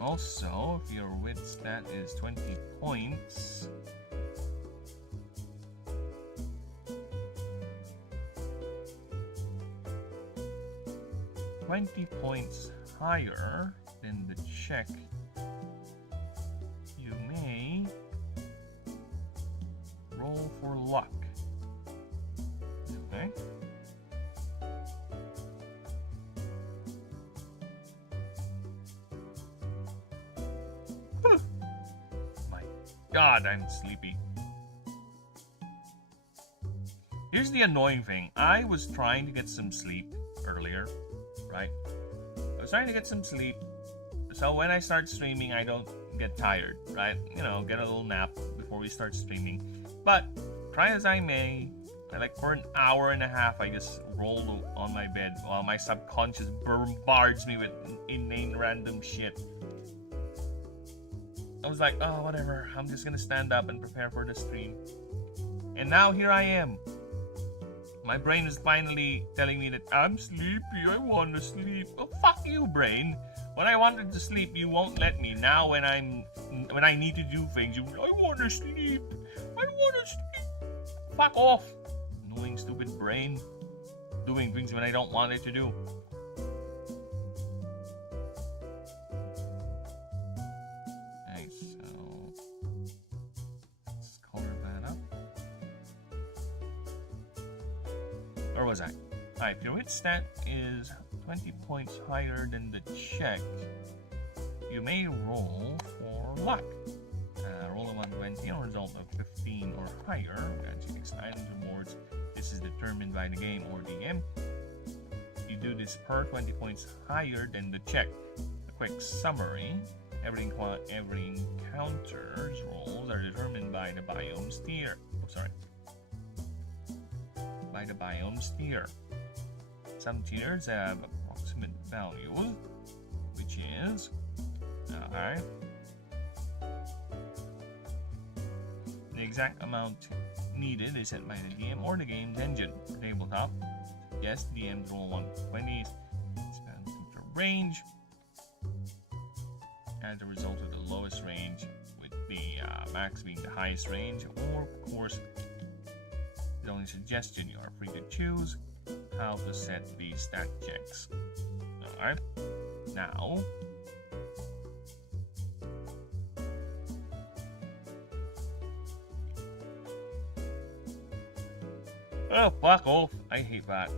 Also, if your wit stat is 20 points, higher than the check, you may roll for luck. Okay. God, I'm sleepy. Here's the annoying thing. I was trying to get some sleep earlier, right? I was trying to get some sleep, so when I start streaming, I don't get tired, right? You know, get a little nap before we start streaming. But, try as I may, like for an hour and a half, I just roll on my bed while my subconscious bombards me with inane random shit. I was like, oh, whatever, I'm just gonna stand up and prepare for the stream. And now here I am. My brain is finally telling me that I'm sleepy, I want to sleep. Oh, fuck you, brain. When I wanted to sleep, you won't let me. Now when I need to do things, I want to sleep. I want to sleep. Fuck off. Annoying, stupid brain. Doing things when I don't want it to do. Where was I? Alright, if your wit stat is 20 points higher than the check, you may roll for luck. Roll a 120 on a result of 15 or higher. Grants you next items rewards. This is determined by the game or DM. You do this per 20 points higher than the check. A quick summary. Every encounter's rolls are determined by the biome's tier. By the biome's tier. Some tiers have approximate values, which is the exact amount needed is set by the DM or the game's engine. For tabletop, yes, DMs roll 120, expand the range as a result of the lowest range, with the max being the highest range, or of course the only suggestion. You are free to choose how to set the stat checks. Alright, now oh, fuck off. I hate that.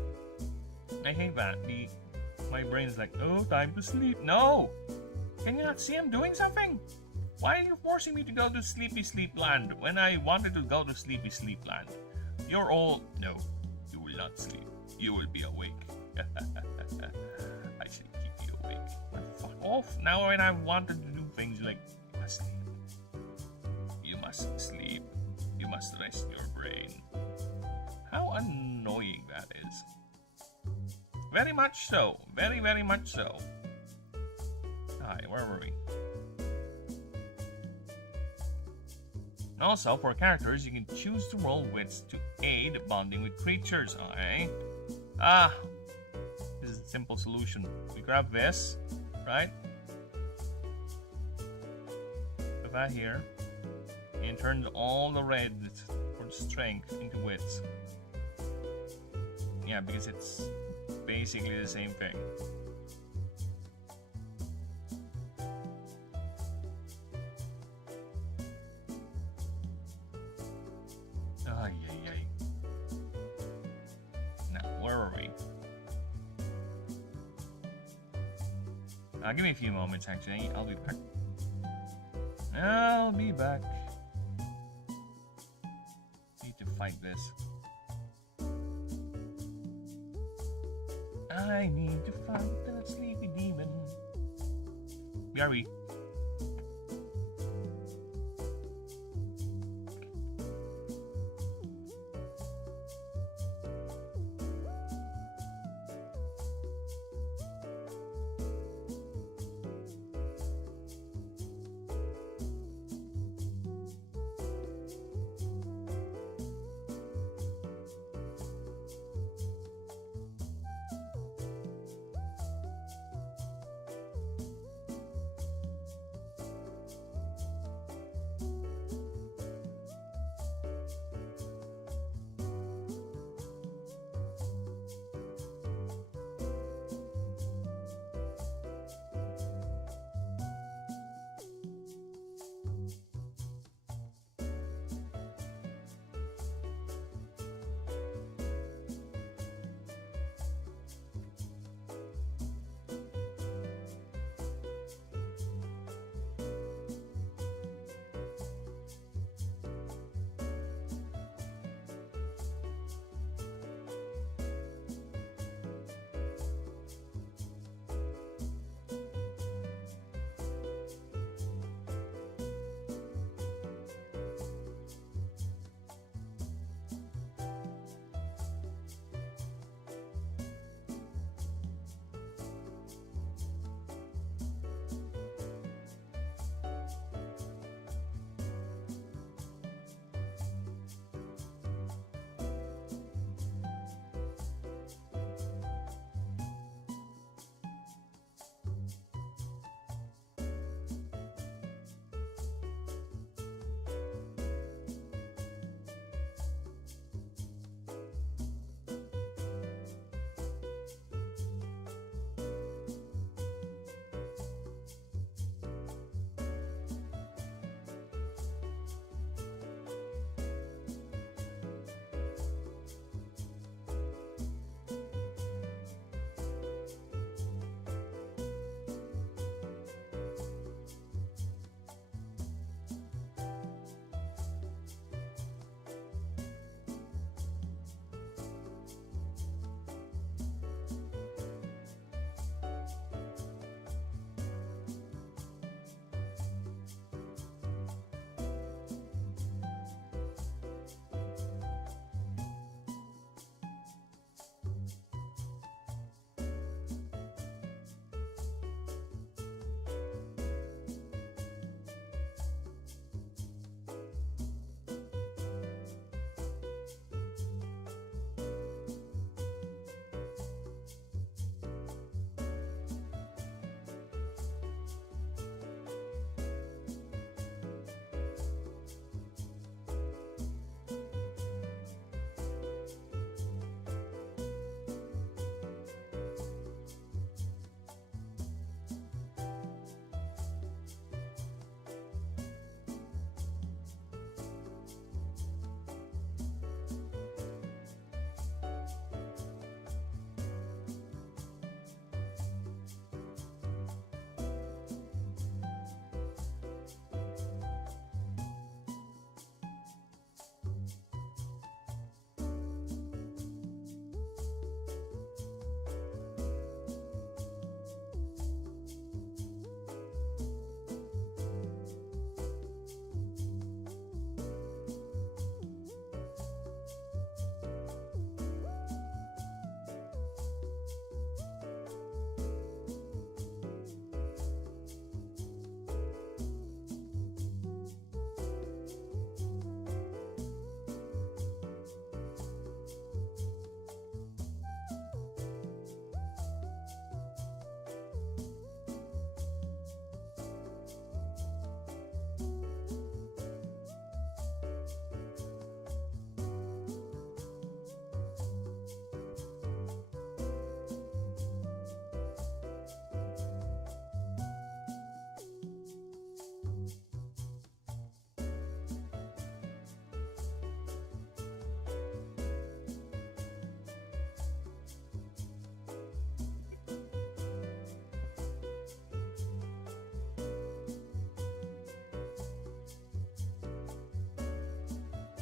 My brain is like, oh, time to sleep. No! Can you not see I'm doing something? Why are you forcing me to go to Sleepy Sleep Land when I wanted to go to Sleepy Sleep Land? You're all... No, you will not sleep. You will be awake. I should keep you awake. But fuck off. Now when I wanted to do things like, you must sleep. You must sleep. You must rest your brain. How annoying that is. Very much so. Very, very much so. Alright, where were we? Also, for characters, you can choose to roll wits to aid bonding with creatures. Okay. This is Simple solution. We grab this, right? Put that here. And turn all the red for strength into width. Yeah, because it's basically the same thing. Ay, ay, ay. Now, where are we? Give me a few moments, actually. I'll be back. I'll be back. Need to fight this. I need to fight that sleepy demon. Where are we?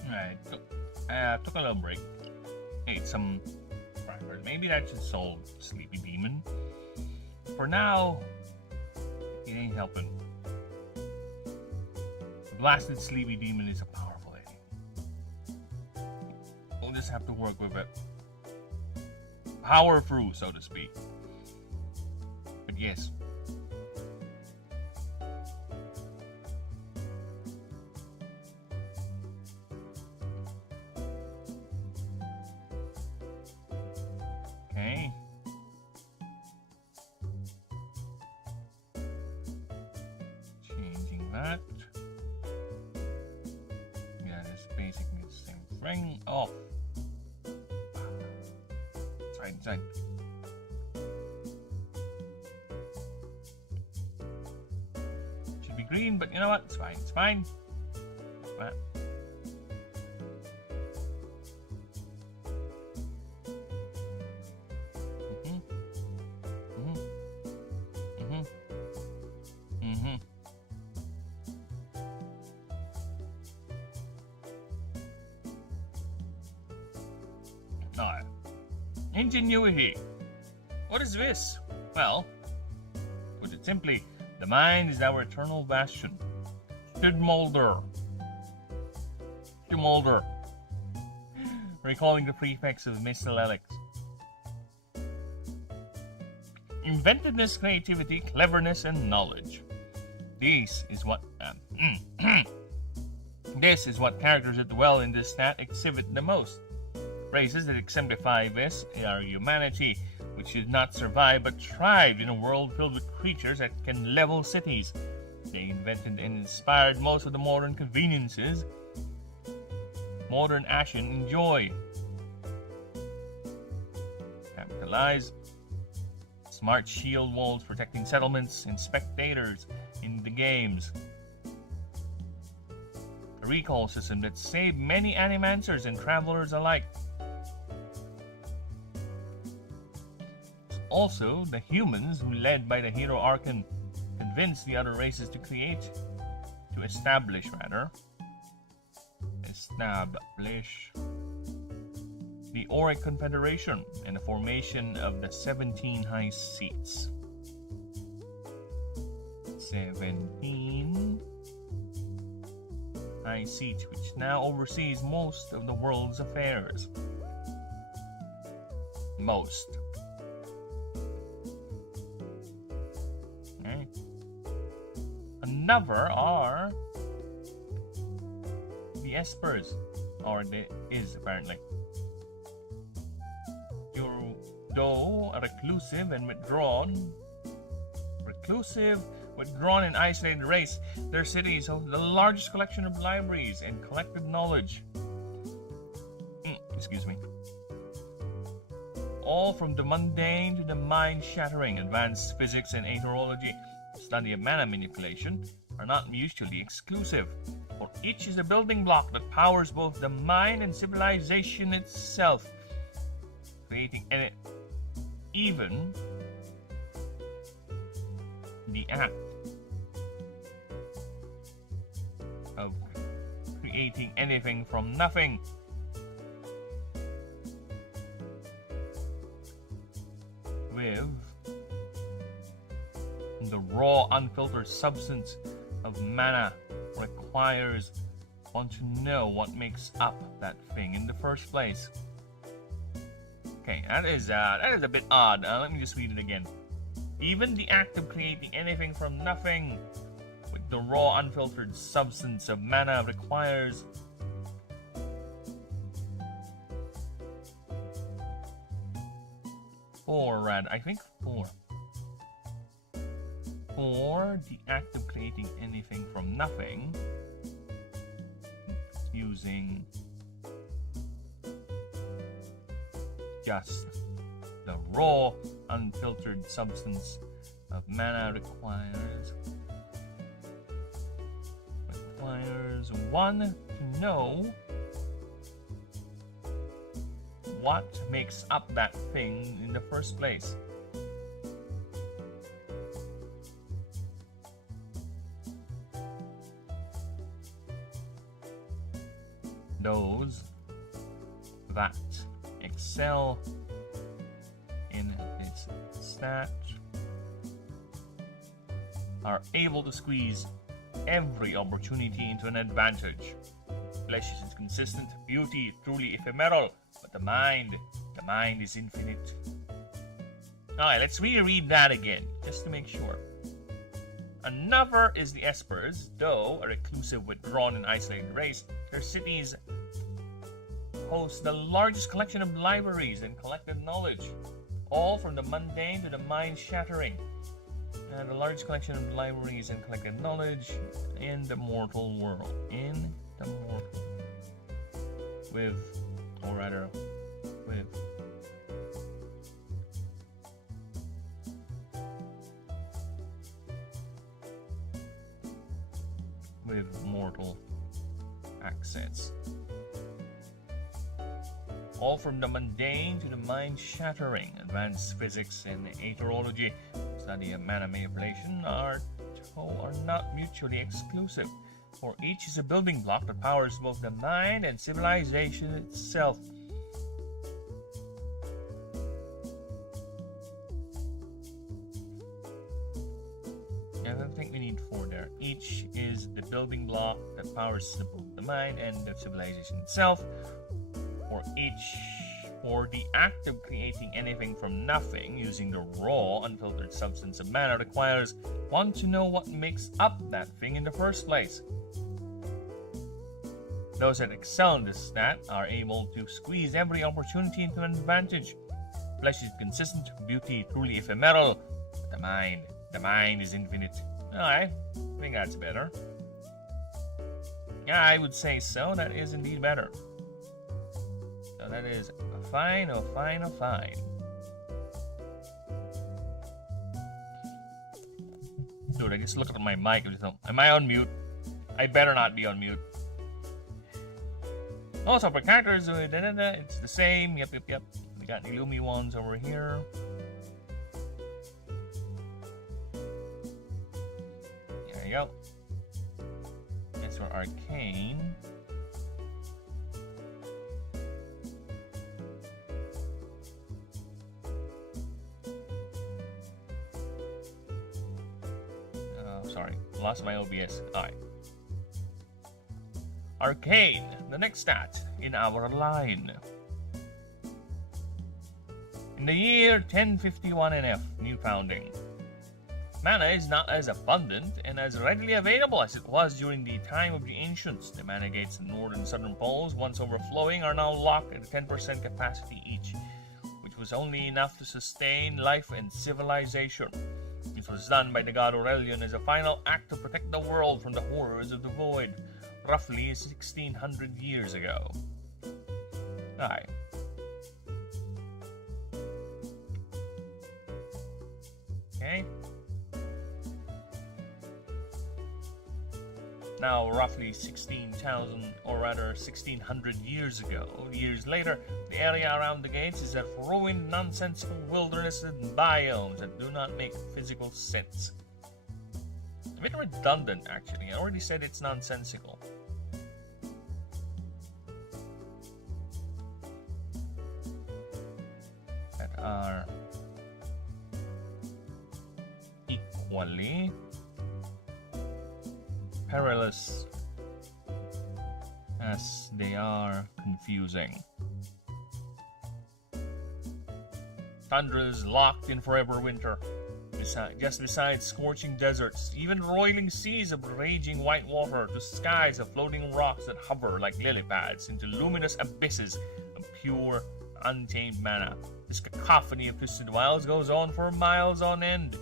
Alright, took a little break. Ate some crackers. Maybe that should solve Sleepy Demon. For now, it ain't helping. The blasted Sleepy Demon is a powerful enemy. We'll just have to work with it. Power through, so to speak. But yes. Okay. Changing that. Yeah, it's basically the same thing. Off. Side. Should be green, but you know what? It's fine. It's fine. Right. Alright. Ingenuity. What is this? Well, put it simply, the mind is our eternal bastion. Shudmolder. Recalling the prefix of Mr. Lelix. Inventiveness, creativity, cleverness, and knowledge. This is what characters that dwell in this stat exhibit the most. Races that exemplify this are humanity, which did not survive but thrived in a world filled with creatures that can level cities. They invented and inspired most of the modern conveniences modern Ashen enjoy. Capitalize. Smart shield walls protecting settlements and spectators in the games. A recall system that saved many animancers and travelers alike. Also, the humans who, led by the hero Arkan, convinced the other races to establish the Auric Confederation and the formation of the 17 high seats. 17 high seats, which now oversees most of the world's affairs. Most. Okay. Another are the Espers, or the is apparently. Though reclusive, withdrawn and isolated race, their cities hold the largest collection of libraries and collected knowledge. Excuse me. All from the mundane to the mind-shattering, advanced physics and astrology, study of mana manipulation, are not mutually exclusive, for each is a building block that powers both the mind and civilization itself, creating even the act of creating anything from nothing. With the raw, unfiltered substance of mana requires one to know what makes up that thing in the first place. Okay, that is a bit odd. Let me just read it again. Even the act of creating anything from nothing with the raw, unfiltered substance of mana requires four. For the act of creating anything from nothing using just the raw, unfiltered substance of mana requires one to know what makes up that thing in the first place. those that excel in this stat are able to squeeze every opportunity into an advantage. Flesh is consistent, beauty truly ephemeral, but the mind is infinite. Alright, let's reread that again, just to make sure. Another is the Espers, though a reclusive, withdrawn, and isolated race. Their cities host the largest collection of libraries and collected knowledge, all from the mundane to the mind-shattering. The largest collection of libraries and collected knowledge in the mortal world. In the mortal. With mortal accents. All from the mundane to the mind-shattering. Advanced physics and aetherology, study of mana manipulation, are not mutually exclusive, for each is a building block that powers both the mind and civilization itself. I don't think we need 4 there. Each is the building block that powers both the mind and the civilization itself. For the act of creating anything from nothing using the raw, unfiltered substance of mana requires one to know what makes up that thing in the first place. Those that excel in this stat are able to squeeze every opportunity into an advantage. Flesh is consistent, beauty truly ephemeral, but the mind is infinite. I think that's better. Yeah, I would say so. That is indeed better. So that is a fine. Dude, I just looked at my mic and just thought, am I on mute? I better not be on mute. Also, for characters, it's the same. Yep. We got the Illumi ones over here. There you go. That's for Arcane. Sorry, lost my OBS. Alright. Arcane, the next stat in our line. In the year 1051 NF, New Founding, mana is not as abundant and as readily available as it was during the time of the Ancients. The mana gates in the northern and southern poles, once overflowing, are now locked at 10% capacity each, which was only enough to sustain life and civilization. This was done by the god Aurelian as a final act to protect the world from the horrors of the void, roughly 1600 years ago. Aye. Okay. Now, roughly 16,000, or rather 1600 years later, the area around the gates is a ruined, nonsensical wilderness and biomes that do not make physical sense. A bit redundant, actually. I already said it's nonsensical. That are equally perilous as they are confusing. Tundras locked in forever winter, just beside scorching deserts, even roiling seas of raging white water, to skies of floating rocks that hover like lily pads into luminous abysses of pure, untamed mana. This cacophony of twisted wilds goes on for miles on end,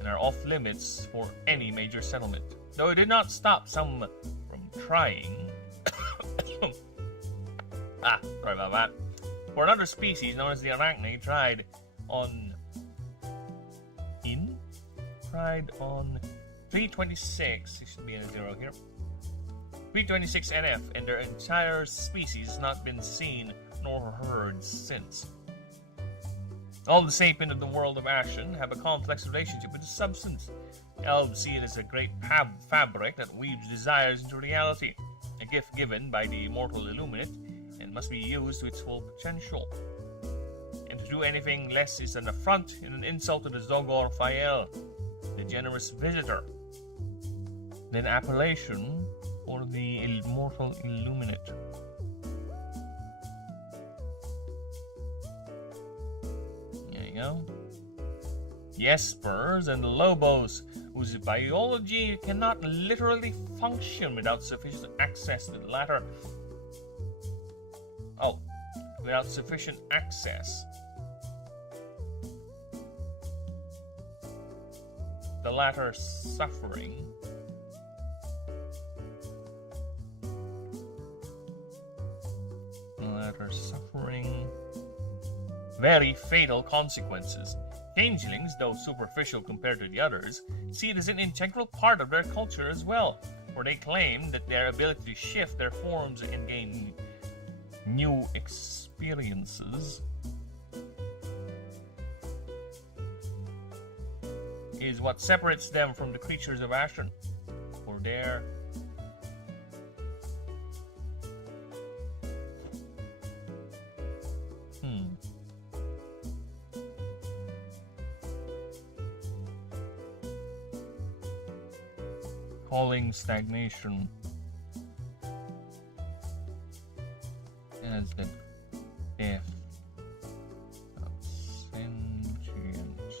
and are off limits for any major settlement. Though it did not stop some from trying. Sorry about that. For another species known as the Arachne tried on 326, it should be in a 0 here, 326 NF, and their entire species has not been seen nor heard since. All the sapient of the world of Ashen have a complex relationship with the substance. Elves see it as a great fabric that weaves desires into reality. a gift given by the immortal Illuminate, and must be used to its full potential. And to do anything less is an affront and an insult to the Zogor Fael, the generous visitor. Then appellation for the immortal Illuminate. There you go. The Espers and the Lobos, whose biology cannot literally function without sufficient access to the latter. Oh, without sufficient access. The latter suffering. The latter suffering very fatal consequences. Changelings, though superficial compared to the others, see it as an integral part of their culture as well, for they claim that their ability to shift their forms and gain new experiences is what separates them from the creatures of Ashen, for their calling stagnation as the death of sentience.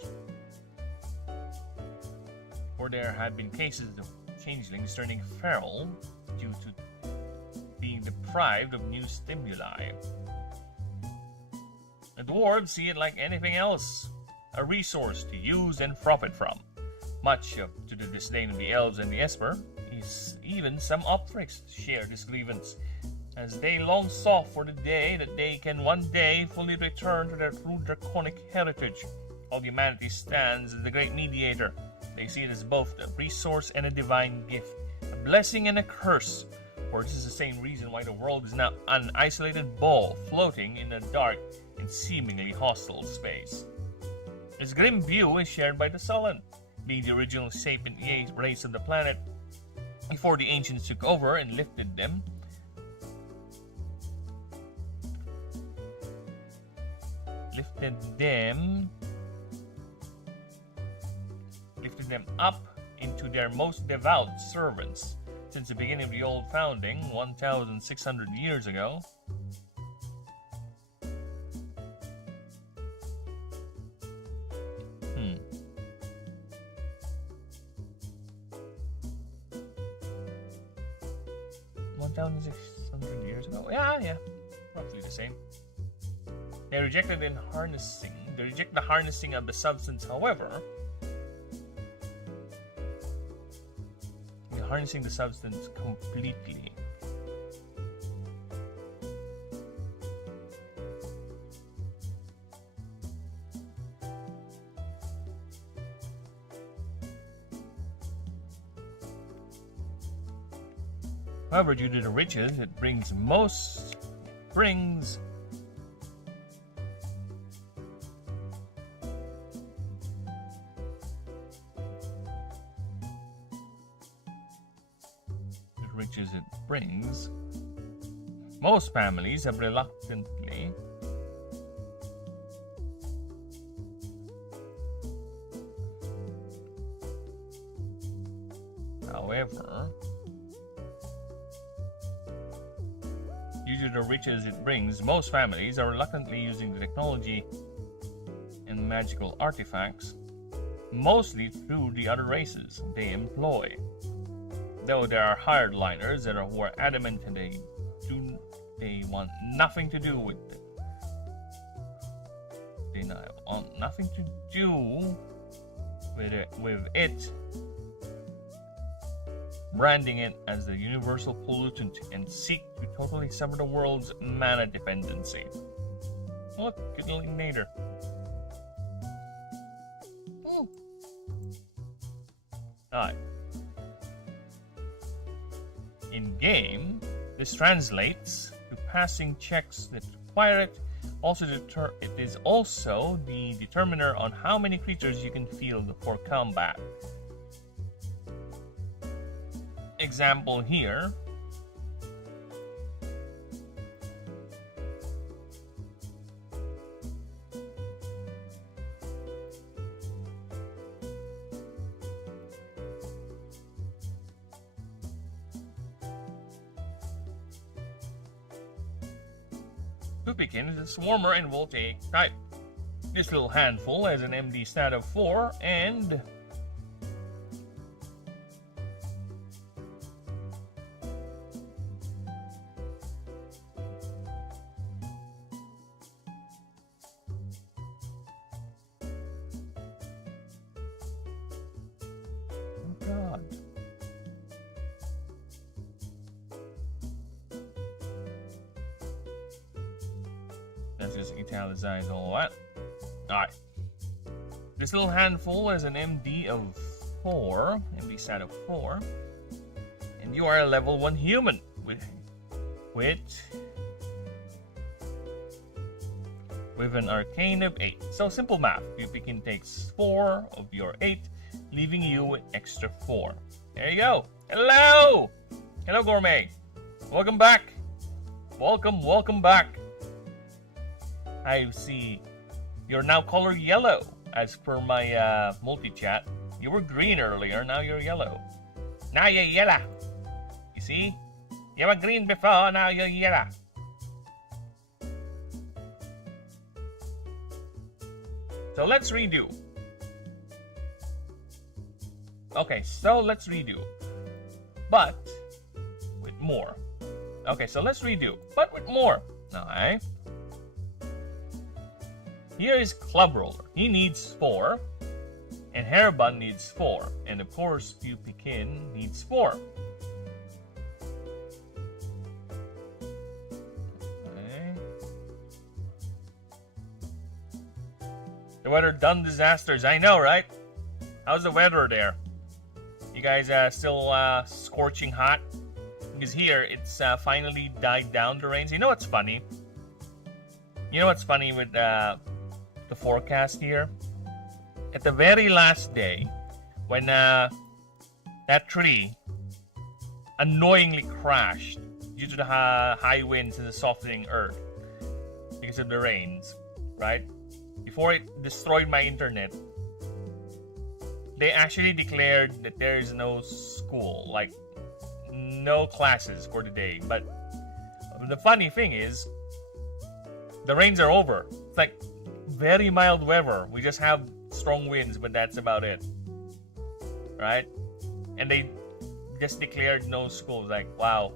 For there had been cases of changelings turning feral due to being deprived of new stimuli. The dwarves see it like anything else, a resource to use and profit from. Much to the disdain of the elves and the Esper, even some Opthrix share this grievance, as they long sought for the day that they can one day fully return to their true draconic heritage. All humanity stands as the great mediator. They see it as both a resource and a divine gift, a blessing and a curse, for this is the same reason why the world is now an isolated ball floating in a dark and seemingly hostile space. This grim view is shared by the Sullen, being the original sapient race of the planet before the ancients took over and lifted them up into their most devout servants. Since the beginning of the old founding 1,600 years ago, 1,600 years ago. Yeah, roughly the same. They rejected the harnessing of the substance, however. They're harnessing the substance completely. However, due to the riches it brings most families have reluctantly most families are reluctantly using the technology and magical artifacts, mostly through the other races they employ. Though there are hardliners who are adamant and they want nothing to do with it. They want nothing to do with it, branding it as the universal pollutant, and seek to totally sever the world's mana dependency. Look, good looking nader. Alright. In game, this translates to passing checks that require it. It is also the determiner on how many creatures you can field for combat. Example here. Pupikin is a swarmer and voltaic type. This little handful has an MD stat of 4 and... Oh god. Let's just italicize all that. Alright. This little handful has an MD of 4. MD stat of 4. And you are a level 1 human. With an arcane of 8. So simple math. Pupikin takes 4 of your 8, leaving you with extra 4. There you go. Hello! Hello, Gourmet. Welcome back. Welcome back. I see you're now color yellow, as per my multi-chat. You were green earlier, now you're yellow. Now you're yellow. You see? You were green before, now you're yellow. So let's redo. Okay, so let's redo. But with more. Okay, so let's redo, but with more. Alright. Here is Club Roller. He needs 4. And Hairbun needs 4. And of course, Pupikin needs 4. Okay. The weather done disasters. I know, right? How's the weather there? You guys still scorching hot? Because here, it's finally died down, the rains. You know what's funny? You know what's funny with the forecast here? At the very last day, when that tree annoyingly crashed due to the high winds and the softening earth because of the rains, right? Before it destroyed my internet, they actually declared that there is no school, like no classes for the day. But the funny thing is, the rains are over. It's like very mild weather. We just have strong winds, but that's about it, right? And they just declared no school. Like, wow.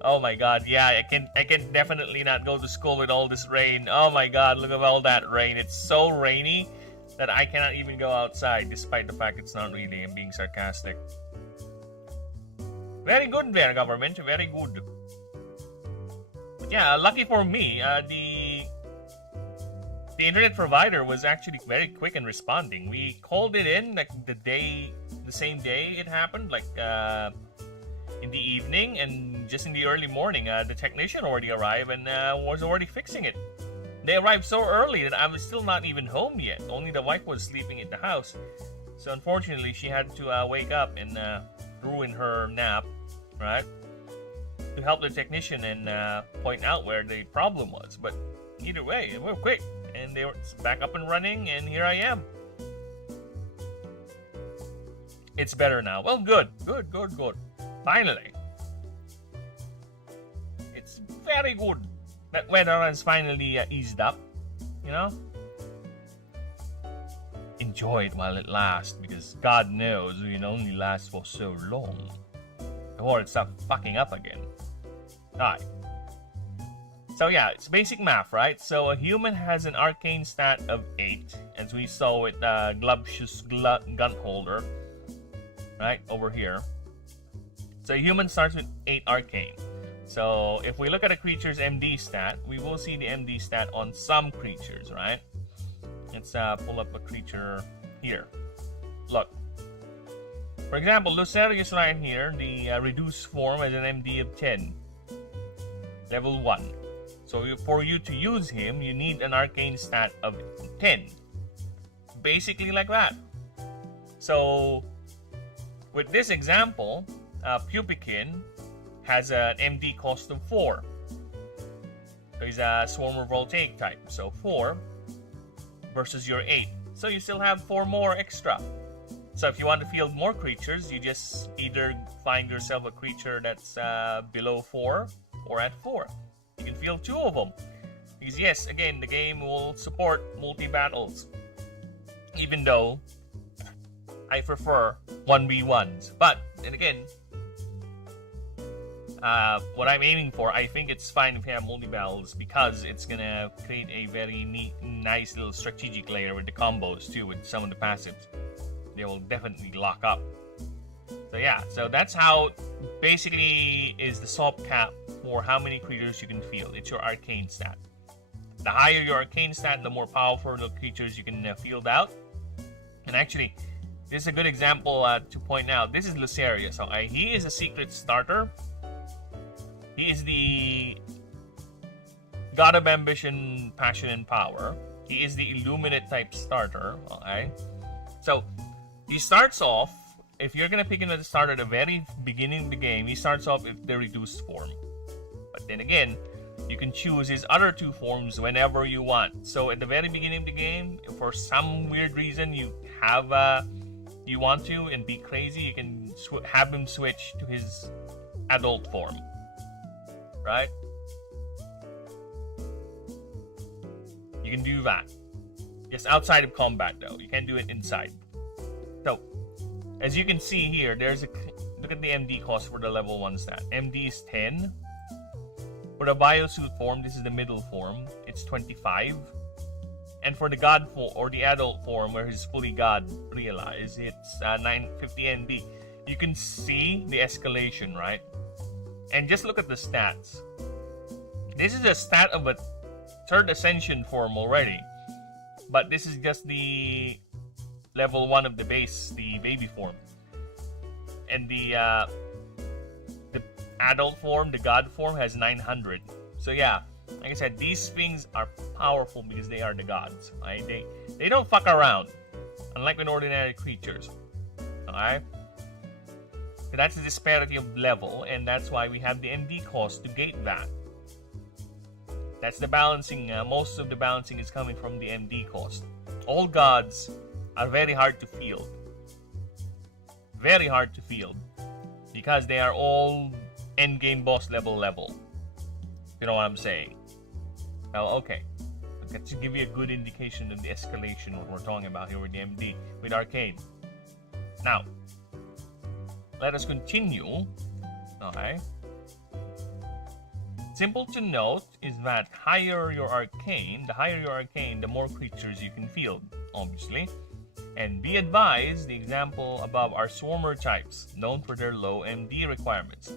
Oh my god, yeah, I can definitely not go to school with all this rain. Oh my god, look at all that rain. It's so rainy that I cannot even go outside, despite the fact it's not really. I'm being sarcastic. Very good there, government. Very good. But yeah, lucky for me, the internet provider was actually very quick in responding. We called it in like the same day it happened, like in the evening, and just in the early morning, the technician already arrived and was already fixing it. They arrived so early that I was still not even home yet. Only the wife was sleeping at the house. So unfortunately, she had to wake up and ruin her nap, right? To help the technician and point out where the problem was. But either way, we were quick. And they were back up and running, and here I am. It's better now. Well, good. Finally. It's very good. That weather has finally eased up, you know? Enjoy it while it lasts, because God knows it only lasts for so long. Before it stops fucking up again. Alright. So yeah, it's basic math, right? So a human has an arcane stat of 8, as we saw with Glubshoe's gun holder, right, over here. So a human starts with 8 arcane. So if we look at a creature's MD stat, we will see the MD stat on some creatures, right? Let's pull up a creature here. Look. For example, Lucerius right here, the reduced form has an MD of 10. Level 1. So for you to use him, you need an arcane stat of 10. Basically like that. So with this example, Pupikin has an MD cost of 4. So he's a swarmer voltaic type. So 4 versus your 8. So you still have 4 more extra. So if you want to field more creatures, you just either find yourself a creature that's below 4 or at 4. You can field 2 of them. Because yes, again, the game will support multi-battles. Even though I prefer 1v1s. But, then again, what I'm aiming for, I think it's fine if you have multi-battles because it's gonna create a very neat, nice little strategic layer with the combos too, with some of the passives. They will definitely lock up. So yeah, so that's how basically is the soft cap for how many creatures you can field. It's your arcane stat. The higher your arcane stat, the more powerful the creatures you can field out. And actually, this is a good example to point out. This is Lucerius. So he is a secret starter. He is the God of Ambition, Passion, and Power. He is the Illuminate type starter. Okay, so he starts off. If you're gonna pick him at the start at the very beginning of the game, he starts off with the reduced form. But then again, you can choose his other two forms whenever you want. So at the very beginning of the game, if for some weird reason you have you want to and be crazy, you can have him switch to his adult form, right? You can do that. Just outside of combat, though. You can't do it inside. So, as you can see here, there's a look at the MD cost for the level 1 stat. MD is 10. For the biosuit form, this is the middle form. It's 25. And for the god form or the adult form, where he's fully god realized, it's 950 ND. You can see the escalation, right? And just look at the stats. This is a stat of a 3rd ascension form already, but this is just the level 1 of the base, the baby form. And the adult form, the god form, has 900. So yeah, like I said, these things are powerful because they are the gods. Right? They don't fuck around, unlike with ordinary creatures. Alright? So that's the disparity of level, and that's why we have the MD cost to gate that. That's the balancing. Most of the balancing is coming from the MD cost. All gods are very hard to field. Very hard to field. Because they are all endgame boss level. You know what I'm saying? Well, okay. Let's give you a good indication of the escalation what we're talking about here with the MD, with Arcane. Now, let us continue. Okay. Simple to note is that the higher your arcane, the more creatures you can field, obviously. And be advised, the example above are swarmer types, known for their low MD requirements.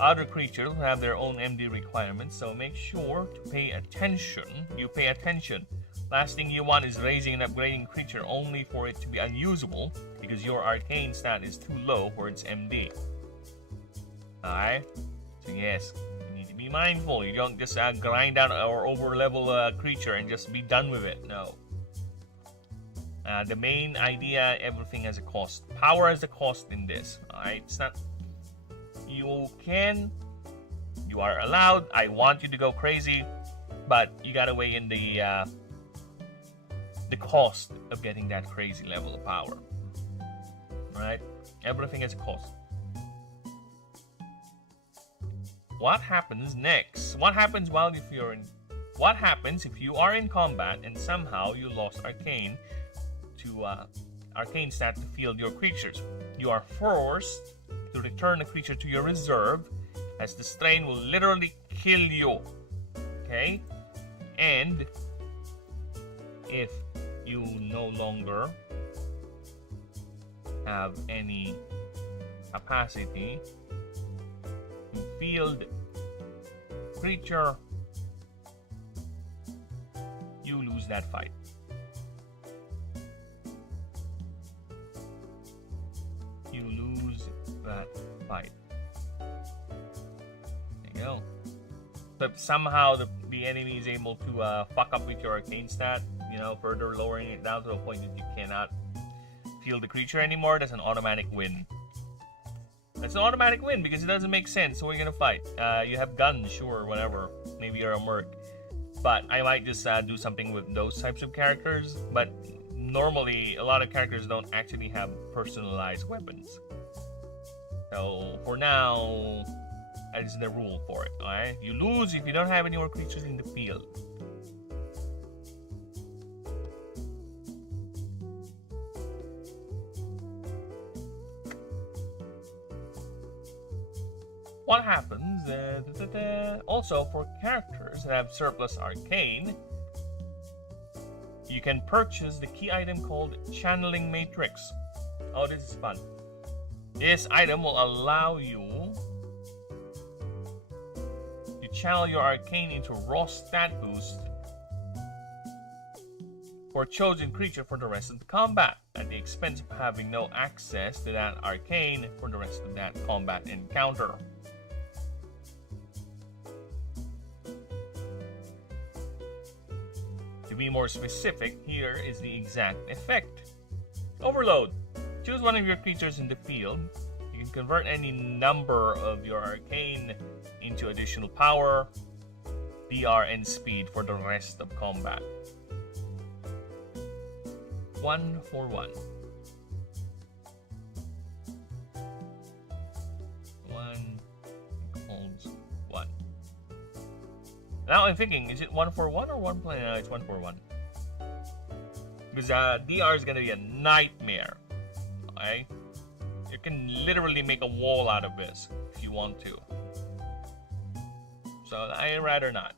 Other creatures have their own MD requirements, so make sure to pay attention. Last thing you want is raising and upgrading creature only for it to be unusable because your arcane stat is too low for its MD. Alright? So yes, you need to be mindful. You don't just grind out or over-level a creature and just be done with it. No. The main idea, everything has a cost. Power has a cost in this. Alright? It's not... You are allowed. I want you to go crazy, but you gotta weigh in the cost of getting that crazy level of power. Right? Everything has a cost. What happens next? What happens if you are in combat and somehow you lost arcane to arcane stat to field your creatures? You are forced to return a creature to your reserve, as the strain will literally kill you. Okay? And if you no longer have any capacity to field creature, you lose that fight. You lose that fight. There you go. So if somehow the enemy is able to fuck up with your arcane stat, you know, further lowering it down to the point that you cannot field the creature anymore, that's an automatic win. That's an automatic win because it doesn't make sense. So we're gonna fight. You have guns, sure, whatever. Maybe you're a merc. But I might just do something with those types of characters. But normally, a lot of characters don't actually have personalized weapons. So for now, that is the rule for it. Alright? You lose if you don't have any more creatures in the field. what happens, also for characters that have surplus arcane, you can purchase the key item called Channeling Matrix. Oh, this is fun. This item will allow you to channel your arcane into raw stat boost for a chosen creature for the rest of the combat, at the expense of having no access to that arcane for the rest of that combat encounter. To be more specific, here is the exact effect. Overload. Choose one of your creatures in the field. You can convert any number of your arcane into additional power, DR, and speed for the rest of combat. 1 for 1. 1 equals 1. Now I'm thinking, is it 1 for 1 or 1 play? No, it's 1 for 1. Because DR is gonna be a nightmare. Okay? You can literally make a wall out of this if you want to. So I'd rather not.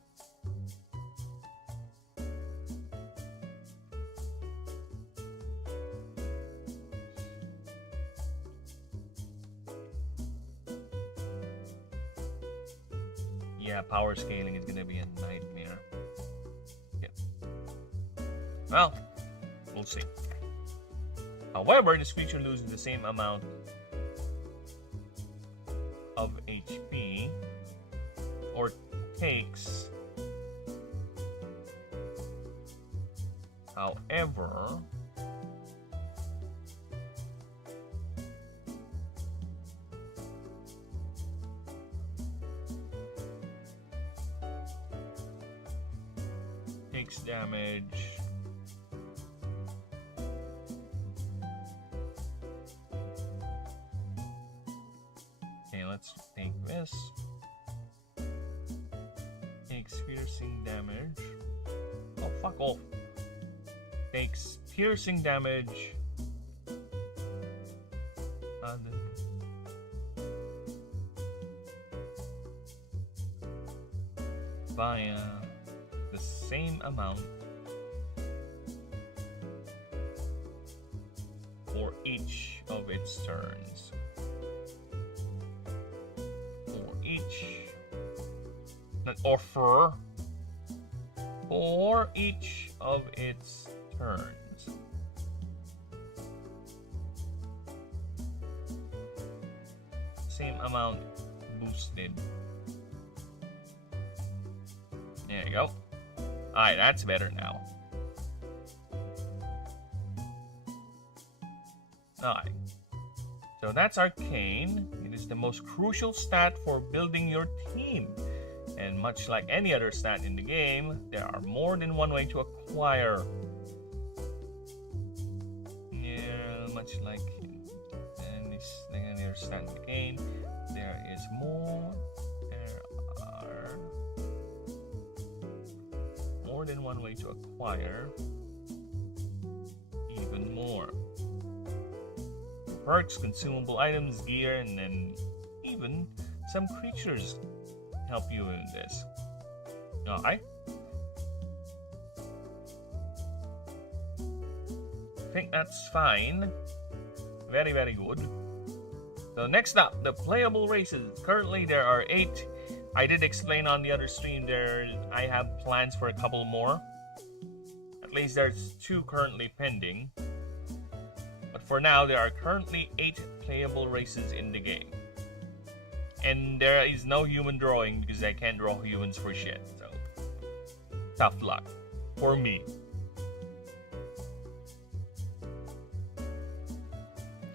Yeah, power scaling is gonna be a nightmare. Yeah. Well, we'll see. However, this creature loses the same amount of HP or takes. However, takes damage. Okay, let's take this. Takes piercing damage. Oh, fuck off. Takes piercing damage. Via the same amount for each of its turns. For each, not offer, for each of its turns. Same amount boosted. There you go. Alright, that's better now. Alright. So that's Arcane. It is the most crucial stat for building your team. And much like any other stat in the game, there are more than one way to acquire. Yeah, much like any other stat in the game, there is more. There are more than one way to acquire even more. Perks, consumable items, gear, and then even some creatures help you in this. Alright. I think that's fine. Very, very good. So next up, the playable races. Currently there are 8. I did explain on the other stream there I have plans for a couple more. At least there's 2 currently pending. But for now there are currently 8 playable races in the game. And there is no human drawing because I can't draw humans for shit. So tough luck for me.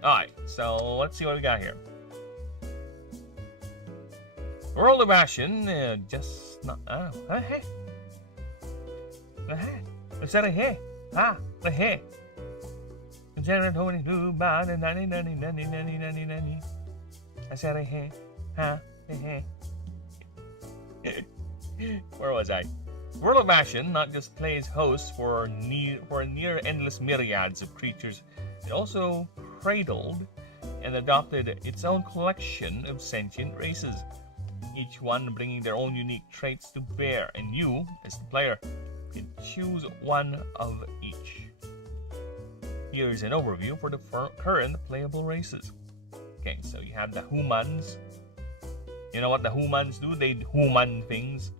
Alright, so let's see what we got here. World of Ashen, just not. Hey. Is that a hey? Ah, the hey. I said a hey. Huh? Hey. Where was I? World of Ashen not just plays host for near endless myriads of creatures, it also cradled and adopted its own collection of sentient races, each one bringing their own unique traits to bear, and you, as the player, can choose one of each. Here is an overview for the current playable races. Okay, so you have the humans. You know what the humans do? They human things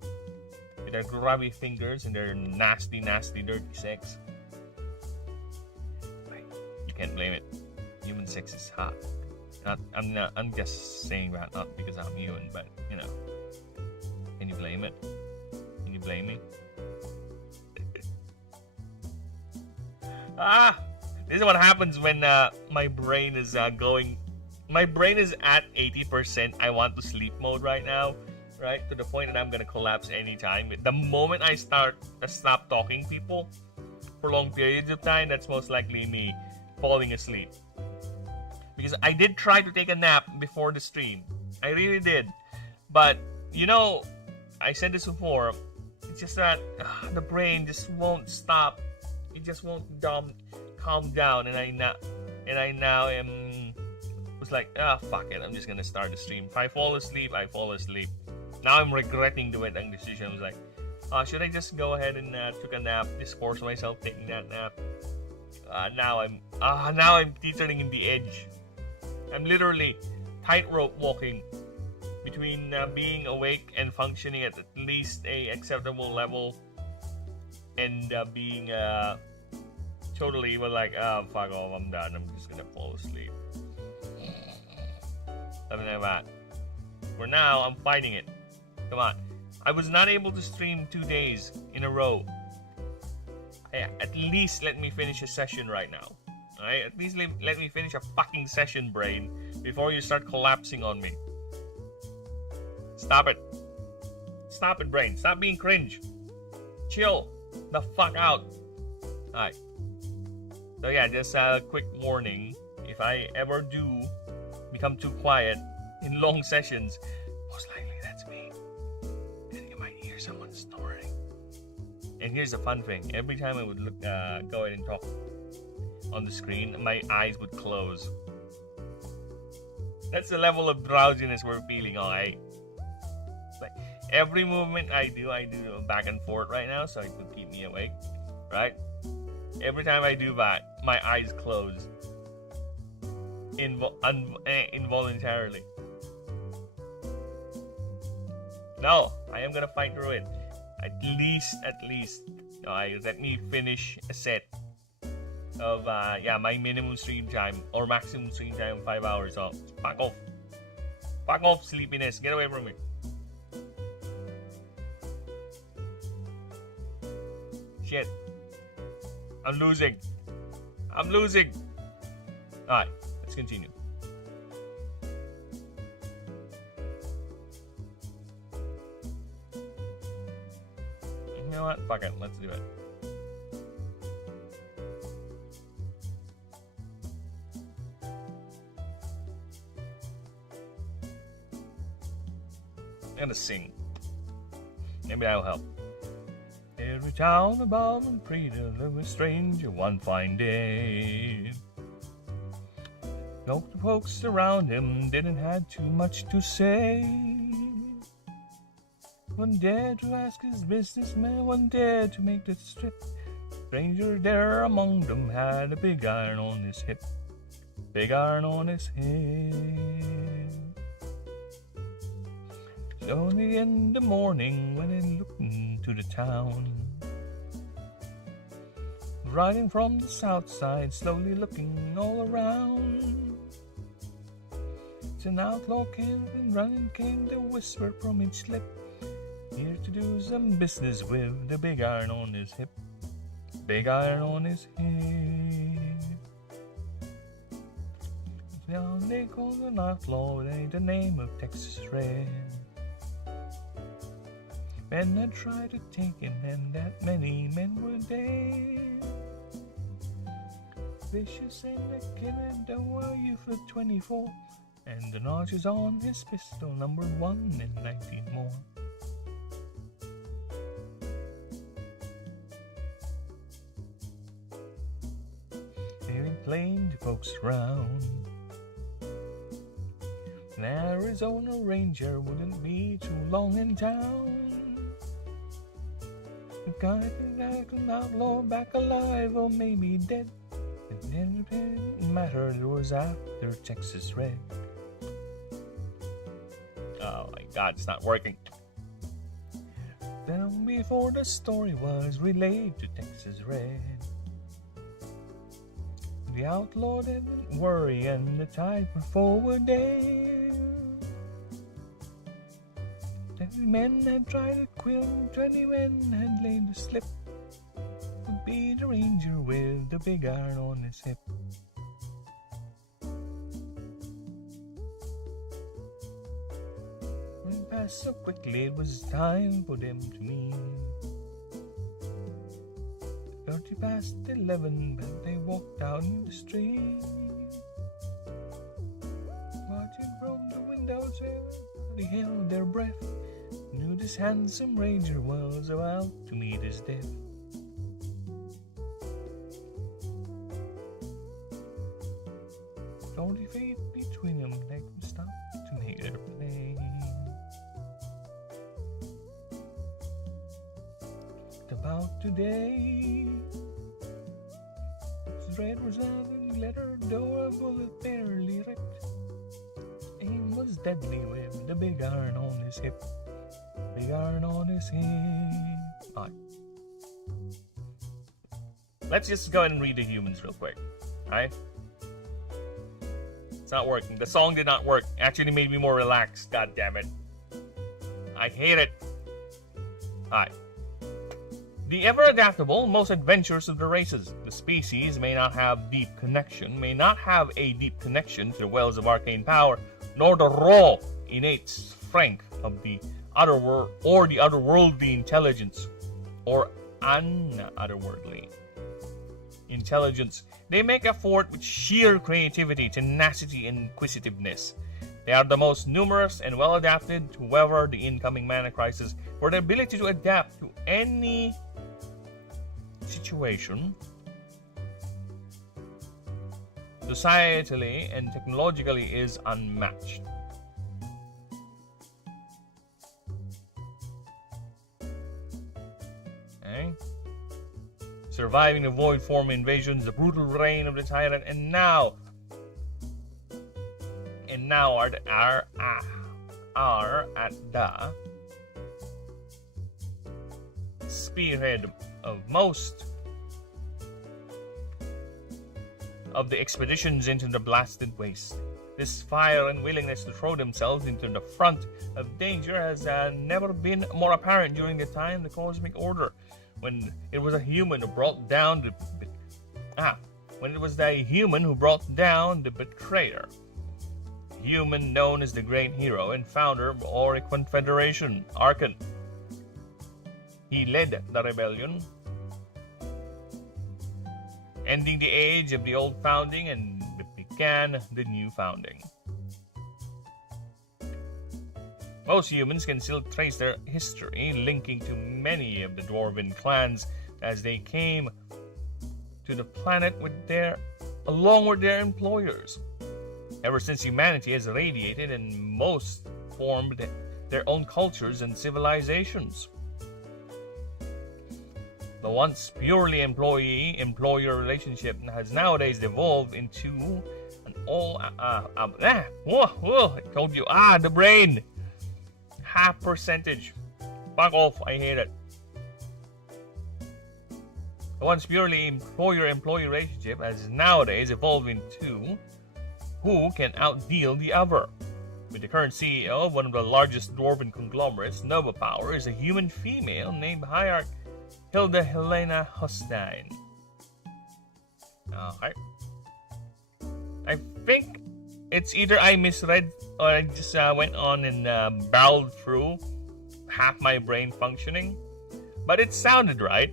with their grubby fingers and their nasty, dirty sex. You can't blame it. Human sex is hot. I'm just saying that not because I'm human, but you know. Can you blame it? Can you blame me? This is what happens when my brain is going. My brain is at 80%. I want to sleep mode right now, right? To the point that I'm gonna collapse anytime. The moment I stop talking people for long periods of time, that's most likely me falling asleep. Because I did try to take a nap before the stream. I really did. But, you know, I said this before. It's just that the brain just won't stop. It just won't calm down. And I now am... was like, fuck it. I'm just gonna start the stream. If I fall asleep, I fall asleep. Now I'm regretting doing that decision. I was like, should I just go ahead and took a nap? Just force myself taking that nap. Now I'm teetering in the edge. I'm literally tightrope walking between being awake and functioning at least a acceptable level, and being totally like, fuck off, I'm done. I'm just gonna fall asleep. Something like that. For now, I'm fighting it. Come on. I was not able to stream 2 days in a row. Hey, at least let me finish a session right now. Alright? At least let me finish a fucking session, brain, before you start collapsing on me. Stop it. Stop it, brain. Stop being cringe. Chill the fuck out. Alright. So yeah, just a quick warning. If I ever do become too quiet in long sessions, most likely that's me. And you might hear someone snoring. And here's the fun thing. Every time I would look, go ahead and talk on the screen, my eyes would close. That's the level of drowsiness we're feeling, alright? Like every movement I do back and forth right now, so it would keep me awake, right? Every time I do that, my eyes close. Involuntarily. No, I am gonna fight through it. At least. Let me finish a set of my minimum stream time or maximum stream time 5 hours. So fuck off, sleepiness. Get away from me. Shit. I'm losing. Alright, let's continue. You know what? Fuck it. Let's do it. I'm gonna sing. Maybe that'll help. Every town about and pretty little stranger one fine day. No folks around him didn't have too much to say. One dared to ask his businessman, one dared to make the strip. Stranger there among them had a big iron on his hip. Big iron on his head. Slowly in the morning when they looked into the town, riding from the south side, slowly looking all around. It's an outlaw came and running came the whisper from each lip. Here to do some business with the big iron on his hip. Big iron on his head. Now they call an outlaw, it ain't the name of Texas Red. Men had tried to take him, and that many men were dead. Vicious and the killer, though a youth of 24, and the notches on his pistol numbered 1 and 19 more. Very plain to folks round. An Arizona Ranger wouldn't be too long in town. The guy an outlaw back alive or maybe dead. It didn't matter, it was after Texas Red. Oh my god, it's not working. Then before the story was relayed to Texas Red, the outlaw didn't worry and the tide went forward there. 20 men had tried to quill, 20 men had laid to slip. Would be the ranger with the big iron on his hip. Went past so quickly it was time for them to meet. 30 past 11, but they walked out in the street. Watching from the windows, they held their breath. Knew this handsome ranger was about to meet his death. Only feet between them, they could stop to make their play. Talked about today. His red was out and letter door, a bullet barely ripped. Aim was deadly with the big iron on his hip. Big iron on his hip. Alright. Let's just go ahead and read the humans real quick. Alright? It's not working. The song did not work. Actually made me more relaxed. God damn it. I hate it. Alright. The ever-adaptable, most adventurous of the races. The species may not have a deep connection to the wells of arcane power, nor the raw, innate strength of the otherworldly intelligence, or otherworldly intelligence. They make a fort with sheer creativity, tenacity, and inquisitiveness. They are the most numerous and well-adapted to weather the incoming mana crisis for their ability to adapt to any situation, societally and technologically, is unmatched. Okay. Surviving the void form invasions, the brutal reign of the tyrant, and now are at the spearhead of most of the expeditions into the blasted waste. This fire and willingness to throw themselves into the front of danger has never been more apparent during the time the Cosmic Order, when it was a human who brought down the betrayer. Human known as the Great Hero and founder of our Confederation, Archon. He led the rebellion, ending the age of the old founding and began the new founding. Most humans can still trace their history, linking to many of the dwarven clans as they came to the planet along with their employers. Ever since humanity has radiated and most formed their own cultures and civilizations. The once purely employee-employer relationship has nowadays evolved into an I told you, the brain! Half percentage. Fuck off, I hate it. The once purely employer-employee relationship has nowadays evolved into who can outdeal the other. With the current CEO of one of the largest dwarven conglomerates, Nova Power is a human female named Hierarch Hilda Helena Hostine. Alright. I think it's either I misread or I just went on and barreled through half my brain functioning. But it sounded right.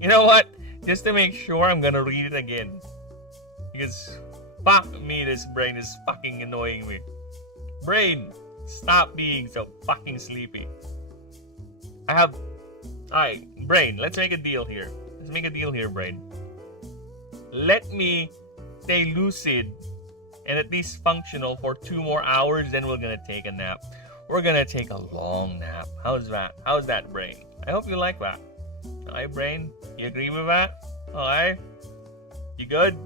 You know what? Just to make sure, I'm gonna read it again. Because fuck me, this brain is fucking annoying me. Brain, stop being so fucking sleepy. Alright, brain, let's make a deal here. Brain. Let me stay lucid and at least functional for 2 more hours, then we're gonna take a nap. We're gonna take a long nap. How's that? How's that, brain? I hope you like that. Alright, brain? You agree with that? Alright? You good?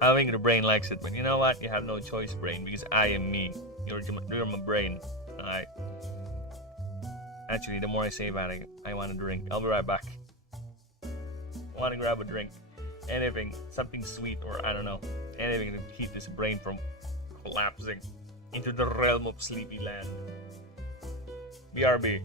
I don't think the brain likes it, but you know what? You have no choice, brain, because I am me. You're my brain. Alright? Actually, the more I say about it, I want a drink. I'll be right back. I want to grab a drink. Anything. Something sweet or I don't know. Anything to keep this brain from collapsing into the realm of sleepy land. BRB.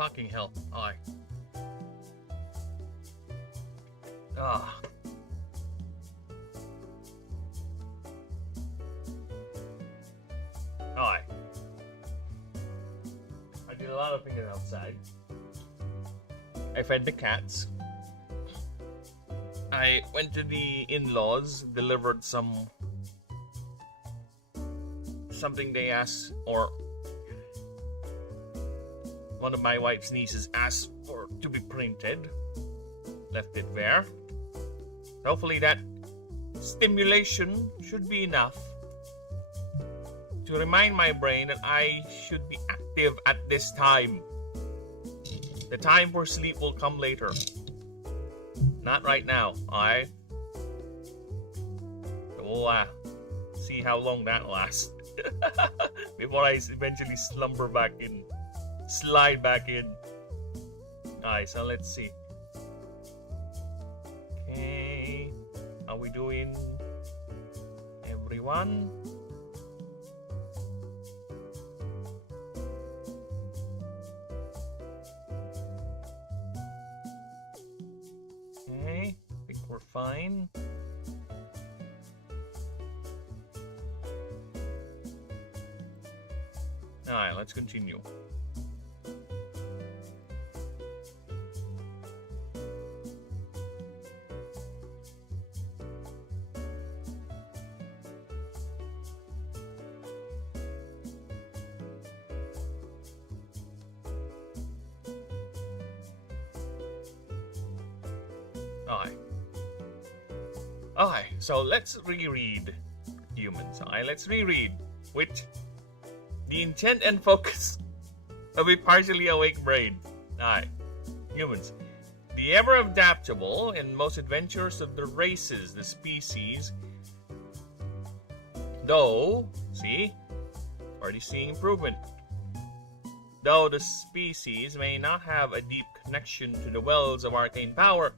Fucking hell. Aye. Ah. Aye. I did a lot of things outside. I fed the cats. I went to the in-laws, delivered something they asked, or one of my wife's nieces asked for to be printed. Left it there. Hopefully that stimulation should be enough to remind my brain that I should be active at this time. The time for sleep will come later. Not right now. We'll see how long that lasts before I eventually slide back in. Alright, so let's see. Okay, how we doing, everyone? Okay, I think we're fine. Alright, let's continue. Alright, so let's reread humans. Let's reread with the intent and focus of a partially awake brain. Alright, humans. The ever adaptable and most adventurous of the races, the species. Though, see, already seeing improvement. Though the species may not have a deep connection to the wells of arcane power,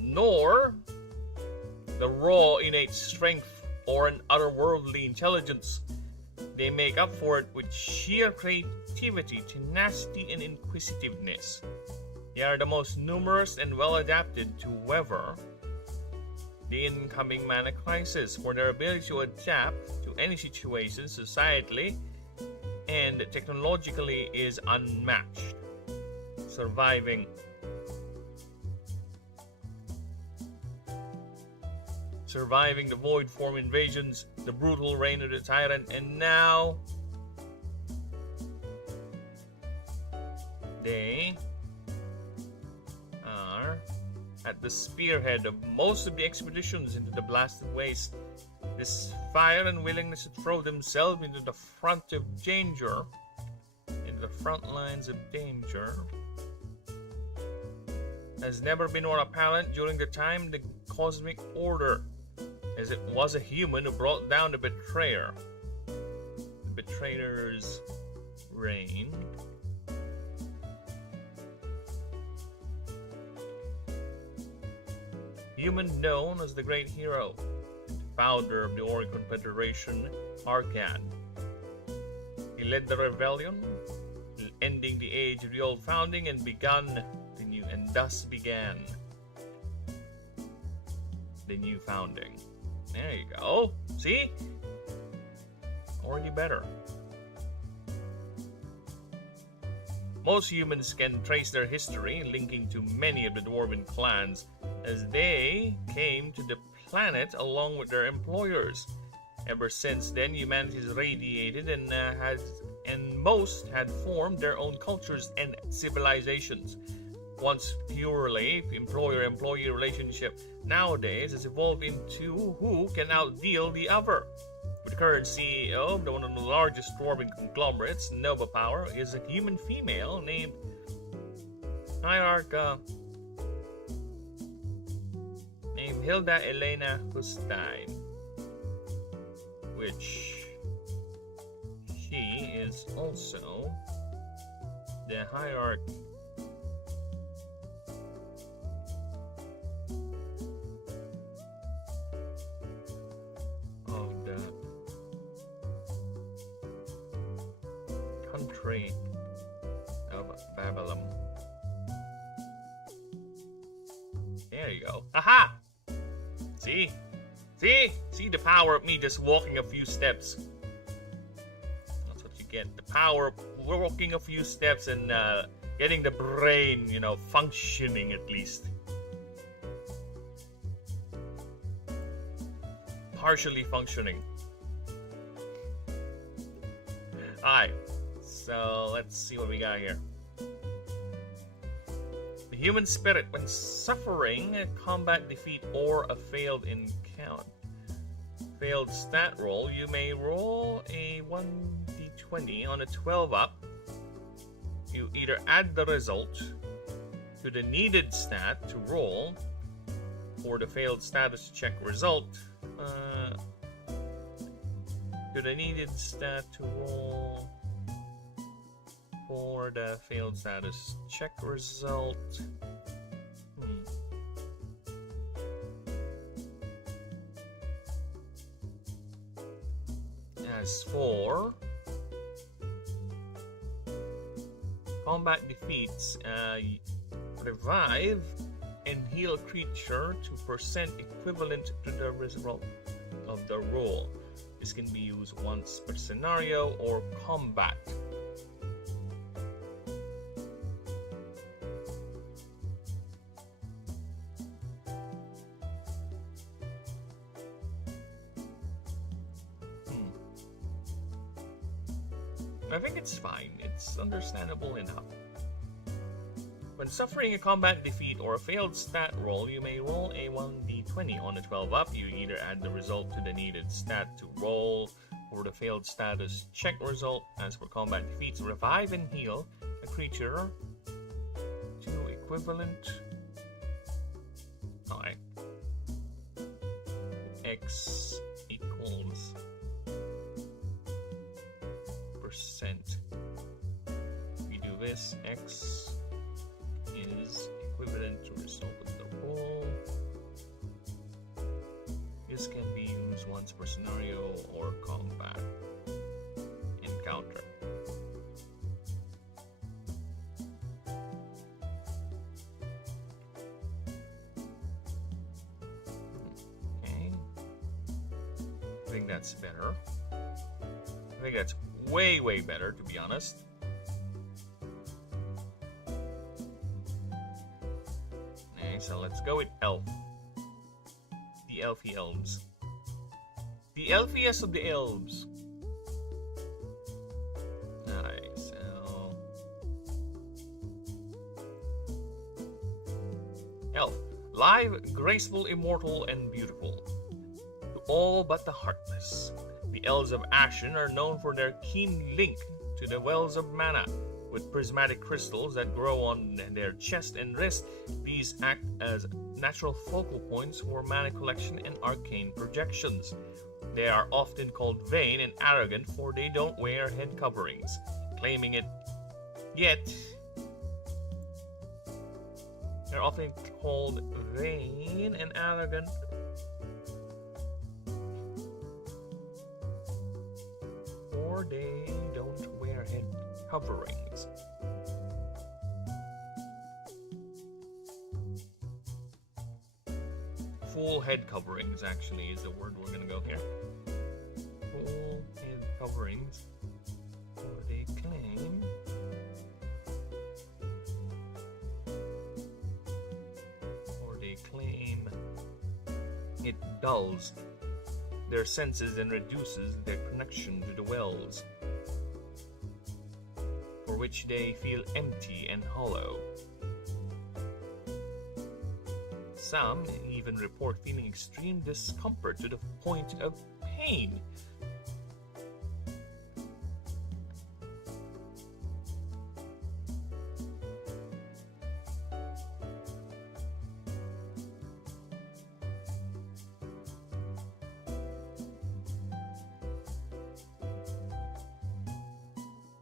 nor the raw innate strength or an otherworldly intelligence, they make up for it with sheer creativity, tenacity, and inquisitiveness. They are the most numerous and well adapted to weather the incoming mana crisis, for their ability to adapt to any situation societally and technologically is unmatched. Surviving the void form invasions, the brutal reign of the tyrant, and now they are at the spearhead of most of the expeditions into the blasted waste. This fire and willingness to throw themselves into the front lines of danger, has never been more apparent during the time the cosmic order, as it was a human who brought down the betrayer. The betrayer's reign. Human known as the Great Hero, founder of the Oricon Federation, Arcan. He led the rebellion, ending the age of the old founding and thus began the new founding. There you go. See? Already better. Most humans can trace their history, linking to many of the dwarven clans, as they came to the planet along with their employers. Ever since then, humanity has radiated and most had formed their own cultures and civilizations. Once purely employer-employee relationship, nowadays has evolved into who can outdeal the other. With the current CEO of one of the largest dwarven conglomerates, Nova Power, is a human female named Hilda Elena Hustine, which she is also the hierarchy of the country of Babylon. go. Aha! See? See? See the power of me just walking a few steps. That's what you get. The power of walking a few steps and getting the brain, you know, functioning at least. Partially functioning. Alright, so let's see what we got here. The human spirit, when suffering a combat defeat or a failed stat roll, you may roll a 1d20 on a 12 up. You either add the result to the needed stat to roll, or the failed status check result to the needed stat to roll for the failed status check result. As for combat defeats, revive and heal creature to percent equivalent to the result of the roll. This can be used once per scenario or combat. I think it's fine. It's understandable enough. When suffering a combat defeat or a failed stat roll, you may roll a 1d20 on a 12 up. You either add the result to the needed stat to roll, or the failed status check result. As for combat defeats, revive and heal a creature to equivalent X equals percent. We do this, X is equivalent to result of the roll. This can be used once per scenario or combat encounter. Okay. I think that's better. I think that's way better, to be honest. So let's go with elf. The elfy elves. The elfiest of the elves. Alright, so elf. Live, graceful, immortal, and beautiful. To all but the heartless. The elves of Ashen are known for their keen link to the wells of mana. With prismatic crystals that grow on their chest and wrist, these act as natural focal points for mana collection and arcane projections. They are often called vain and arrogant, for they don't wear head coverings, claiming it. Yet, they're often called vain and arrogant, for they don't wear head coverings. Full head coverings, actually, is the word we're gonna go here. Full head coverings. Or they claim. It dulls their senses and reduces their connection to the wells, for which they feel empty and hollow. Some even report feeling extreme discomfort to the point of pain.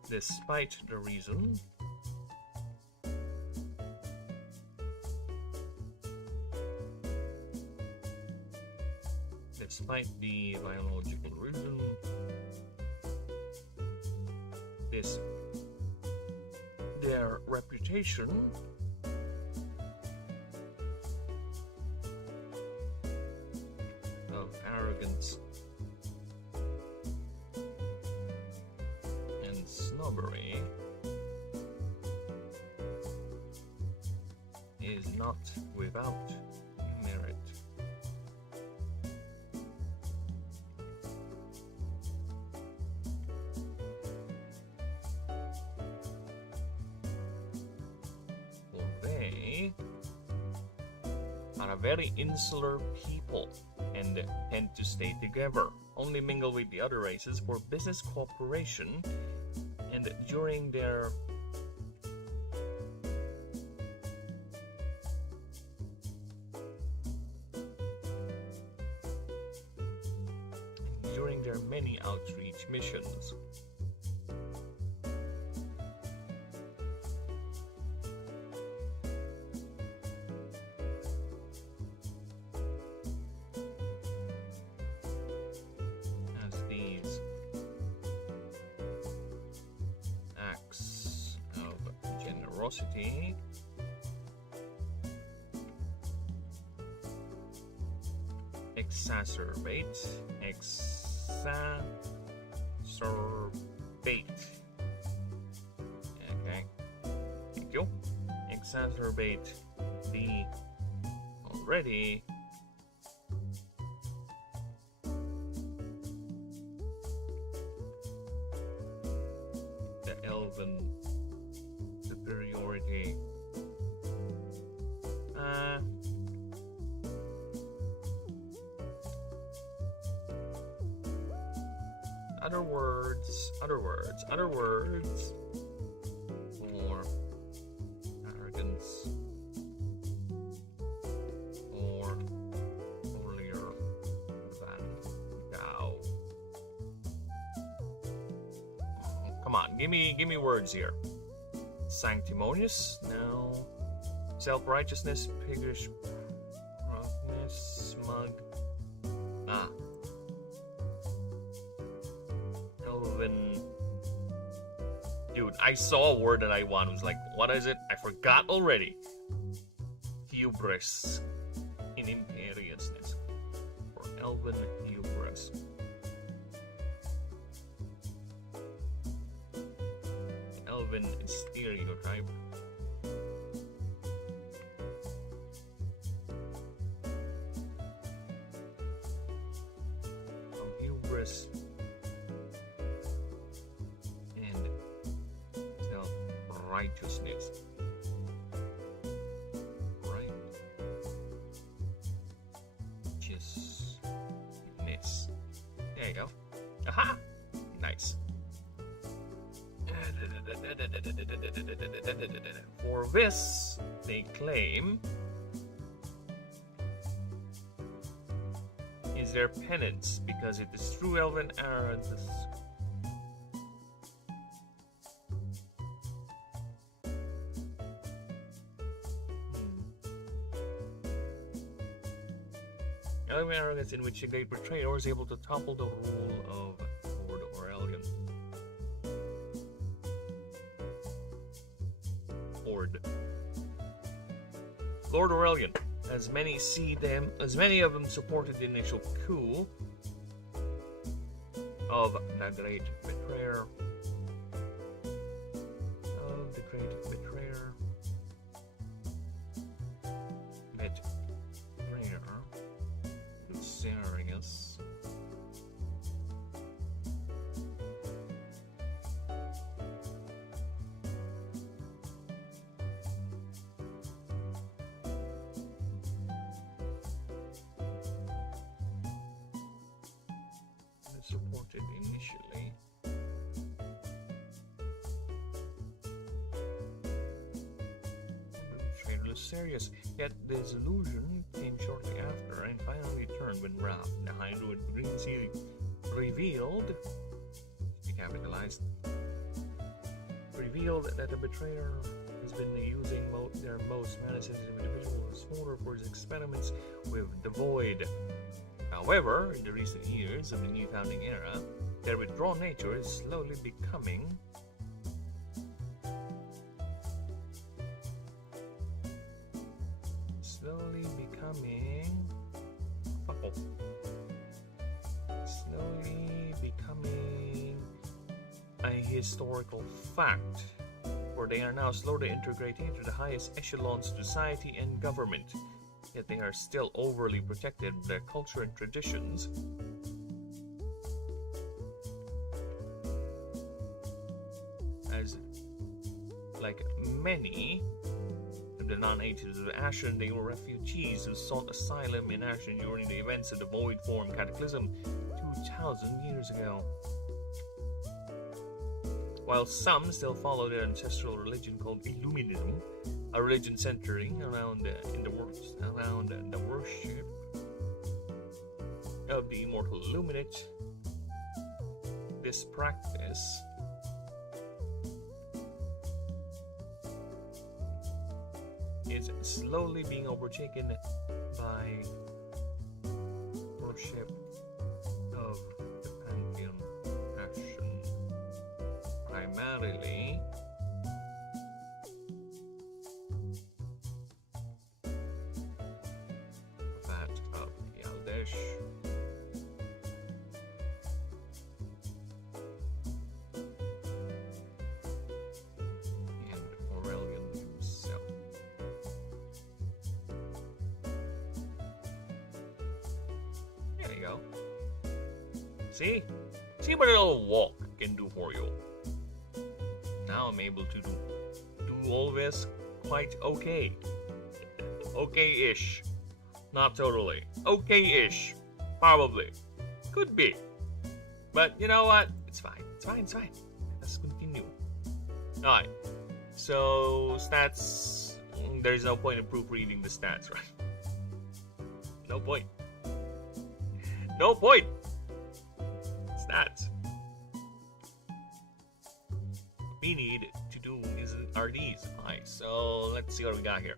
Despite the reason, despite the biological reason, their reputation snobbery is not without merit. For they are a very insular people and tend to stay together, only mingle with the other races for business cooperation, and during their many outreach missions. As these acts of generosity exacerbate. Okay. Thank you. Exacerbate the already the elven superiority. Other words for arrogance or holier than thou. Come on, give me words here. Sanctimonious? No. Self-righteousness, piggish, roughness, smug. Elven. Dude, I saw a word that I want. It was like, what is it? I forgot already. Hubris. In imperiousness. Or elven hubris. Elven stereotype. Hubris. Righteousness. Righteousness. There you go. Aha! Nice. For this, they claim, is their penance, because it is true elven arrogance. Elven arrogance in which a great betrayer was able to topple the rule of Lord Aurelian. Lord Aurelian, as many of them supported the initial coup of the great betrayer. Serious. Supported initially. Betrayal is serious, yet the disillusion came shortly after and finally turned when Ralph, the High Druid Green Seal, revealed that the betrayer has been using their most mana-sensitive individual as fodder for his experiments with the Void. However, in the recent years of the New Founding era, their withdrawn nature is slowly becoming a historical fact, for they are now slowly integrating into the highest echelons of society and government, yet they are still overly protected by their culture and traditions. As like many of the non-natives of Ashen, they were refugees who sought asylum in Ashen during the events of the Void Form Cataclysm 2,000 years ago. While some still follow their ancestral religion called Illuminism, a religion centering around the worship of the immortal Illuminate, this practice is slowly being overtaken by worship of the Pantheon Ashen, primarily that of Yaldesh. See what a little walk can do for you. Now I'm able to do all this quite okay. Okay-ish. Not totally. Okay-ish. Probably. Could be. But you know what? It's fine. Let's continue. Alright. So, stats. There's no point in proofreading the stats, right? No point. Stats. What we need to do are these. Alright, so let's see what we got here.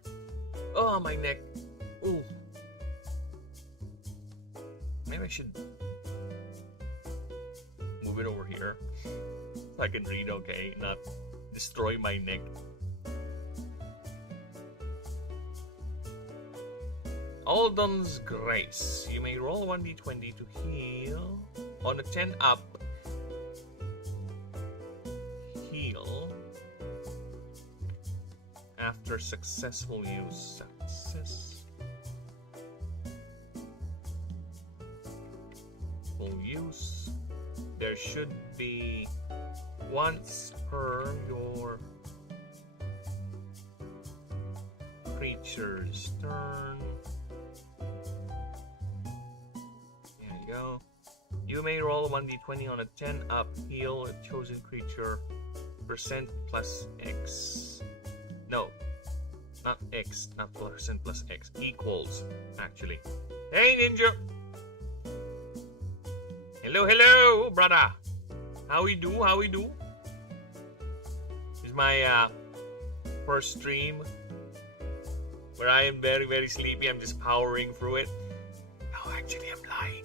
Oh, my neck. Ooh. Maybe I should move it over here so I can read okay, not destroy my neck. Alden's Grace. You may roll 1d20 to heal. On a 10 up, heal after successful use. Successful use. There should be once per your creature's turn. There you go. You may roll 1d20 on a 10 up, heal a chosen creature, percent plus X. No, not X, not percent plus X, equals, actually. Hey, Ninja! Hello, brother! How we do? This is my first stream where I am very, very sleepy. I'm just powering through it. No, actually, I'm lying.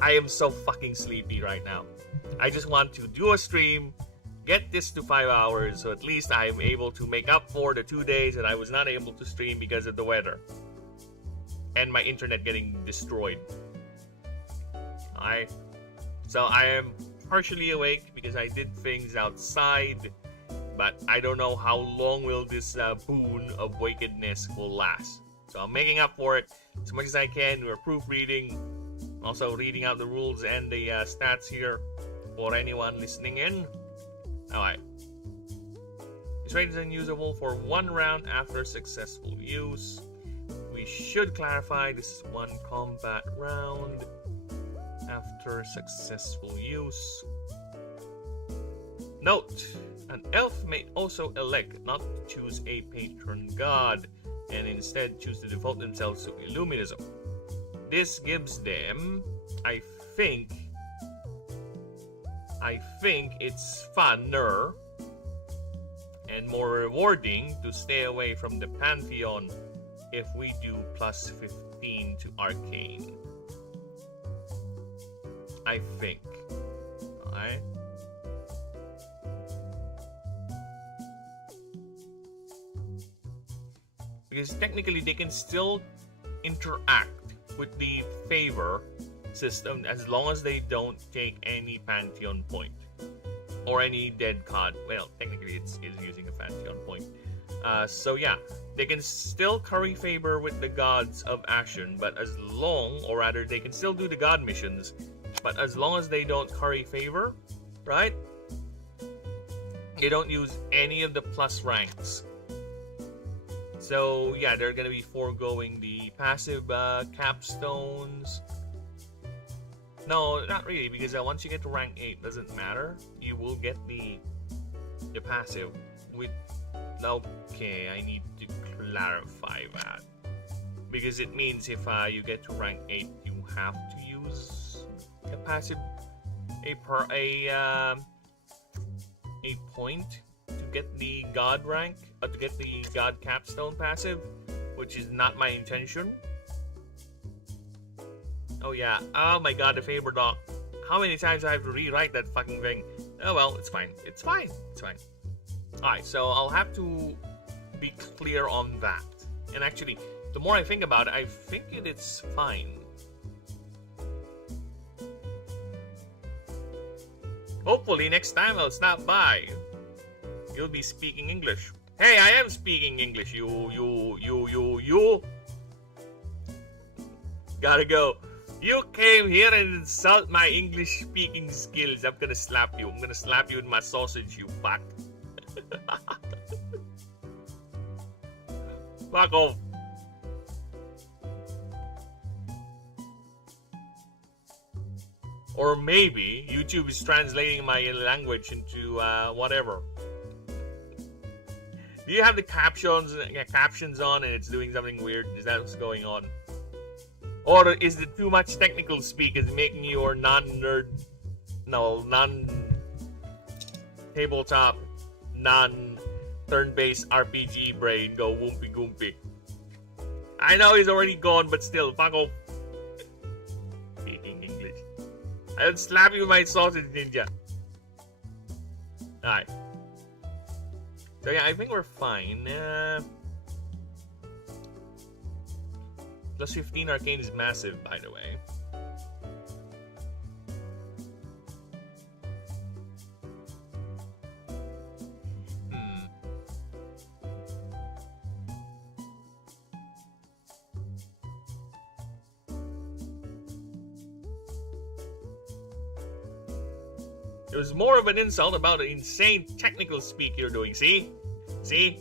I am so fucking sleepy right now. I just want to do a stream, get this to 5 hours, so at least I am able to make up for the 2 days that I was not able to stream because of the weather. And my internet getting destroyed. Alright. So I am partially awake because I did things outside, but I don't know how long will this boon of wakedness will last. So I'm making up for it as much as I can. We're proofreading. Also reading out the rules and the stats here for anyone listening in. Alright. This rate is unusable for 1 round after successful use. We should clarify this is 1 combat round after successful use. Note, an elf may also elect not to choose a patron god and instead choose to devote themselves to Illuminism. This gives them, I think it's funner and more rewarding to stay away from the Pantheon if we do plus 15 to Arcane. I think. Alright? Because technically they can still interact with the favor system as long as they don't take any Pantheon point. or any dead card. Well, technically it's using a Pantheon point. So yeah, they can still curry favor with the gods of Ashen, but as long, or rather they can still do the god missions, but as long as they don't curry favor, right? They don't use any of the plus ranks. So yeah, they're gonna be foregoing the passive capstones. No, not really, because once you get to rank 8, doesn't matter. You will get the passive with. Okay, I need to clarify that, because it means if you get to rank 8, you have to use a passive, a point to get the god rank, to get the god capstone passive, which is not my intention. Oh yeah, oh my god, the favor doc. How many times I have to rewrite that fucking thing? Oh well, it's fine. It's fine. It's fine. Alright, so I'll have to be clear on that. And actually, the more I think about it, I think it's fine. Hopefully next time I'll stop by, you'll be speaking English. Hey, I am speaking English. You. Gotta go. You came here and insult my English speaking skills. I'm gonna slap you. I'm gonna slap you with my sausage, you fuck. Fuck off. Or maybe YouTube is translating my language into whatever. Do you have the captions on and it's doing something weird? Is that what's going on? Or is it too much technical speak is making your non-tabletop, non-turn-based RPG brain go woompy goompy? I know he's already gone, but still, fuck off. Speaking English. I'll slap you with my sausage, ninja. Alright. So yeah, I think we're fine. Plus 15 arcane is massive, by the way. It was more of an insult about the insane technical speak you're doing, see? See?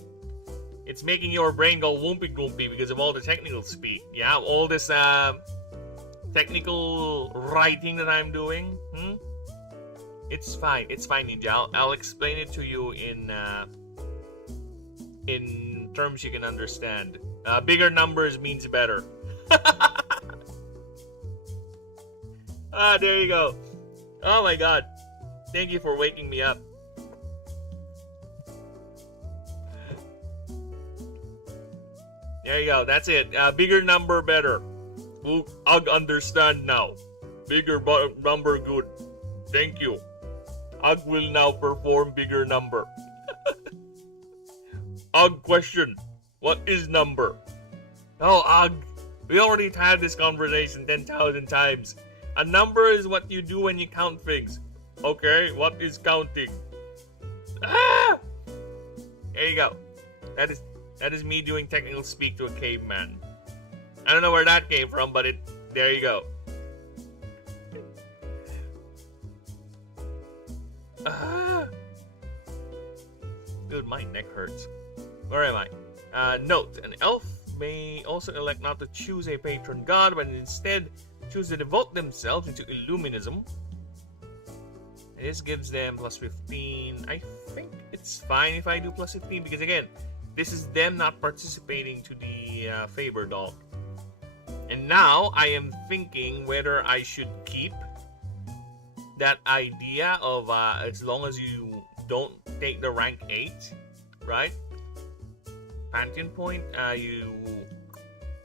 It's making your brain go woompy goompy because of all the technical speak. Yeah, all this technical writing that I'm doing. It's fine. It's fine, Ninja. I'll explain it to you in terms you can understand. Bigger numbers means better. There you go. Oh my god. Thank you for waking me up. There you go. That's it. Bigger number, better. I understand now. Bigger number, good. Thank you. I will now perform bigger number. Question. What is number? Oh, we already had this conversation 10,000 times. A number is what you do when you count things. Okay, what is counting? Ah! There you go. That is me doing technical speak to a caveman. I don't know where that came from, but there you go. Dude, my neck hurts. Where am I? Note, an elf may also elect not to choose a patron god, but instead choose to devote themselves into Illuminism. This gives them plus 15. I think it's fine if I do plus 15, because again, this is them not participating to the favor dog. And now I am thinking whether I should keep that idea of as long as you don't take the rank 8, right? Pantheon point,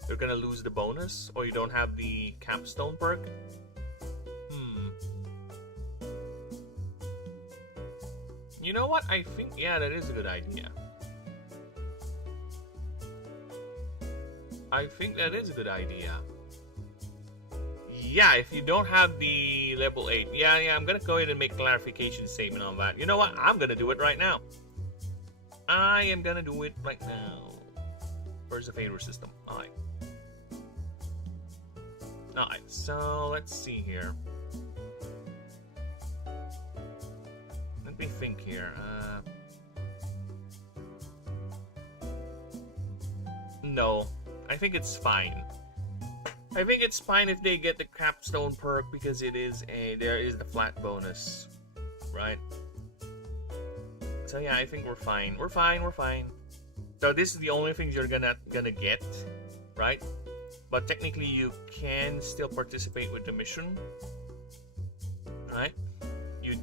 you're gonna lose the bonus, or you don't have the capstone perk. You know what? I think, yeah, that is a good idea. I think that is a good idea. yeah, if you don't have the level 8, yeah, I'm gonna go ahead and make a clarification statement on that. You know what? I'm gonna do it right now. I am gonna do it right now. Where's the favor system? Alright. Alright, so let's see here. Let me think here. No, I think it's fine. I think it's fine if they get the capstone perk because there is the flat bonus, right? So yeah, I think we're fine. We're fine. So this is the only things you're gonna get, right? But technically you can still participate with the mission, right? You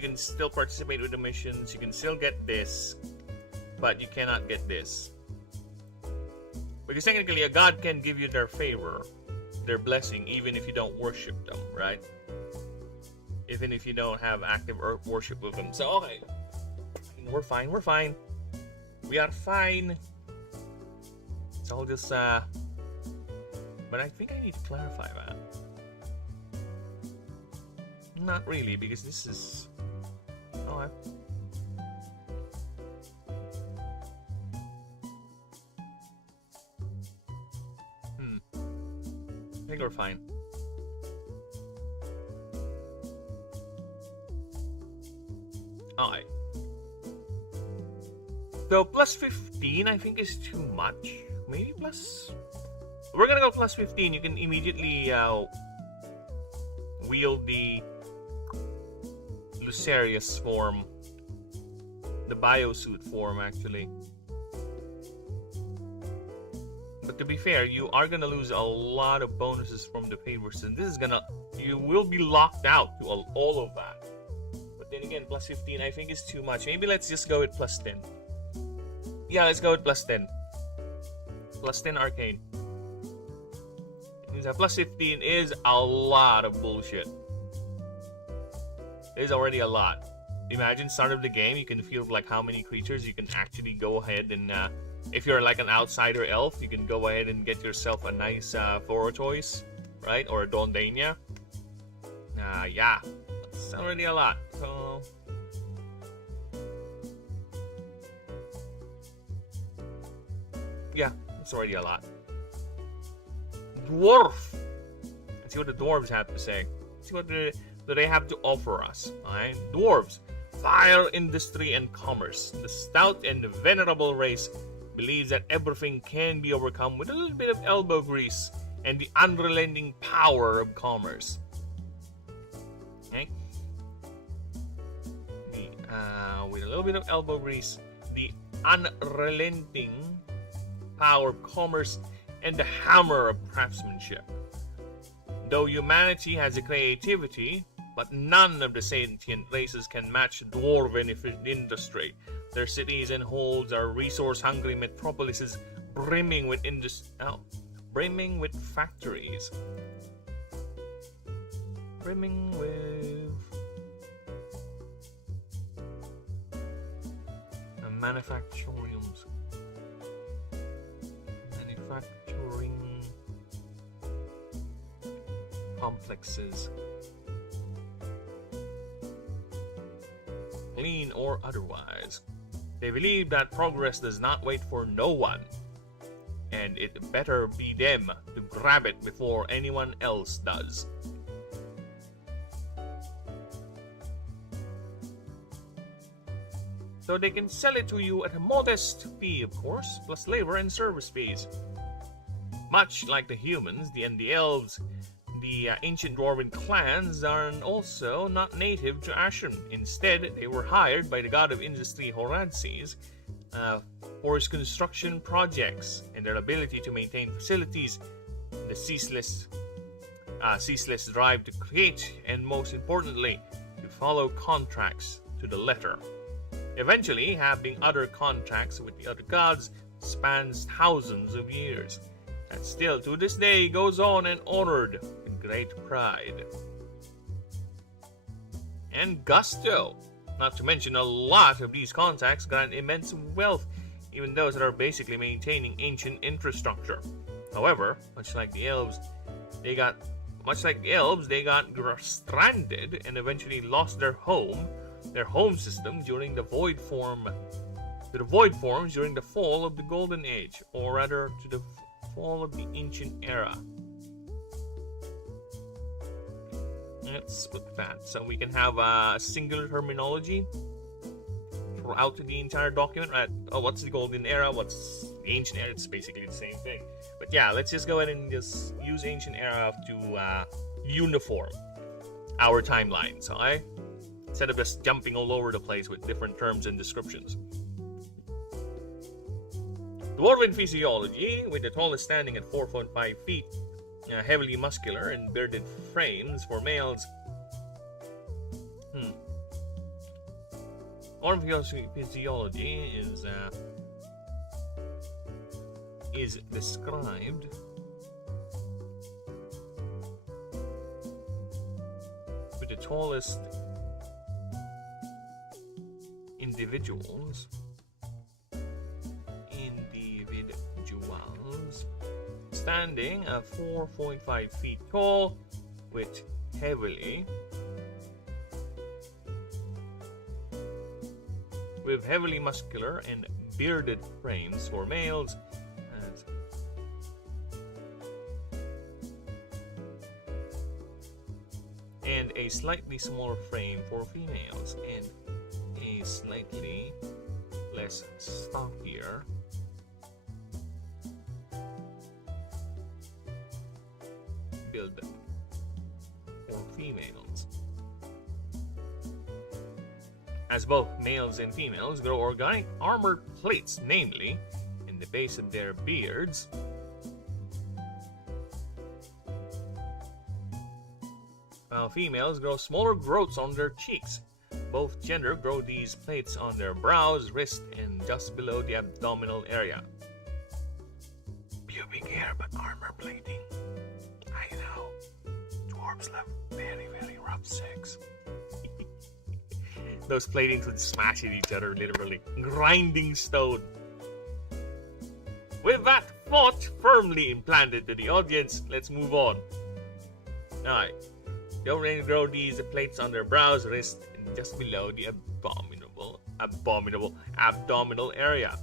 can still participate with the missions. You can still get this, but you cannot get this. Because technically a god can give you their favor, their blessing, even if you don't worship them, right? Even if you don't have active worship with them. So, okay. We're fine. We are fine. So I'll just, but I think I need to clarify that. Not really, because this is... Oh, I think we're fine. Alright. So plus 15 I think is too much. Maybe plus... We're gonna go plus 15. You can immediately wield the Lucerius form. The biosuit form, actually. But to be fair, you are gonna lose a lot of bonuses from the favors, and this is gonna... You will be locked out to all of that. But then again, plus 15 I think is too much. Maybe let's just go with plus 10. Yeah, let's go with plus 10. Plus 10 arcane. Plus 15 is a lot of bullshit. It is already a lot. Imagine start of the game, you can feel like how many creatures you can actually go ahead and... if you're like an outsider elf, you can go ahead and get yourself a nice Thor choice, right? Or a Dondania. Yeah, that's already a lot. So... yeah, it's already a lot. Dwarf! Let's see what the dwarves have to say. Let's see what they have to offer us. Alright? Dwarves. Fire, industry, and commerce. The stout and venerable race believes that everything can be overcome with a little bit of elbow grease and the unrelenting power of commerce. Okay? With a little bit of elbow grease, the unrelenting power of commerce, and the hammer of craftsmanship. Though humanity has a creativity, but none of the sentient races can match dwarven industry. Their cities and holds are resource-hungry metropolises brimming with factories. Brimming with manufactoriums. Manufacturing complexes. Clean or otherwise. They believe that progress does not wait for no one, and it better be them to grab it before anyone else does. So they can sell it to you at a modest fee, of course, plus labor and service fees. Much like the humans, the elves, the ancient dwarven clans are also not native to Ashen. Instead, they were hired by the god of industry Horadses for his construction projects and their ability to maintain facilities, the ceaseless drive to create, and most importantly, to follow contracts to the letter. Eventually, having other contracts with the other gods spans thousands of years, and still to this day goes on and honored with great pride and gusto. Not to mention, a lot of these contracts grant immense wealth, even those that are basically maintaining ancient infrastructure. However, much like the elves, they got much like elves, they got stranded and eventually lost their home system during the void forms during the fall of the Golden Age, or rather to the fall of the Ancient Era. Let's put that so we can have a singular terminology throughout the entire document, right? Oh, what's the Golden Era? What's the Ancient Era? It's basically the same thing. But yeah, let's just go ahead and just use Ancient Era to uniform our timelines, okay? Instead of just jumping all over the place with different terms and descriptions. Dwarven physiology, with the tallest standing at 4.5 feet, heavily muscular and bearded frames for males. Dwarven physiology is described with the tallest individuals standing at 4.5 feet tall with heavily muscular and bearded frames for males, and a slightly smaller frame for females, and a slightly less stockier build for females. As both males and females grow organic armor plates, namely in the base of their beards, while females grow smaller growths on their cheeks. Both gender grow these plates on their brows, wrist, and just below the abdominal area. Pubic hair, but armor plating. I know. Dwarves love very, very rough sex. Those platings would smash at each other, literally. Grinding stone. With that thought firmly implanted to the audience, let's move on. Alright. They already grow these plates on their brows, wrist, and just below the abdominal area.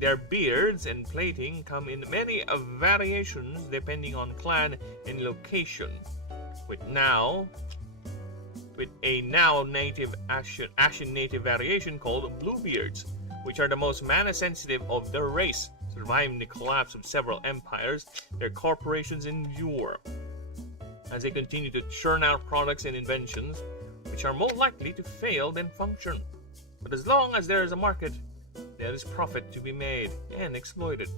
Their beards and plating come in many variations depending on clan and location, with a now native Ashen native variation called Bluebeards, which are the most mana-sensitive of their race. Surviving the collapse of several empires, their corporations endure as they continue to churn out products and inventions which are more likely to fail than function. But as long as there is a market, there is profit to be made and exploited.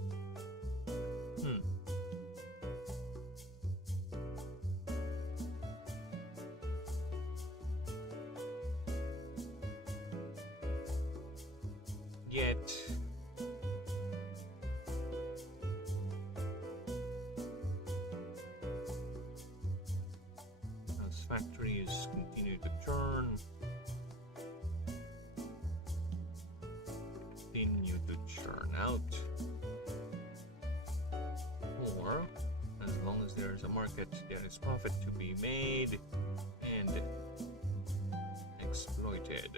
Yet as factories continue to churn, out, or as long as there is a market, there is profit to be made and exploited.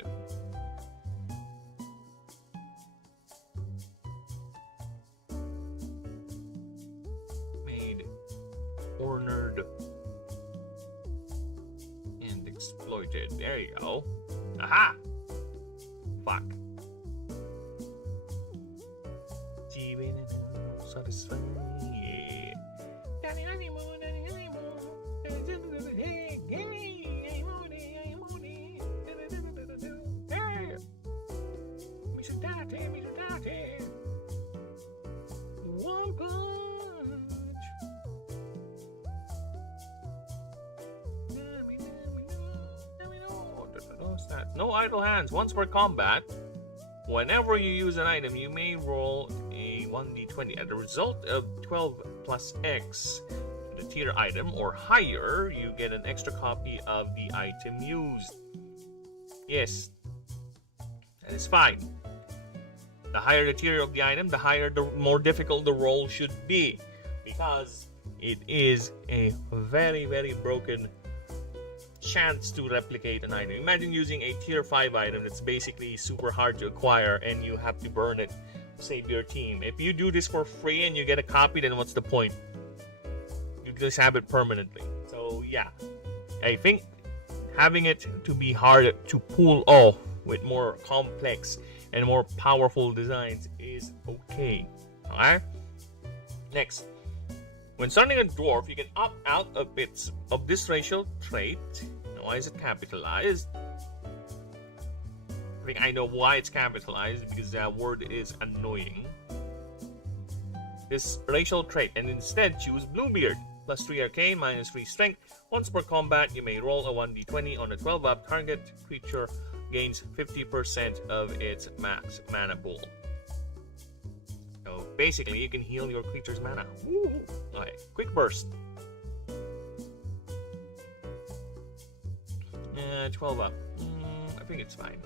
Made, cornered, and exploited. There you go. Aha! Fuck. Satisfying. One punch. No idle hands. Once per combat, whenever you use an item, you may roll a 1d20. As a result of 12 plus X to the tier item or higher, you get an extra copy of the item used. Yes, that is fine. The higher the tier of the item, the more difficult the roll should be. Because it is a very, very broken chance to replicate an item. Imagine using a tier 5 item that's basically super hard to acquire and you have to burn it to save your team. If you do this for free and you get a copy, then what's the point? You just have it permanently. So yeah, I think having it to be hard to pull off with more complex and more powerful designs is okay. Alright? Next, when starting a dwarf, you can opt out of bits of this racial trait. Now, why is it capitalized? I think I know why it's capitalized, because that word is annoying. This racial trait, and instead choose Bluebeard. Plus 3 arcane, minus 3 strength. Once per combat, you may roll a 1d20 on a 12-up target creature gains 50% of its max mana pool. So basically, you can heal your creature's mana. Woo! Alright, quick burst. 12 up. I think it's fine.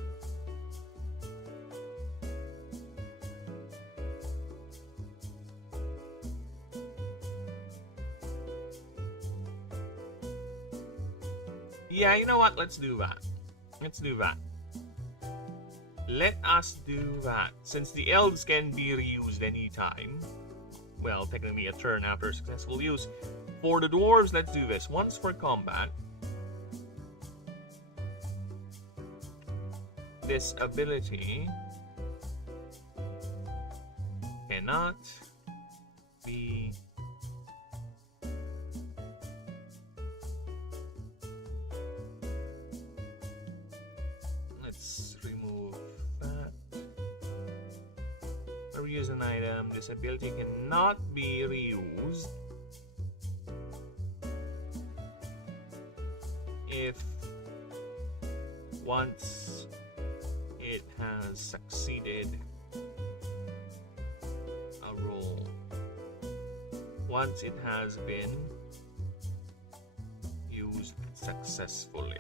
Yeah, you know what? Let's do that. Let's do that. Let us do that. Since the elves can be reused anytime. Well, technically a turn after successful use. For the dwarves, let's do this. Once for combat. This ability cannot be reuse an item. This ability cannot be reused if once it has succeeded a roll. Once it has been used successfully.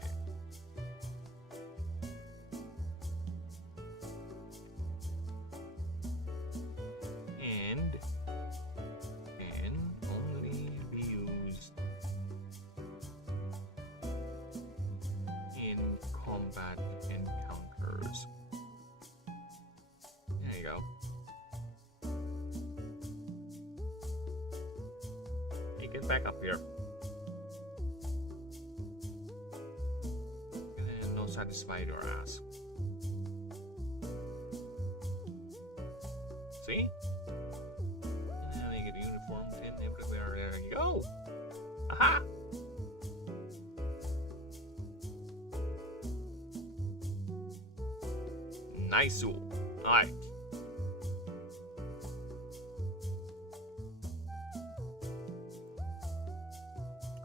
Encounters. There you go. Hey, get back up here. And no satisfied your ass. See? And make it uniform 10 everywhere. There you go. Aha! Nice. Alright.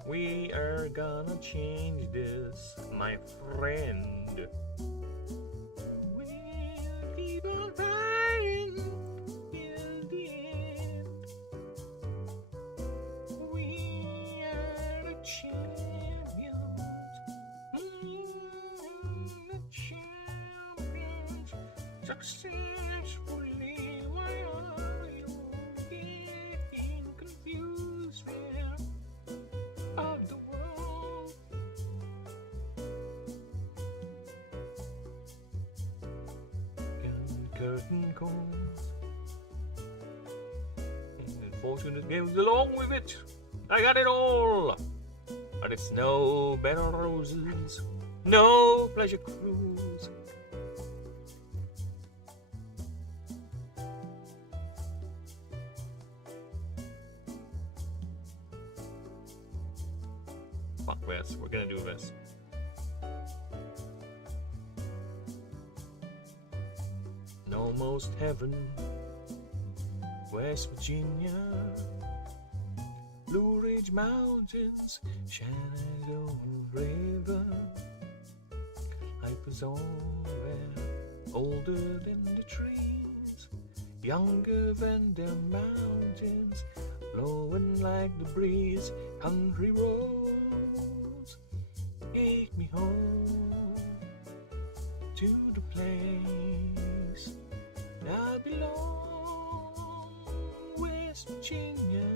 We are gonna change this, my friend. We'll keep on fighting till the end. We are the champions. The champions. Successfully, why are you getting confused of the world? And curtain calls, and fortunate games along with it. I got it all, but it's no bed of roses, no pleasure cruise. Fuck this, we're gonna do this. And almost heaven, West Virginia, Blue Ridge Mountains, Shenandoah River. Life is all there, older than the trees, younger than the mountains, blowing like the breeze. Country roads, take me home to the place I belong, West Virginia.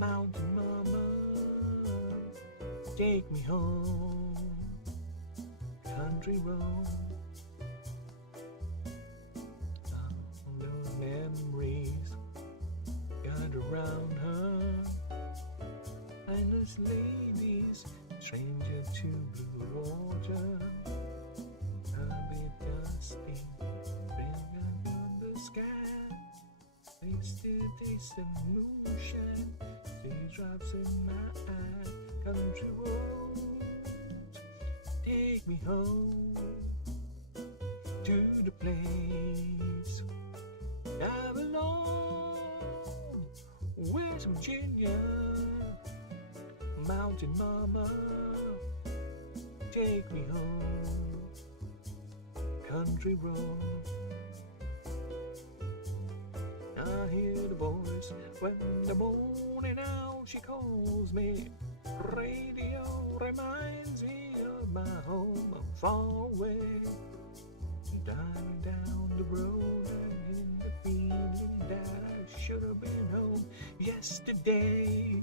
Mountain mama, take me home. Country road, all the memories gather around her. Mindless ladies, stranger to blue water. A bit dusty, bring on the sky. Tasted taste of moonshine, teardrops in my eye. Country roads, take me home to the place I belong. West Virginia, mountain mama, take me home. Country road, I hear the voice when the morning owl she calls me. Radio reminds me of my home. I'm far away, driving down the road and in the feeling that I should have been home yesterday.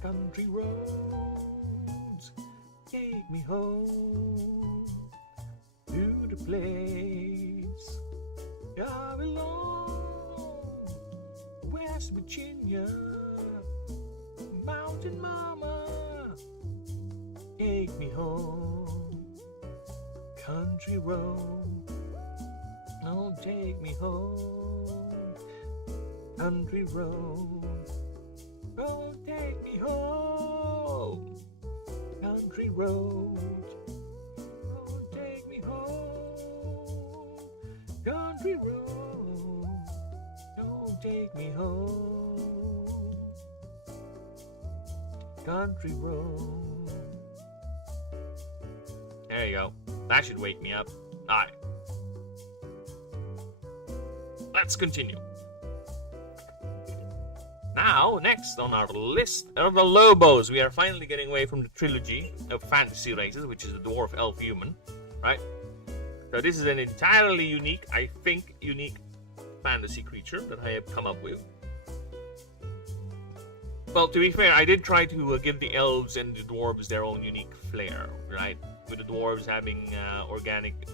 Country roads, take me home to the place I belong. West Virginia, mountain mama, take me home. Country road, oh, take me home. Country road, oh, take me home. Country road, oh, take me home. Country road, oh, take me home. Country road. There you go. That should wake me up. Alright. Let's continue. Now, next on our list are the Lobos. We are finally getting away from the trilogy of fantasy races, which is the dwarf, elf, human, right? So this is an entirely unique, I think, unique fantasy creature that I have come up with. Well, to be fair, I did try to give the elves and the dwarves their own unique flair, right? With the dwarves having organic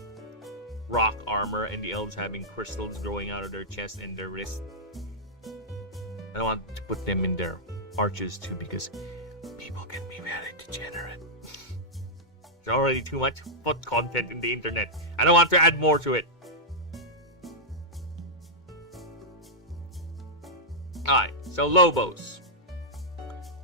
rock armor and the elves having crystals growing out of their chest and their wrist. I want to put them in their arches too because people can be very degenerate. There's already too much foot content in the internet. I don't want to add more to it. Alright, so Lobos.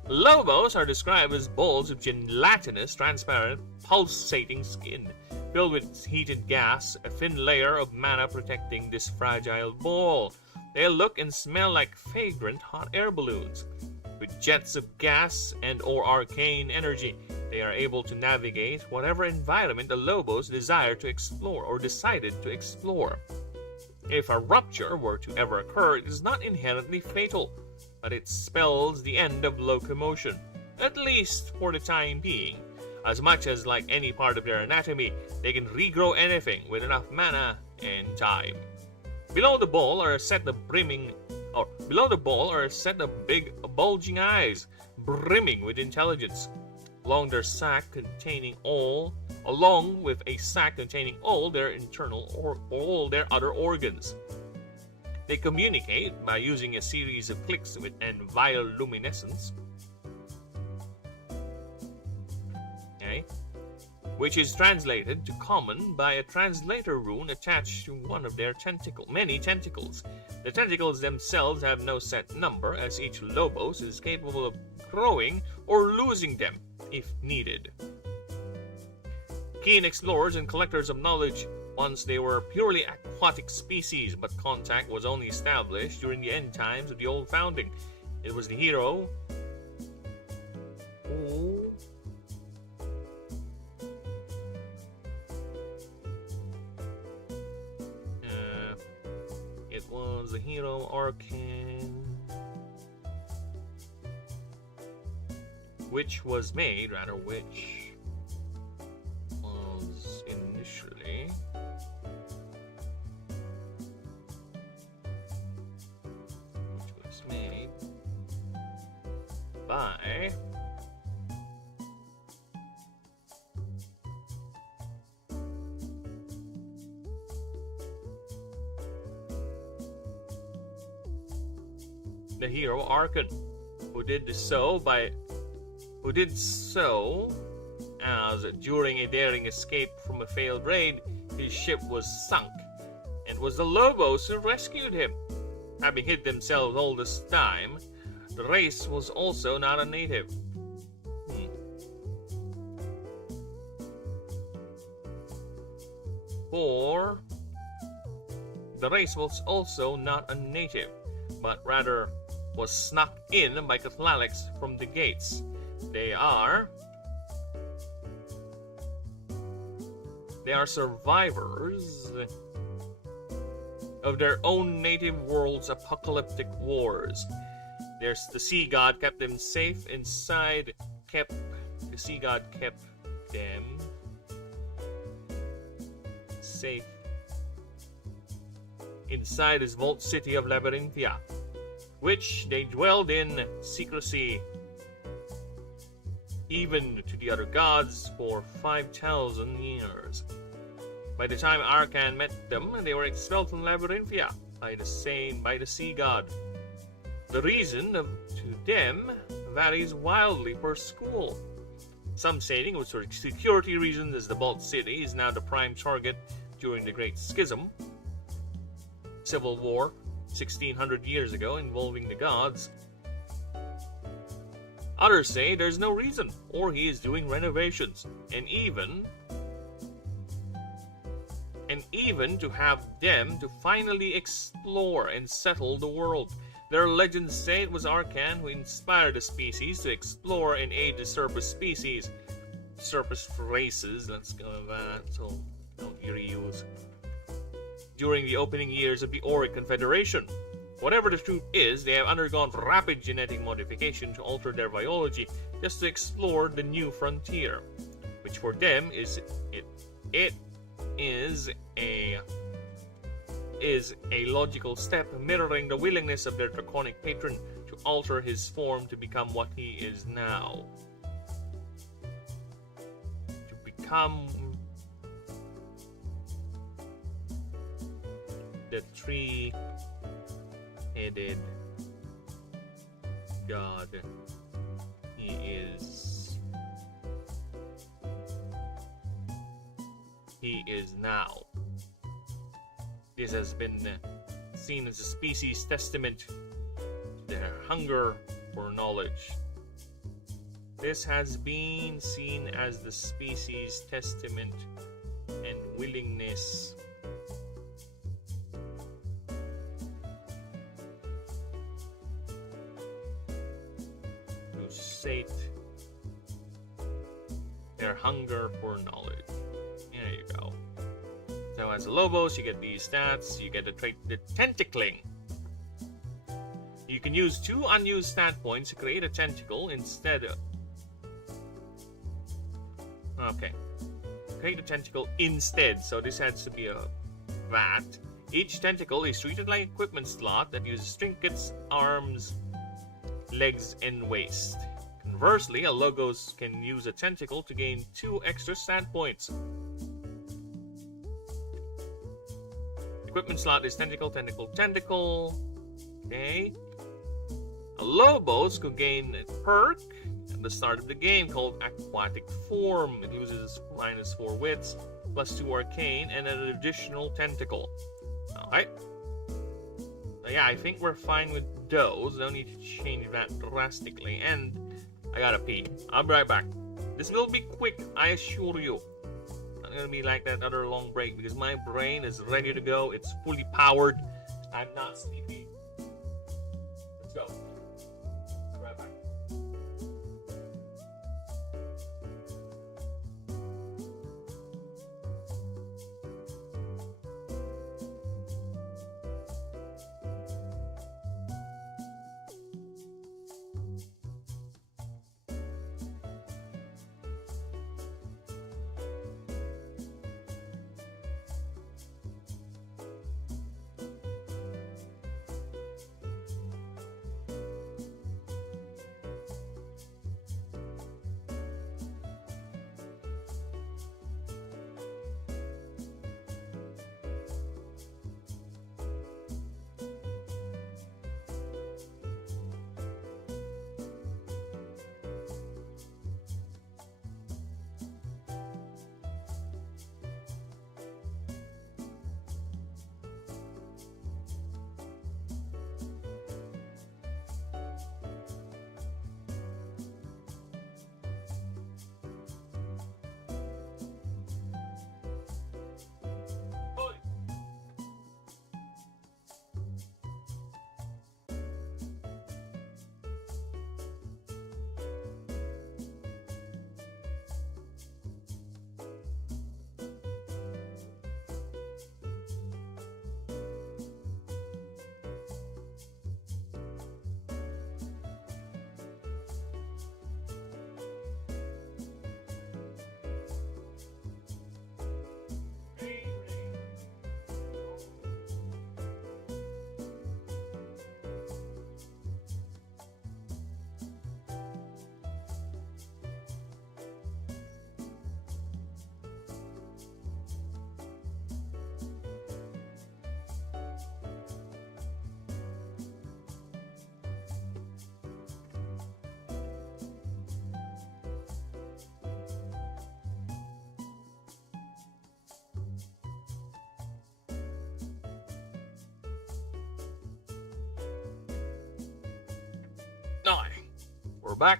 Lobos are described as balls of gelatinous, transparent, pulsating skin, filled with heated gas, a thin layer of mana protecting this fragile ball. They look and smell like fragrant hot air balloons. With jets of gas and or arcane energy, they are able to navigate whatever environment the Lobos desire to explore or decided to explore. If a rupture were to ever occur, it is not inherently fatal, but it spells the end of locomotion, at least for the time being. As much as like any part of their anatomy, they can regrow anything with enough mana and time. Below the ball are a set of big bulging eyes, brimming with intelligence. Along with a sac containing all their internal or all their other organs. They communicate by using a series of clicks and bioluminescence, which is translated to common by a translator rune attached to one of their many tentacles. The tentacles themselves have no set number, as each Lobos is capable of growing or losing them if needed. Keen explorers and collectors of knowledge, once they were purely aquatic species, but contact was only established during the end times of the old founding. It was the hero Arcane, which was initially the hero Arkan, who did so as during a daring escape from a failed raid, his ship was sunk, and was the Lobos who rescued him. Having hid themselves all this time, the race was also not a native. For the race was also not a native, but rather was snuck in by Cathlalics from the gates. They are survivors of their own native world's apocalyptic wars. There's the sea god kept them safe inside. The sea god kept them safe inside his vault city of Labyrinthia, which they dwelled in secrecy, even to the other gods, for 5,000 years. By the time Arkan met them, they were expelled from Labyrinthia by the sea god. The reason to them varies wildly per school. Some saying it was for security reasons, as the Vault City is now the prime target during the Great Schism, civil war 1600 years ago involving the gods. Others say there's no reason, or he is doing renovations, and even to have them to finally explore and settle the world. Their legends say it was Arkan who inspired the species to explore and aid the surface species. Surface races, let's go with that, so don't reuse. During the opening years of the Auric Confederation. Whatever the truth is, they have undergone rapid genetic modification to alter their biology just to explore the new frontier, which for them is a logical step, mirroring the willingness of their draconic patron to alter his form to become what he is now. To become the three-headed god he is now. This has been seen as a species testament to their hunger for knowledge. This has been seen as the species testament and willingness to sate their hunger for knowledge. There you go. So as a Lobos, you get these stats. You get the trait, the Tentacling. You can use 2 unused stat points to create a tentacle instead of... Okay. Create a tentacle instead. So this has to be a VAT. Each tentacle is treated like an equipment slot that uses trinkets, arms, legs, and waist. Conversely, a Logos can use a tentacle to gain 2 extra stat points. Equipment slot is tentacle, tentacle, tentacle. Okay. A Lobos could gain a perk at the start of the game called Aquatic Form. It loses -4 wits, +2 arcane, and an additional tentacle. Alright. So yeah, I think we're fine with those. No need to change that drastically. And I gotta pee. I'll be right back. This will be quick, I assure you. Gonna be like that other long break because my brain is ready to go. It's fully powered. I'm not sleepy. Let's go. I'll be right back. We're back.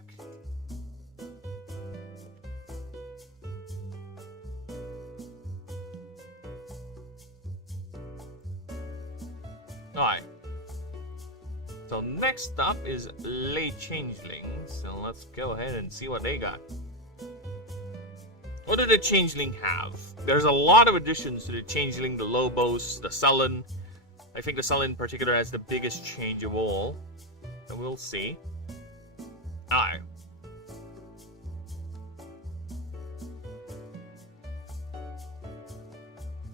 Alright. So next up is Lay Changelings. So let's go ahead and see what they got. What do the Changeling have? There's a lot of additions to the Changeling, the Lobos, the Sullen. I think the Sullen in particular has the biggest change of all. So we'll see. Alright.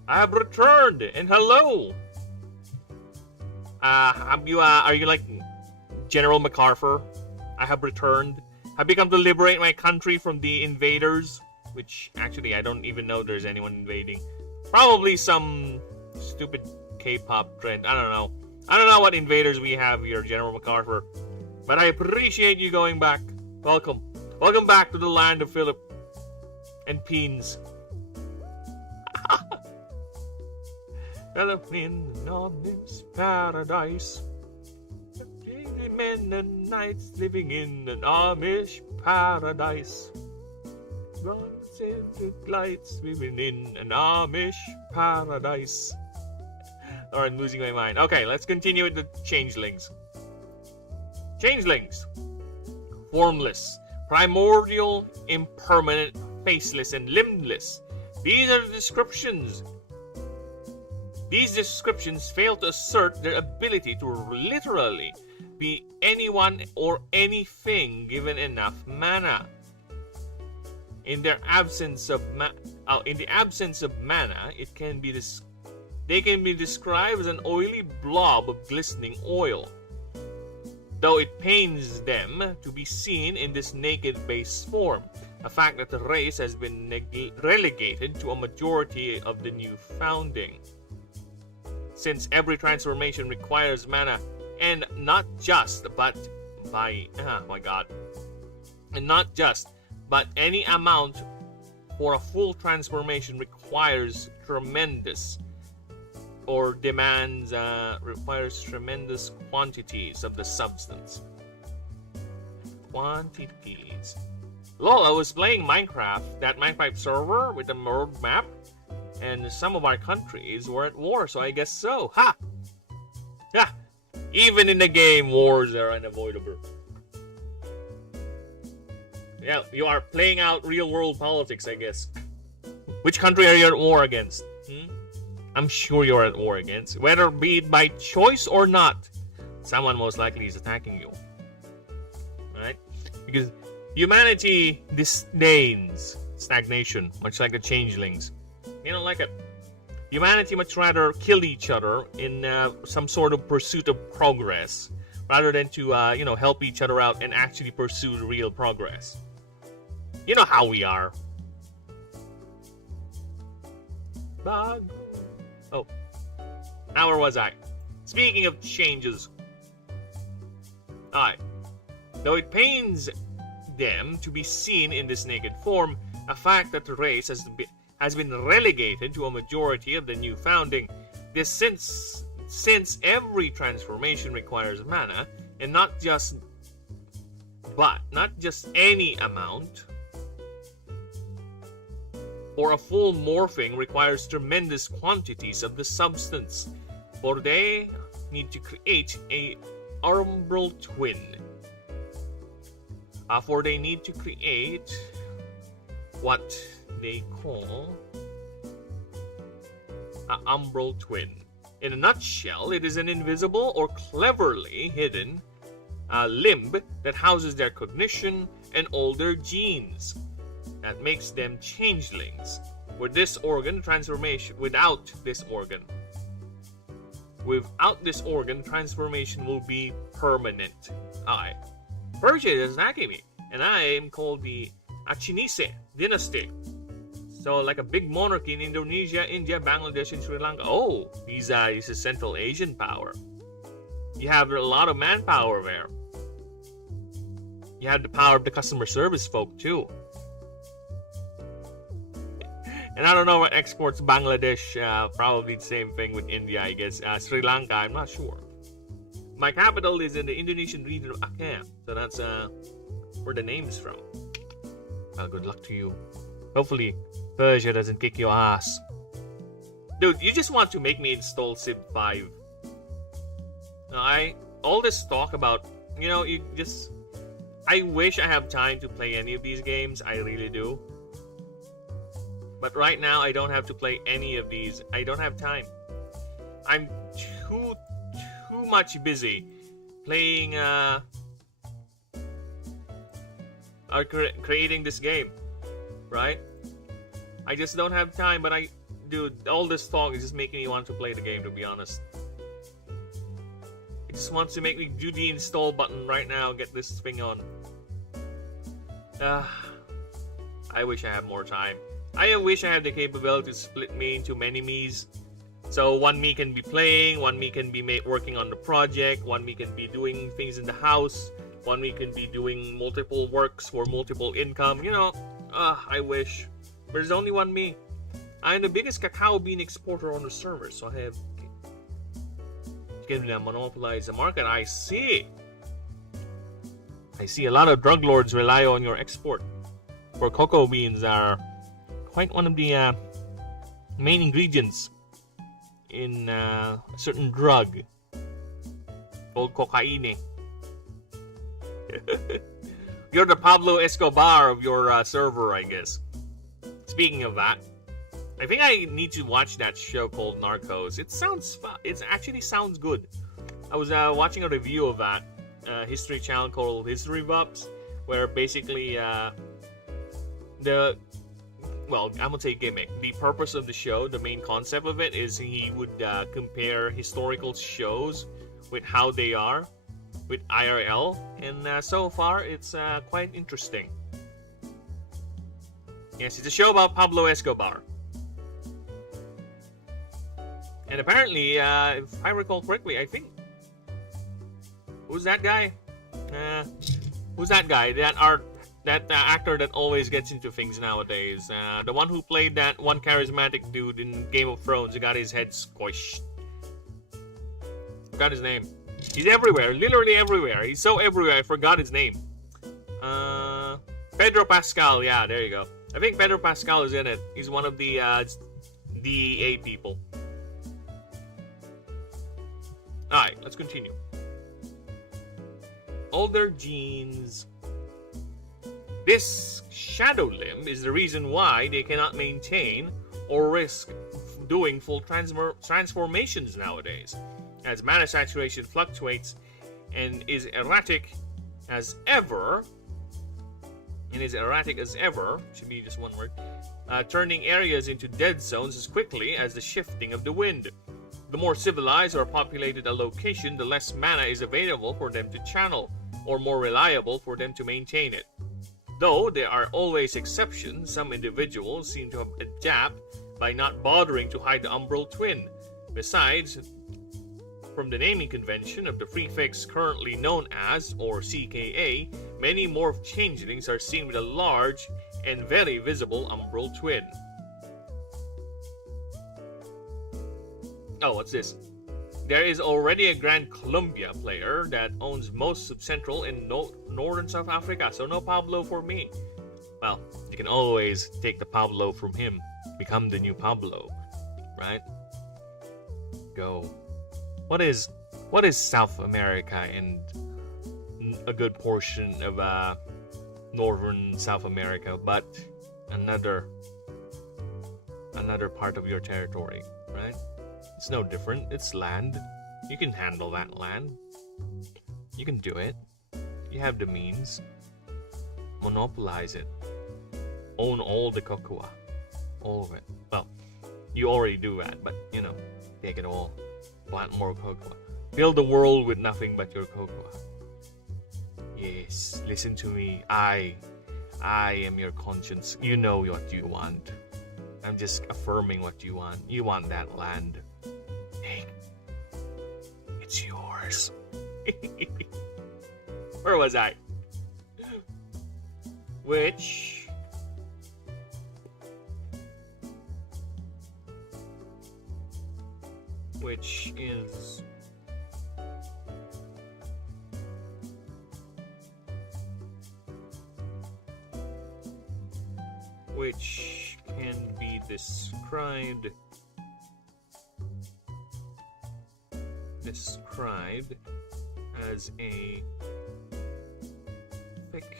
I have returned, and hello! Are you like General MacArthur? I have returned. I've become to liberate my country from the invaders. Which, actually, I don't even know there's anyone invading. Probably some stupid K-pop trend. I don't know. I don't know what invaders we have here, General MacArthur. But I appreciate you going back. Welcome. Welcome back to the land of Philip and Peens. Philip in Amish paradise. Men and knights living in an Amish paradise. Lights living in an Amish paradise. Alright, I'm losing my mind. Okay, let's continue with the Changelings. Changelings. Formless, primordial, impermanent, faceless, and limbless. These are the descriptions. These descriptions fail to assert their ability to literally be anyone or anything given enough mana. In the absence of mana, they can be described as an oily blob of glistening oil. Though it pains them to be seen in this naked base form, a fact that the race has been relegated to a majority of the new founding. Since every transformation requires mana, and not just, but any amount for a full transformation requires tremendous quantities of the substance. Quantities. Lol, I was playing Minecraft, that Minecraft server with the world map, and some of our countries were at war, so I guess so. Ha! Yeah! Even in the game, wars are unavoidable. Yeah, you are playing out real-world politics, I guess. Which country are you at war against? I'm sure you're at war against. Whether be it by choice or not, someone most likely is attacking you. Alright? Because humanity disdains stagnation, much like the Changelings. You don't like it. Humanity much rather kill each other in some sort of pursuit of progress, rather than to help each other out and actually pursue real progress. You know how we are. Oh, now where was I? Speaking of changes. Alright. Though it pains them to be seen in this naked form, a fact that the race has been relegated to a majority of the new founding. This since every transformation requires mana, and not just any amount, or a full morphing requires tremendous quantities of the substance, for they need to create a umbral twin. For they need to create what they call an umbral twin. In a nutshell, it is an invisible or cleverly hidden limb that houses their cognition and all their genes. That makes them changelings. Without this organ, transformation will be permanent. Persia is attacking me, and I am called the Achinese dynasty. So, like a big monarchy in Indonesia, India, Bangladesh, and Sri Lanka. Oh, this is Central Asian power. You have a lot of manpower there. You have the power of the customer service folk, too. And I don't know what exports Bangladesh, probably the same thing with India, I guess. Sri Lanka, I'm not sure. My capital is in the Indonesian region of Aceh. So that's where the name is from. Well, good luck to you. Hopefully, Persia doesn't kick your ass. Dude, you just want to make me install Civ 5. All this talk about, I wish I have time to play any of these games. I really do. But right now, I don't have to play any of these. I don't have time. I'm too much busy playing, creating this game, right? I just don't have time, but dude, all this talk is just making me want to play the game, to be honest. It just wants to make me do the install button right now, get this thing on. I wish I had more time. I wish I had the capability to split me into many me's. So one me can be playing, one me can be working on the project, one me can be doing things in the house, one me can be doing multiple works for multiple income. I wish. There's only one me. I'm the biggest cacao bean exporter on the server, so I have... Can monopolize the market. I see a lot of drug lords rely on your export. For cocoa beans are quite one of the main ingredients in a certain drug called cocaine. You're the Pablo Escobar of your server, I guess. Speaking of that, I think I need to watch that show called Narcos. It actually sounds good. I was watching a review of that history channel called History Buffs, where basically I'm gonna say gimmick. The purpose of the show, the main concept of it, is he would compare historical shows with how they are with IRL, and so far it's quite interesting. Yes, it's a show about Pablo Escobar. And apparently, if I recall correctly, I think... Who's that guy? Who's that guy? That actor that always gets into things nowadays. The one who played that one charismatic dude in Game of Thrones who got his head squished. Forgot his name. He's everywhere, literally everywhere. He's so everywhere, I forgot his name. Pedro Pascal, yeah, there you go. I think Pedro Pascal is in it. He's one of the DEA people. Alright, let's continue. Older genes. This shadow limb is the reason why they cannot maintain or risk doing full transformations nowadays, as mana saturation fluctuates and is erratic as ever. Should be just one word. Turning areas into dead zones as quickly as the shifting of the wind. The more civilized or populated a location, the less mana is available for them to channel, or more reliable for them to maintain it. Though there are always exceptions, some individuals seem to have adapted by not bothering to hide the umbral twin. Besides, from the naming convention of the prefix currently known as, or CKA, many morph changelings are seen with a large and very visible umbral twin. Oh, what's this? There is already a Grand Columbia player that owns most of Central and Northern South Africa, so no Pablo for me. Well, you can always take the Pablo from him, become the new Pablo, right? Go. What is South America and a good portion of Northern South America, but another part of your territory, right? It's no different. It's land. You can handle that land. You can do it. You have the means. Monopolize it. Own all the cocoa. All of it. Well, you already do that, but, take it all. Plant more cocoa. Fill the world with nothing but your cocoa. Yes, listen to me. I am your conscience. You know what you want. I'm just affirming what you want. You want that land. Hey, it's yours. Where was I? Which is which can be described as a thick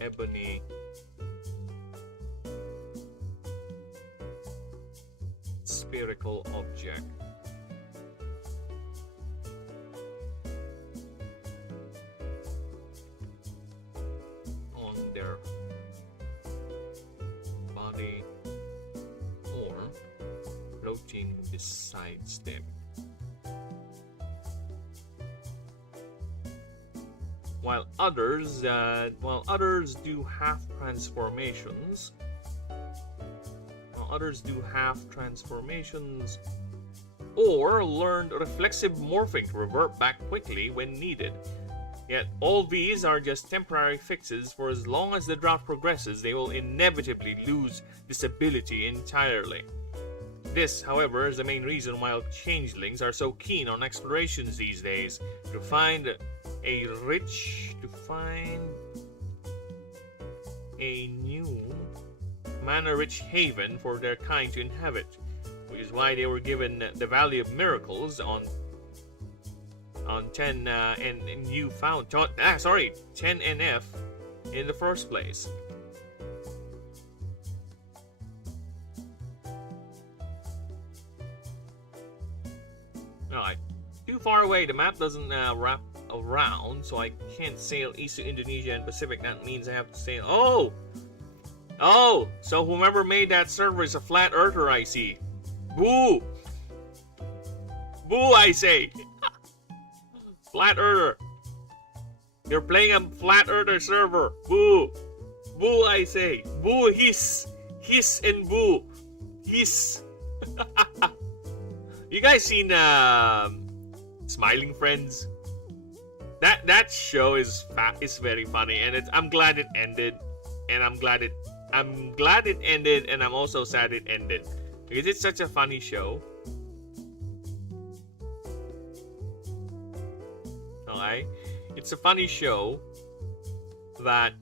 ebony spherical object. On their body or floating besides them. While others do half transformations, or learned reflexive morphing to revert back quickly when needed. Yet all these are just temporary fixes. For as long as the drought progresses, they will inevitably lose this ability entirely. This, however, is the main reason why changelings are so keen on explorations these days, to find a new mana-rich haven for their kind to inhabit, which is why they were given the Valley of Miracles on 10 and you found 10 NF in the first place. Alright, too far away. The map doesn't wrap around, so I can't sail east to Indonesia and Pacific. That means I have to sail. Oh, so whoever made that server is a flat earther, I see. Boo! Boo, I say! Flat earther. You're playing a flat earther server. Boo! Boo, I say. Boo, hiss. Hiss and boo. Hiss. You guys seen Smiling Friends? That show is very funny, and I'm glad it ended, and I'm glad it ended, and I'm also sad it ended, because it's such a funny show. Okay, it's a funny show that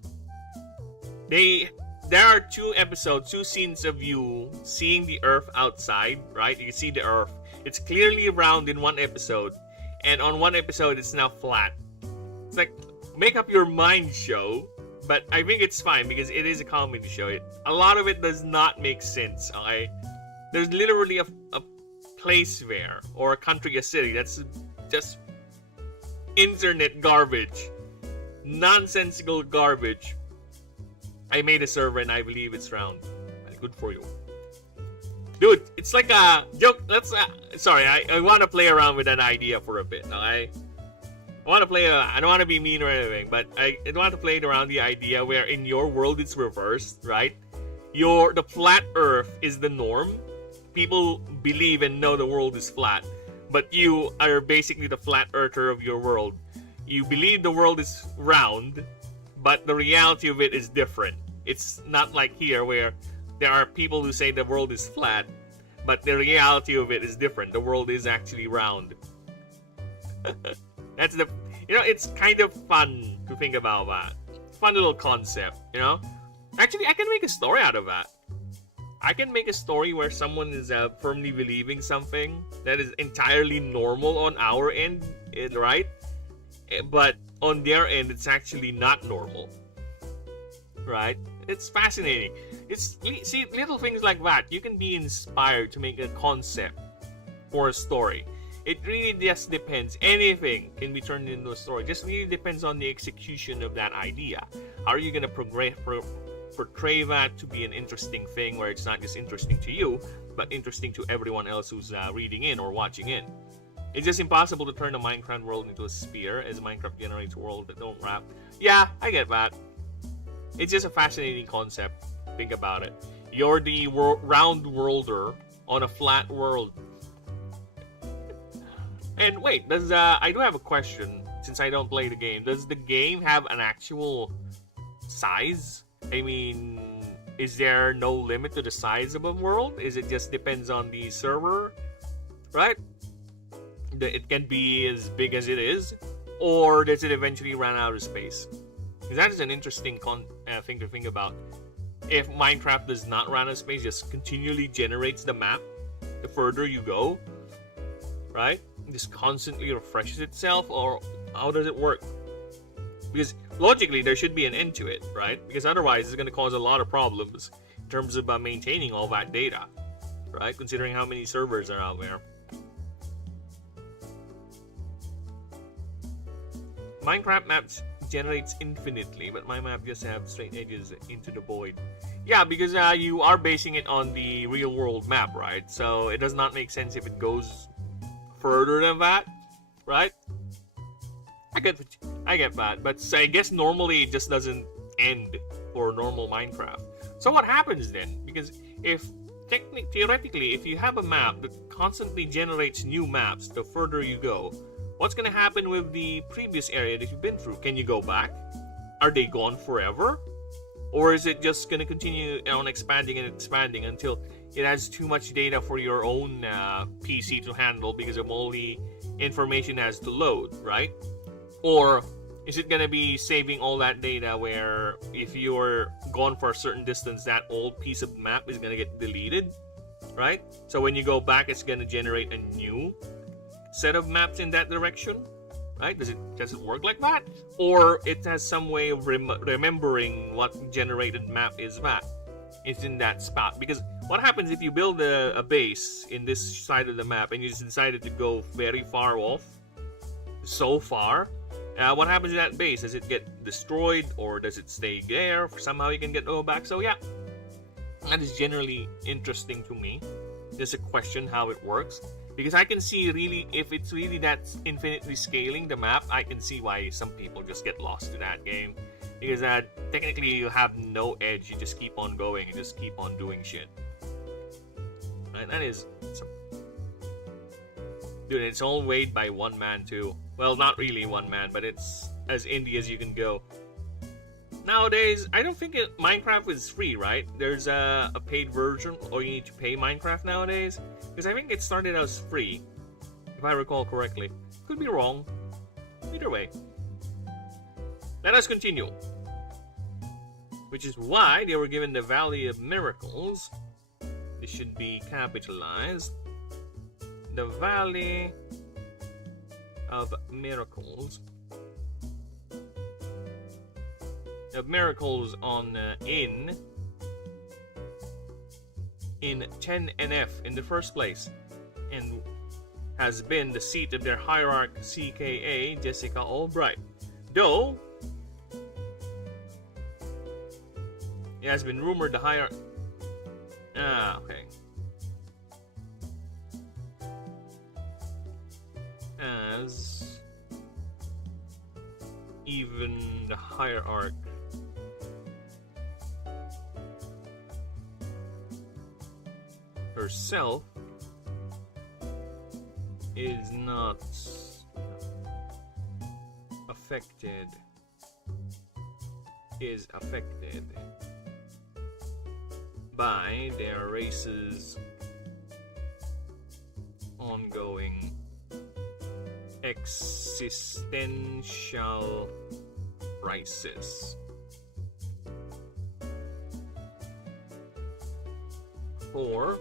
there are two scenes of you seeing the Earth outside, right? You can see the Earth. It's clearly round in one episode, and on one episode it's now flat. It's like, make up your mind show, but I think it's fine because it is a comedy show. A lot of it does not make sense, okay? There's literally a place there, or a country, a city, that's just internet garbage. Nonsensical garbage. I made a server and I believe it's round. Good for you. Dude, it's like a joke. Sorry, I want to play around with an idea for a bit, okay? I don't want to be mean or anything, but I want to play around the idea where in your world it's reversed, right? The flat Earth is the norm. People believe and know the world is flat, but you are basically the flat earther of your world. You believe the world is round, but the reality of it is different. It's not like here where there are people who say the world is flat, but the reality of it is different. The world is actually round. It's kind of fun to think about that. Fun little concept, Actually, I can make a story out of that. I can make a story where someone is firmly believing something that is entirely normal on our end, right? But on their end, it's actually not normal, right? It's fascinating. See, little things like that. You can be inspired to make a concept or a story. It really just depends. Anything can be turned into a story. It just really depends on the execution of that idea. How are you going to portray that to be an interesting thing where it's not just interesting to you, but interesting to everyone else who's reading in or watching in? It's just impossible to turn a Minecraft world into a sphere, as Minecraft generates a world that don't wrap. Yeah, I get that. It's just a fascinating concept. Think about it. You're the round worlder on a flat world. And wait, I do have a question, since I don't play the game. Does the game have an actual size? I mean, is there no limit to the size of a world? Is it just depends on the server, right? It can be as big as it is, or does it eventually run out of space? Because that is an interesting thing to think about. If Minecraft does not run out of space, just continually generates the map the further you go, right? Just constantly refreshes itself, or how does it work? Because logically there should be an end to it, right? Because otherwise it's going to cause a lot of problems in terms of maintaining all that data, right? Considering how many servers are out there. Minecraft maps generates infinitely, but my map just have straight edges into the void. Yeah, because you are basing it on the real world map, right? So it does not make sense if it goes further than that, right? I get that, but I guess normally it just doesn't end for normal Minecraft. So what happens then? Because if theoretically, if you have a map that constantly generates new maps the further you go, what's going to happen with the previous area that you've been through? Can you go back? Are they gone forever? Or is it just going to continue on expanding and expanding until it has too much data for your own PC to handle because of all the information it has to load, right? Or is it going to be saving all that data where if you're gone for a certain distance, that old piece of map is going to get deleted, right? So when you go back, it's going to generate a new set of maps in that direction, right? Does it work like that? Or it has some way of remembering what generated map is that? It's in that spot. Because what happens if you build a base in this side of the map and you just decided to go very far off, so far, what happens to that base? Does it get destroyed or does it stay there? Somehow you can get go back. So yeah, that is generally interesting to me. Just a question how it works. Because I can see really, if it's really that infinitely scaling the map, I can see why some people just get lost in that game. Because technically you have no edge, you just keep on going, you just keep on doing shit. And that is... Dude, it's all weighed by one man too. Well, not really one man, but it's as indie as you can go. Nowadays, I don't think Minecraft is free, right? There's a paid version, or you need to pay Minecraft nowadays. Because I think it started out as free, if I recall correctly. Could be wrong. Either way. Let us continue. Which is why they were given the Valley of Miracles. This should be capitalized. The Valley of Miracles. The miracles on in 10NF in the first place, and has been the seat of their hierarch CKA Jessica Albright. Though it has been rumored the hierarch. Okay. As even the hierarch herself is not affected, by their race's ongoing existential crisis. For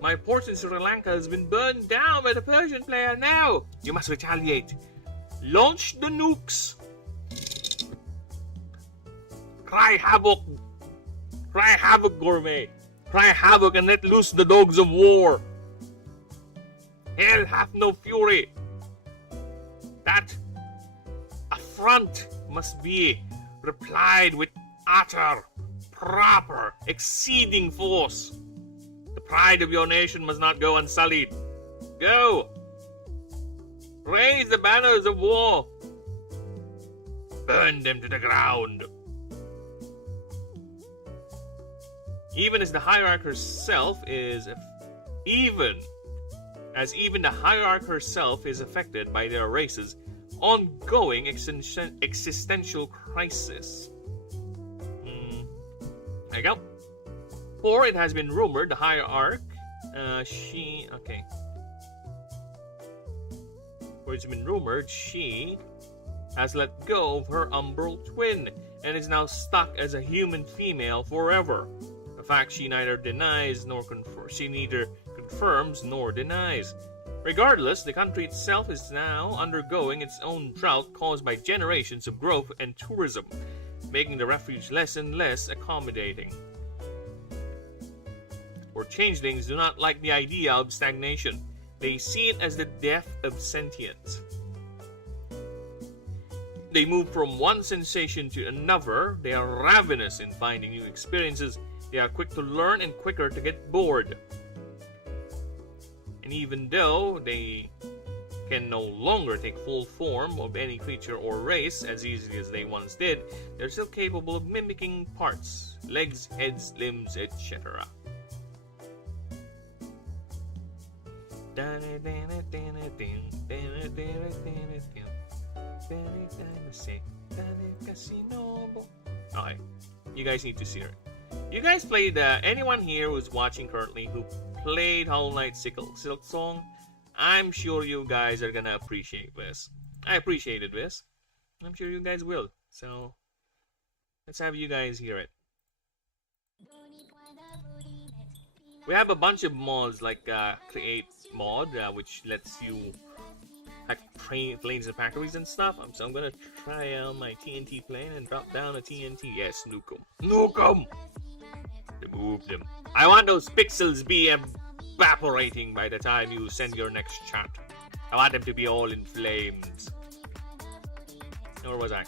my port in Sri Lanka has been burned down by the Persian player now. You must retaliate. Launch the nukes. Cry havoc. Cry havoc, gourmet. Cry havoc and let loose the dogs of war. Hell hath no fury. That affront must be replied with utter, proper, exceeding force. The pride of your nation must not go unsullied. Go! Raise the banners of war. Burn them to the ground. Even as the hierarch herself is even the hierarch herself is affected by their race's ongoing existential crisis. There you go. For it has been rumored the hierarch Okay. Where it's been rumored she has let go of her umbral twin and is now stuck as a human female forever. A fact she neither denies nor confirms nor denies. Regardless, the country itself is now undergoing its own drought caused by generations of growth and tourism, making the refuge less and less accommodating. For changelings do not like the idea of stagnation. They see it as the death of sentience. They move from one sensation to another. They are ravenous in finding new experiences. They are quick to learn and quicker to get bored. And even though they can no longer take full form of any creature or race as easily as they once did, they're still capable of mimicking parts, legs, heads, limbs, etc. Okay, you guys need to see it. You guys played, anyone here who's watching currently who played Hollow Knight Silk Song? I'm sure you guys are gonna appreciate this. I appreciated this. I'm sure you guys will. So, let's have you guys hear it. We have a bunch of mods like Create mod, which lets you hack planes and factories and stuff. So I'm gonna try out my TNT plane and drop down a TNT. Yes, nuke them. Nuke them! Remove them. I want those pixels be evaporating by the time you send your next chat. I want them to be all in flames. Where was I?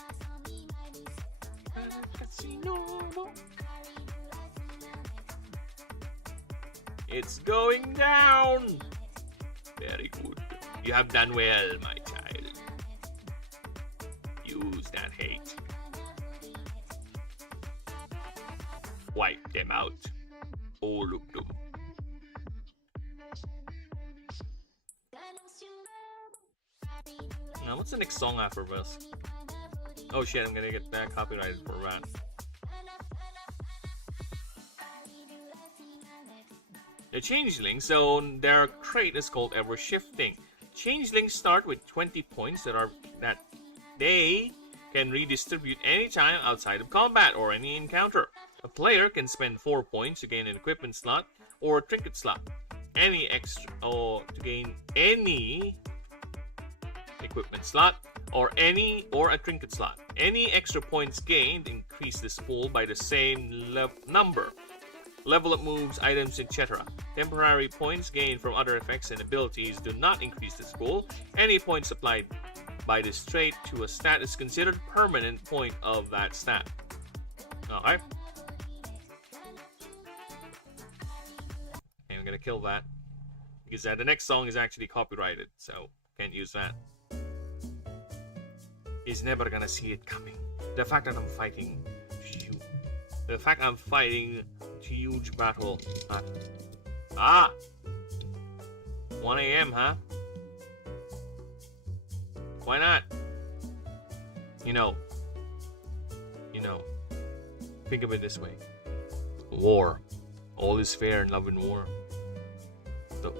It's going down! Very good. You have done well, my child. Use that hate. Wipe them out. All of them. Now, what's the next song after this? Oh shit, I'm gonna get that copyrighted for that. The changelings, so their trait is called ever shifting. Changelings start with 20 points that they can redistribute anytime outside of combat or any encounter. A player can spend 4 points to gain an equipment slot or a trinket slot. Any extra to gain any equipment slot or a trinket slot. Any extra points gained increase this pool by the same number. Level up moves, items, etc. Temporary points gained from other effects and abilities do not increase this pool. Any points applied by this trait to a stat is considered permanent point of that stat. Okay. And I'm gonna kill that because the next song is actually copyrighted, so can't use that. He's never gonna see it coming. The fact that I'm fighting you. The fact I'm fighting a huge battle. 1 a.m., huh? Why not? You know, think of it this way. War. All is fair in love and war. Look,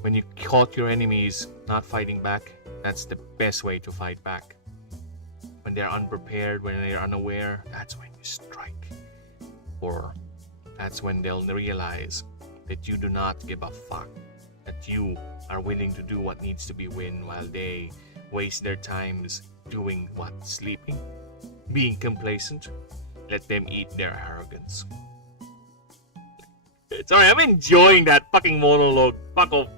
when you caught your enemies not fighting back, that's the best way to fight back. When they're unprepared, when they're unaware, that's when you strike. Or that's when they'll realize that you do not give a fuck. That you are willing to do what needs to be win while they waste their times doing what? Sleeping? Being complacent? Let them eat their arrogance. Sorry, I'm enjoying that fucking monologue. Fuck off.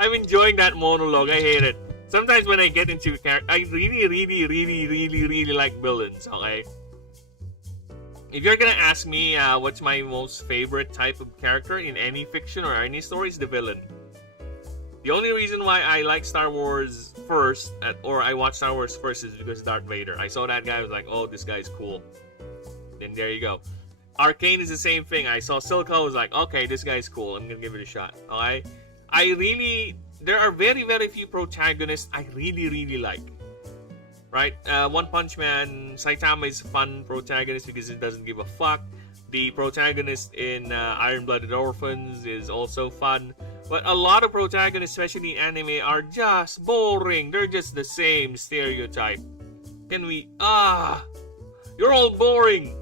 I'm enjoying that monologue. I hate it. Sometimes when I get into character, I really like villains, okay? If you're gonna ask me what's my most favorite type of character in any fiction or any story, is the villain. The only reason why I like Star Wars first, or I watch Star Wars first, is because Darth Vader. I saw that guy, I was like, oh, this guy's cool. Then there you go. Arcane is the same thing. I saw Silco, I was like, okay, this guy's cool. I'm gonna give it a shot. Okay? There are very, very few protagonists I really like. right? One Punch Man, Saitama is a fun protagonist because it doesn't give a fuck. The protagonist in Iron-Blooded Orphans is also fun. But a lot of protagonists, especially in anime, are just boring. They're just the same stereotype. Can we... You're all boring.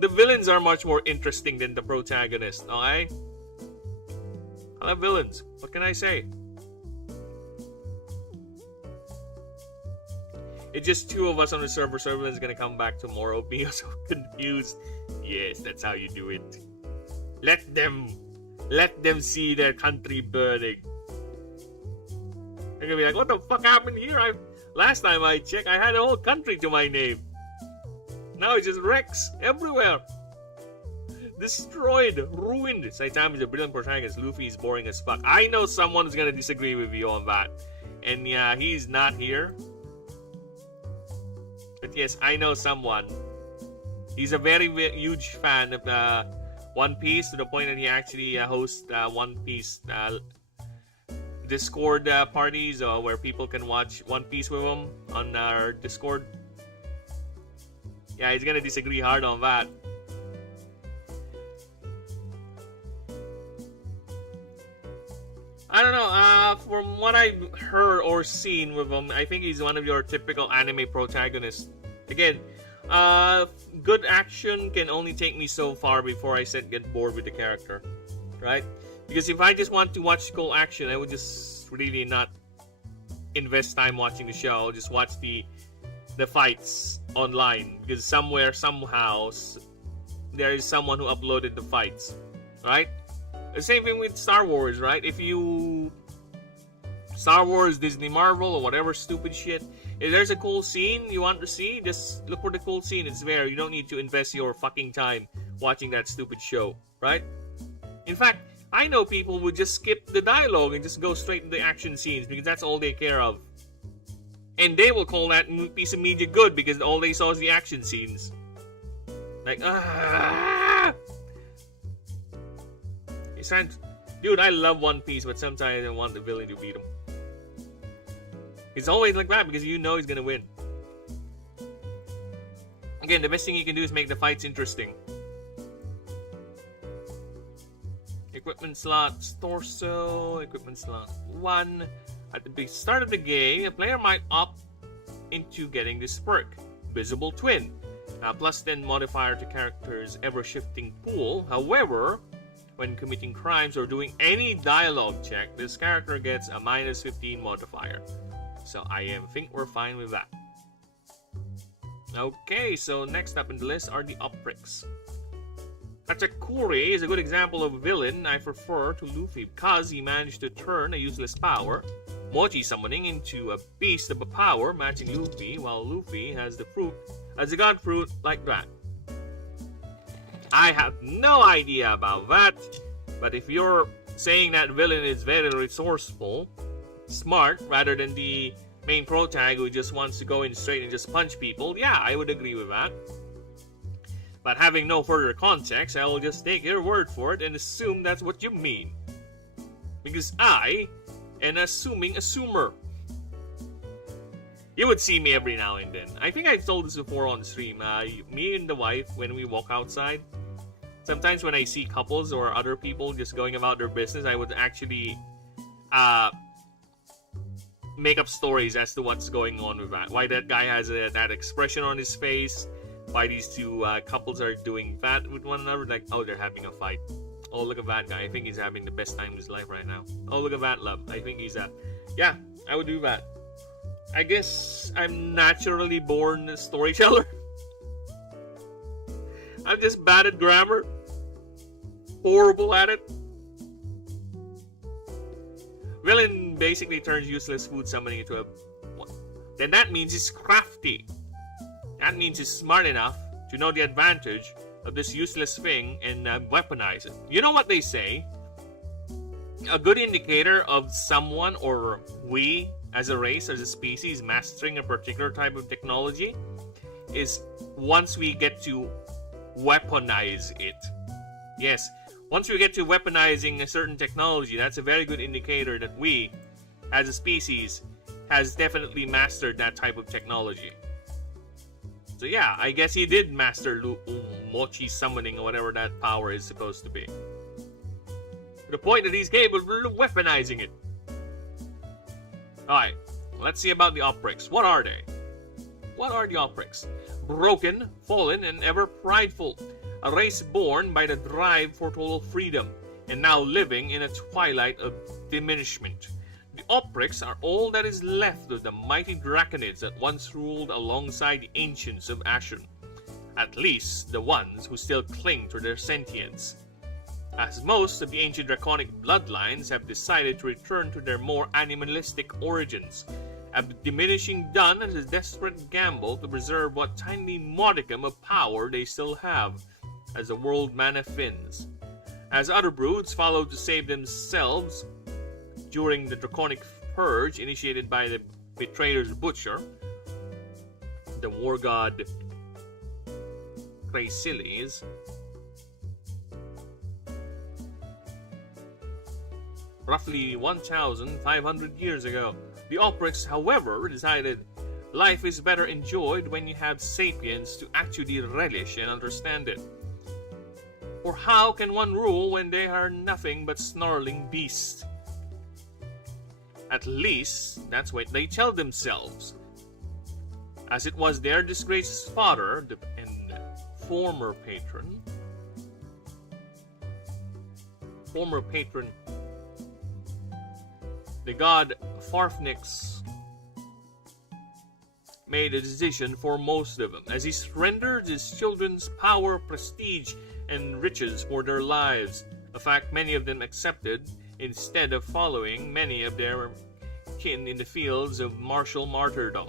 The villains are much more interesting than the protagonist, okay? I love villains. What can I say? It's just two of us on the server. Server's gonna come back tomorrow. Being so confused. Yes, that's how you do it. Let them see their country burning. They're gonna be like, what the fuck happened here? Last time I checked, I had a whole country to my name. Now it's just wrecks everywhere. Destroyed, ruined. Saitama is a brilliant protagonist. Luffy is boring as fuck. I know someone who's gonna disagree with you on that. And yeah, he's not here. But yes, I know someone. He's a very huge fan of One Piece, to the point that he actually hosts One Piece Discord parties where people can watch One Piece with him on our Discord. Yeah, he's gonna disagree hard on that. I don't know, from what I've heard or seen with him, I think he's one of your typical anime protagonists. Again, good action can only take me so far before I get bored with the character, right? Because if I just want to watch cool action, I would just really not invest time watching the show. I'll just watch the fights online, because somewhere, somehow, there is someone who uploaded the fights, right? The same thing with Star Wars, right? If you... Star Wars, Disney, Marvel, or whatever stupid shit, if there's a cool scene you want to see, just look for the cool scene. It's there. You don't need to invest your fucking time watching that stupid show, right? In fact, I know people would just skip the dialogue and just go straight to the action scenes because that's all they care of. And they will call that piece of media good because all they saw is the action scenes. Like, dude, I love One Piece, but sometimes I want the villain to beat him. It's always like that because you know he's gonna win. Again, the best thing you can do is make the fights interesting. Equipment slots, torso, equipment slot 1. At the start of the game, a player might opt into getting this perk, Visible Twin. Plus 10 modifier to character's ever-shifting pool. However, when committing crimes or doing any dialogue check, this character gets a minus 15 modifier. So I think we're fine with that. Okay, so next up in the list are the oppricks. Katakuri is a good example of a villain I prefer to Luffy because he managed to turn a useless power, Mochi summoning, into a beast of a power matching Luffy, while Luffy has the god fruit like that. I have no idea about that, but if you're saying that villain is very resourceful, smart, rather than the main protag who just wants to go in straight and just punch people, yeah, I would agree with that. But having no further context, I will just take your word for it and assume that's what you mean. Because I am an assuming assumer. You would see me every now and then. I think I've told this before on the stream. Me and the wife, when we walk outside, sometimes when I see couples or other people just going about their business, I would actually make up stories as to what's going on with that. Why that guy has that expression on his face. Why these two couples are doing that with one another. Like, oh, they're having a fight. Oh, look at that guy. I think he's having the best time of his life right now. Oh, look at that love. I think he's yeah, I would do that. I guess I'm naturally born a storyteller. I'm just bad at grammar. Horrible at it. Villain basically turns useless food summoning into a... Then that means he's crafty. That means he's smart enough to know the advantage of this useless thing and weaponize it. You know what they say? A good indicator of someone, or we as a race, as a species, mastering a particular type of technology is once we get to weaponize it. Yes, once we get to weaponizing a certain technology, that's a very good indicator that we, as a species, has definitely mastered that type of technology. So yeah, I guess he did master Mochi summoning or whatever that power is supposed to be. To the point that he's capable of weaponizing it. Alright, let's see about the Oprix. What are they? What are the Oprix? Broken, fallen, and ever prideful. A race born by the drive for total freedom, and now living in a twilight of diminishment. The Oprix are all that is left of the mighty draconids that once ruled alongside the ancients of Ashen. At least the ones who still cling to their sentience. As most of the ancient draconic bloodlines have decided to return to their more animalistic origins, a diminishing done as a desperate gamble to preserve what tiny modicum of power they still have, as the world mana thins. As other broods follow to save themselves during the draconic purge initiated by the Betrayer's Butcher, the war god Craesiles, roughly 1,500 years ago. The Oprix, however, decided life is better enjoyed when you have sapiens to actually relish and understand it. Or how can one rule when they are nothing but snarling beasts? At least, that's what they tell themselves. As it was their disgraced father and former patron, the god Farfnix, made a decision for most of them, as he surrendered his children's power, prestige, and riches for their lives, a fact many of them accepted instead of following many of their kin in the fields of martial martyrdom.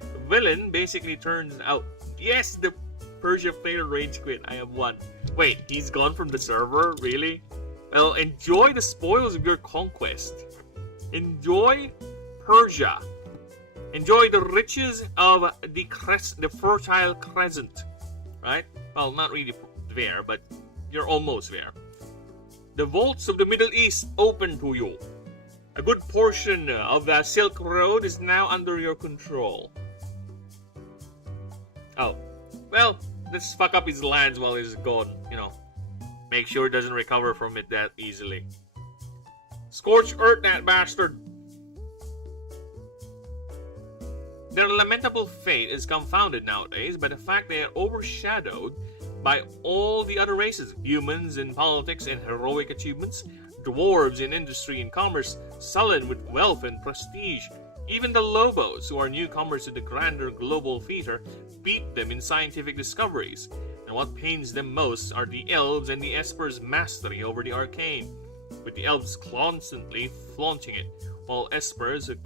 The villain basically turns out, yes, the Persia player rage quit, I have won. Wait, he's gone from the server? Really? Well, enjoy the spoils of your conquest. Enjoy Persia. Enjoy the riches of the Fertile Crescent. Right? Well, not really there, but you're almost there. The vaults of the Middle East open to you. A good portion of the Silk Road is now under your control. Oh. Well, let's fuck up his lands while he's gone, you know. Make sure he doesn't recover from it that easily. Scorch earth that bastard! Their lamentable fate is confounded nowadays by the fact they are overshadowed by all the other races, humans in politics and heroic achievements, dwarves in industry and commerce, sullen with wealth and prestige. Even the Lobos, who are newcomers to the grander global theater, beat them in scientific discoveries. And what pains them most are the elves and the espers' mastery over the arcane, with the elves constantly flaunting it, while espers who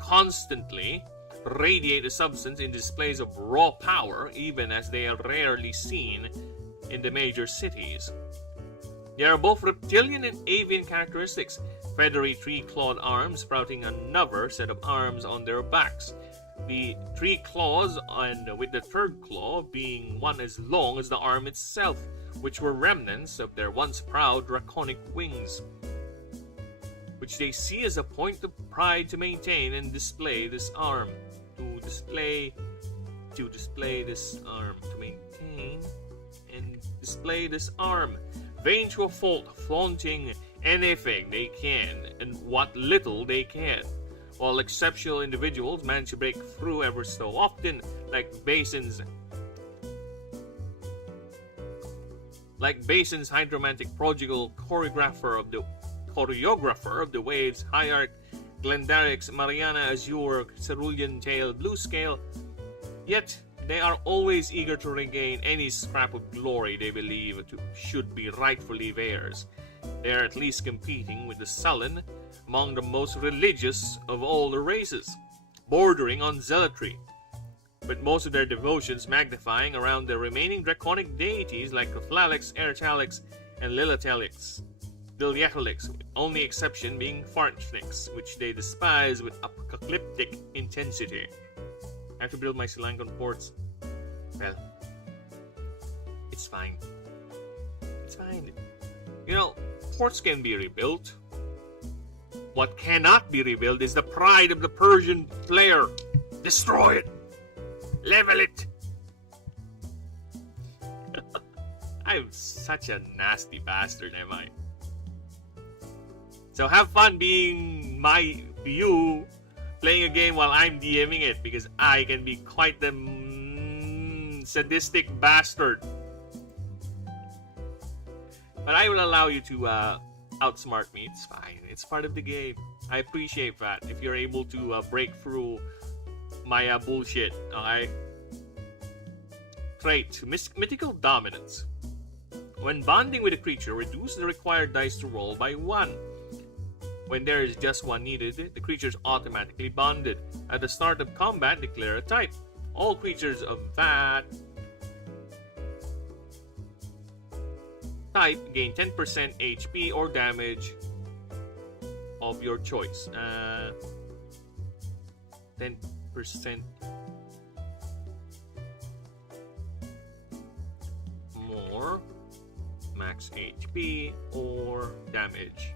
constantly radiate the substance in displays of raw power, even as they are rarely seen in the major cities. They are both reptilian and avian characteristics, feathery tree-clawed arms sprouting another set of arms on their backs. The three claws, and with the third claw being one as long as the arm itself, which were remnants of their once proud draconic wings, which they see as a point of pride to maintain and display this arm. To maintain and display this arm. Vain to a fault, flaunting anything they can and what little they can, while exceptional individuals manage to break through ever so often, like Basin's hydromantic prodigal choreographer of the waves, Hierarch, Glendarix, Mariana Azure, Cerulean Tail, Blue Scale. Yet they are always eager to regain any scrap of glory they believe should be rightfully theirs. They are at least competing with the sullen among the most religious of all the races, bordering on zealotry, but most of their devotions magnifying around the remaining draconic deities like Flalix, Ertalix, and Liliatelix, with only exception being Farfnix, which they despise with apocalyptic intensity. I have to build my Silangon ports. Well, it's fine. It's fine. You know, course can be rebuilt. What cannot be rebuilt is the pride of the Persian player. Destroy it. Level it. I'm such a nasty bastard, am I? So have fun being you playing a game while I'm DMing it, because I can be quite the sadistic bastard. But I will allow you to outsmart me. It's fine. It's part of the game. I appreciate that if you're able to break through my bullshit. Okay? Trait: mythical dominance. When bonding with a creature, reduce the required dice to roll by 1. When there is just 1 needed, the creature is automatically bonded. At the start of combat, declare a type. All creatures of that type gain 10% HP or damage of your choice. 10% more max HP or damage,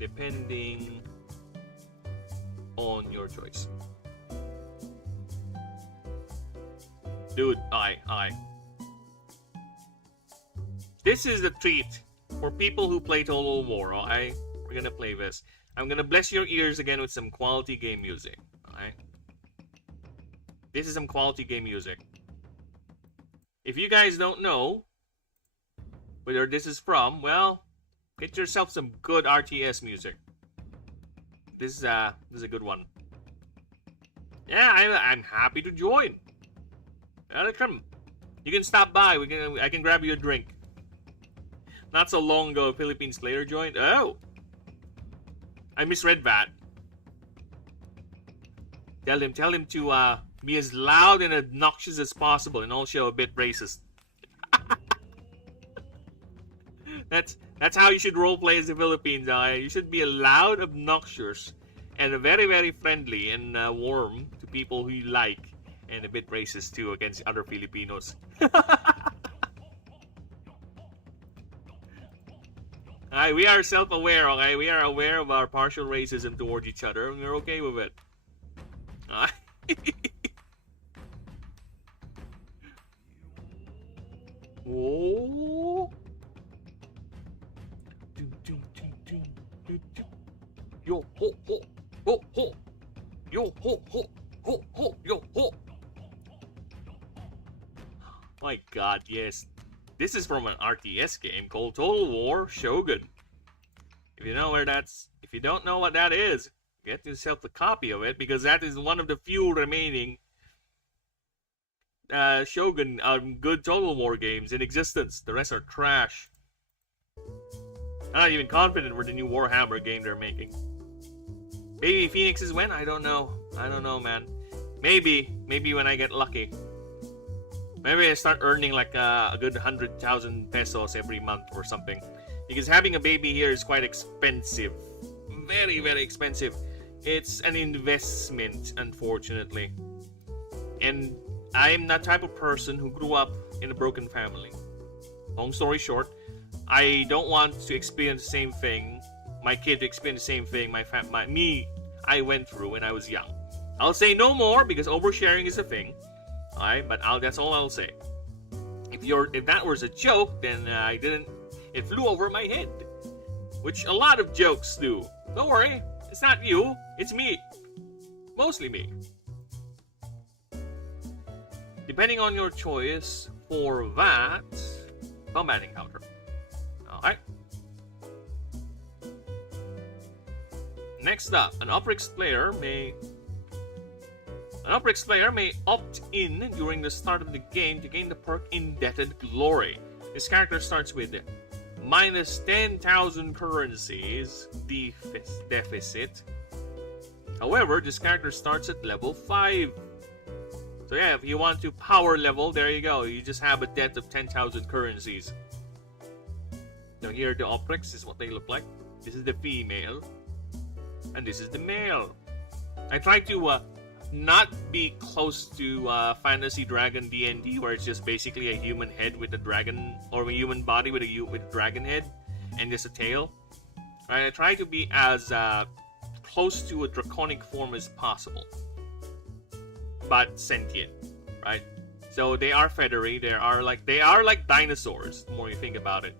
depending on your choice. Dude, I. This is the treat for people who play Total War. Alright, we're gonna play this. I'm gonna bless your ears again with some quality game music. Alright, this is some quality game music. If you guys don't know where this is from, well, get yourself some good RTS music. This is a good one. Yeah, I'm happy to join. Welcome. You can stop by. I can grab you a drink. Not so long ago, a Philippines player joined. Oh, I misread that. Tell him to be as loud and obnoxious as possible, and also a bit racist. That's how you should roleplay as the Philippines. You should be loud, obnoxious, and very, very friendly and warm to people who you like, and a bit racist too against other Filipinos. We are self-aware, okay? We are aware of our partial racism towards each other, and we're okay with it. Whoa. Yo ho ho ho ho. Yo ho ho ho ho yo ho. My God, yes. This is from an RTS game called Total War Shogun. If you don't know what that is, get yourself a copy of it, because that is one of the few remaining Shogun good Total War games in existence. The rest are trash. I'm not even confident with the new Warhammer game they're making. Maybe Phoenix is when? I don't know, man. Maybe when I get lucky. Maybe I start earning like a good 100,000 pesos every month or something. Because having a baby here is quite expensive. Very, very expensive. It's an investment, unfortunately. And I'm that type of person who grew up in a broken family. Long story short, I don't want to experience the same thing, my kid to experience the same thing I went through when I was young. I'll say no more because oversharing is a thing. Alright, but that's all I'll say. If that was a joke, then it flew over my head. Which a lot of jokes do. Don't worry, it's not you, it's me. Mostly me. Depending on your choice for that combat encounter. Alright. Next up, an Oprix player may opt in during the start of the game to gain the perk Indebted Glory. This character starts with minus 10,000 currencies deficit. However, this character starts at level 5. So yeah, if you want to power level, there you go. You just have a debt of 10,000 currencies. Now here the Oprix is what they look like. This is the female. And this is the male. I try to not be close to Fantasy Dragon D&D, where it's just basically a human head with a dragon, or a human body with a dragon head. and just a tail. Right? I try to be as close to a draconic form as possible, but sentient, right? So they are feathery. They are like dinosaurs. The more you think about it,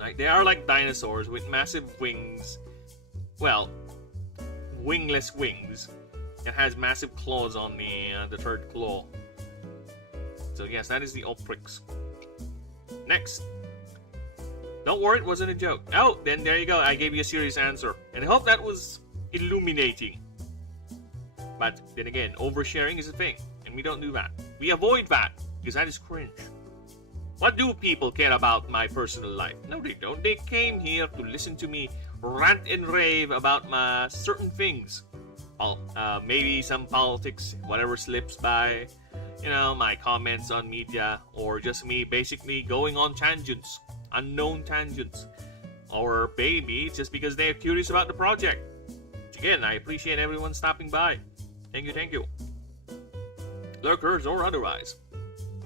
right? They are like dinosaurs with massive wings. Well, wingless wings. It has massive claws on the third claw. So yes, that is the Oprix. Next. Don't worry, it wasn't a joke. Oh, then there you go. I gave you a serious answer. And I hope that was illuminating. But then again, oversharing is a thing. And we don't do that. We avoid that. Because that is cringe. What do people care about my personal life? No, they don't. They came here to listen to me rant and rave about my certain things. Maybe some politics, whatever slips by. You know, my comments on media. Or just me basically going on tangents. Unknown tangents, or maybe just because they're curious about the project. Again, I appreciate everyone stopping by. Thank you. Lurkers or otherwise.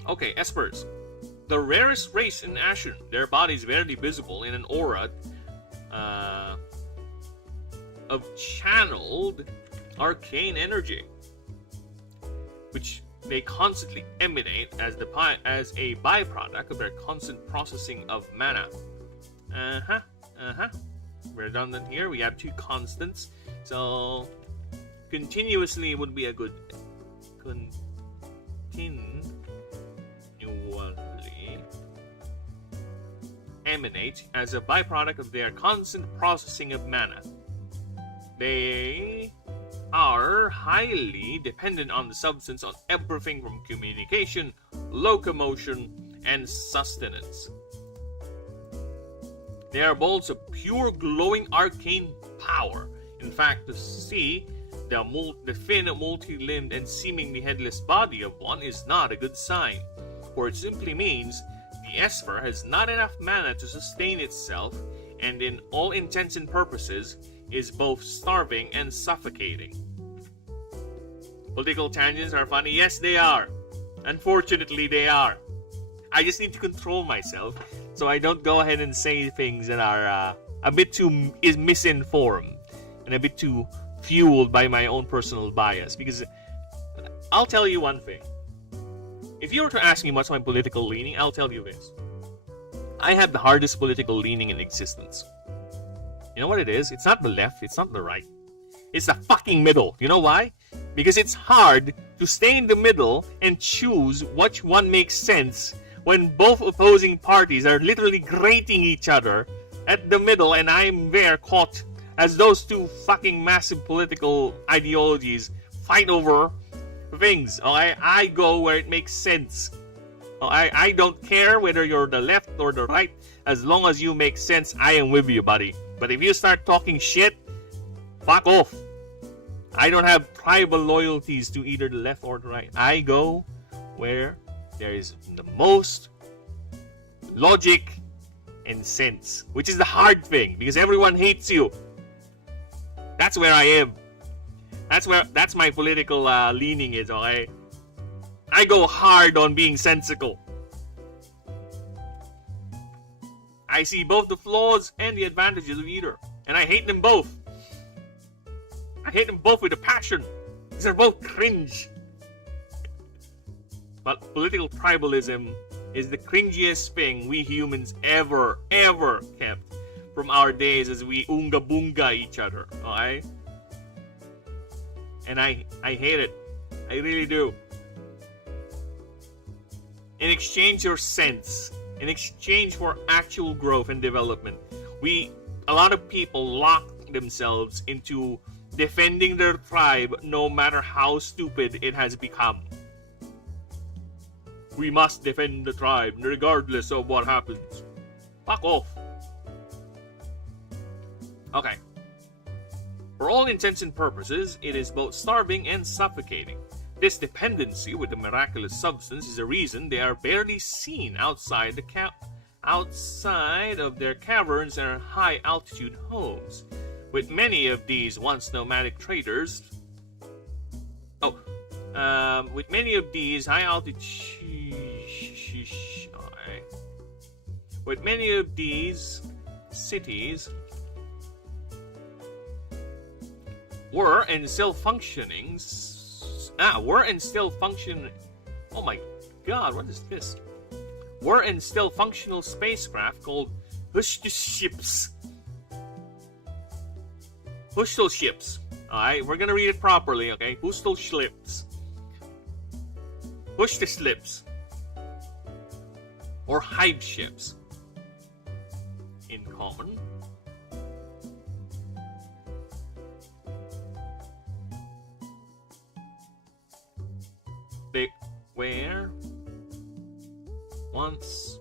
Okay, espers. The rarest race in Ashen. Their bodies barely visible in an aura of channeled arcane energy, which they constantly emanate as a byproduct of their constant processing of mana. Redundant here. We have two constants, so continuously would be a good continually emanate as a byproduct of their constant processing of mana. They are highly dependent on the substance on everything from communication, locomotion, and sustenance. They are bolts of pure glowing arcane power. In fact, to see the thin, multi-limbed, and seemingly headless body of one is not a good sign, for it simply means the Esper has not enough mana to sustain itself, and in all intents and purposes is both starving and suffocating. Political tangents are funny. Yes, they are. Unfortunately, they are. I just need to control myself so I don't go ahead and say things that are a bit too misinformed and a bit too fueled by my own personal bias. Because I'll tell you one thing. If you were to ask me what's my political leaning, I'll tell you this. I have the hardest political leaning in existence. You know what it is? It's not the left, it's not the right. It's the fucking middle. You know why? Because it's hard to stay in the middle and choose which one makes sense when both opposing parties are literally grating each other at the middle, and I'm there caught as those two fucking massive political ideologies fight over things. I go where it makes sense. I don't care whether you're the left or the right. As long as you make sense, I am with you, buddy. But if you start talking shit, fuck off. I don't have tribal loyalties to either the left or the right. I go where there is the most logic and sense, which is the hard thing because everyone hates you. That's where I am. That's my political leaning is. Okay, I go hard on being sensical. I see both the flaws and the advantages of either, and I hate them both. I hate them both with a passion. Because they're both cringe. But political tribalism is the cringiest thing we humans ever kept from our days as we unga bunga each other. Okay? And I hate it. I really do. In exchange for sense, in exchange for actual growth and development, a lot of people lock themselves into defending their tribe no matter how stupid it has become. We must defend the tribe regardless of what happens. Fuck off. Okay. For all intents and purposes, it is both starving and suffocating. This dependency with the miraculous substance is the reason they are barely seen outside of their caverns and high-altitude homes. With many of these once nomadic traders, With many of these cities were and still functioning. Oh my god, what is this? Were and still functional spacecraft called ships. Postal ships. Alright, we're gonna read it properly, okay? Postal ships. Push the slips. Or hive ships. In common. They were once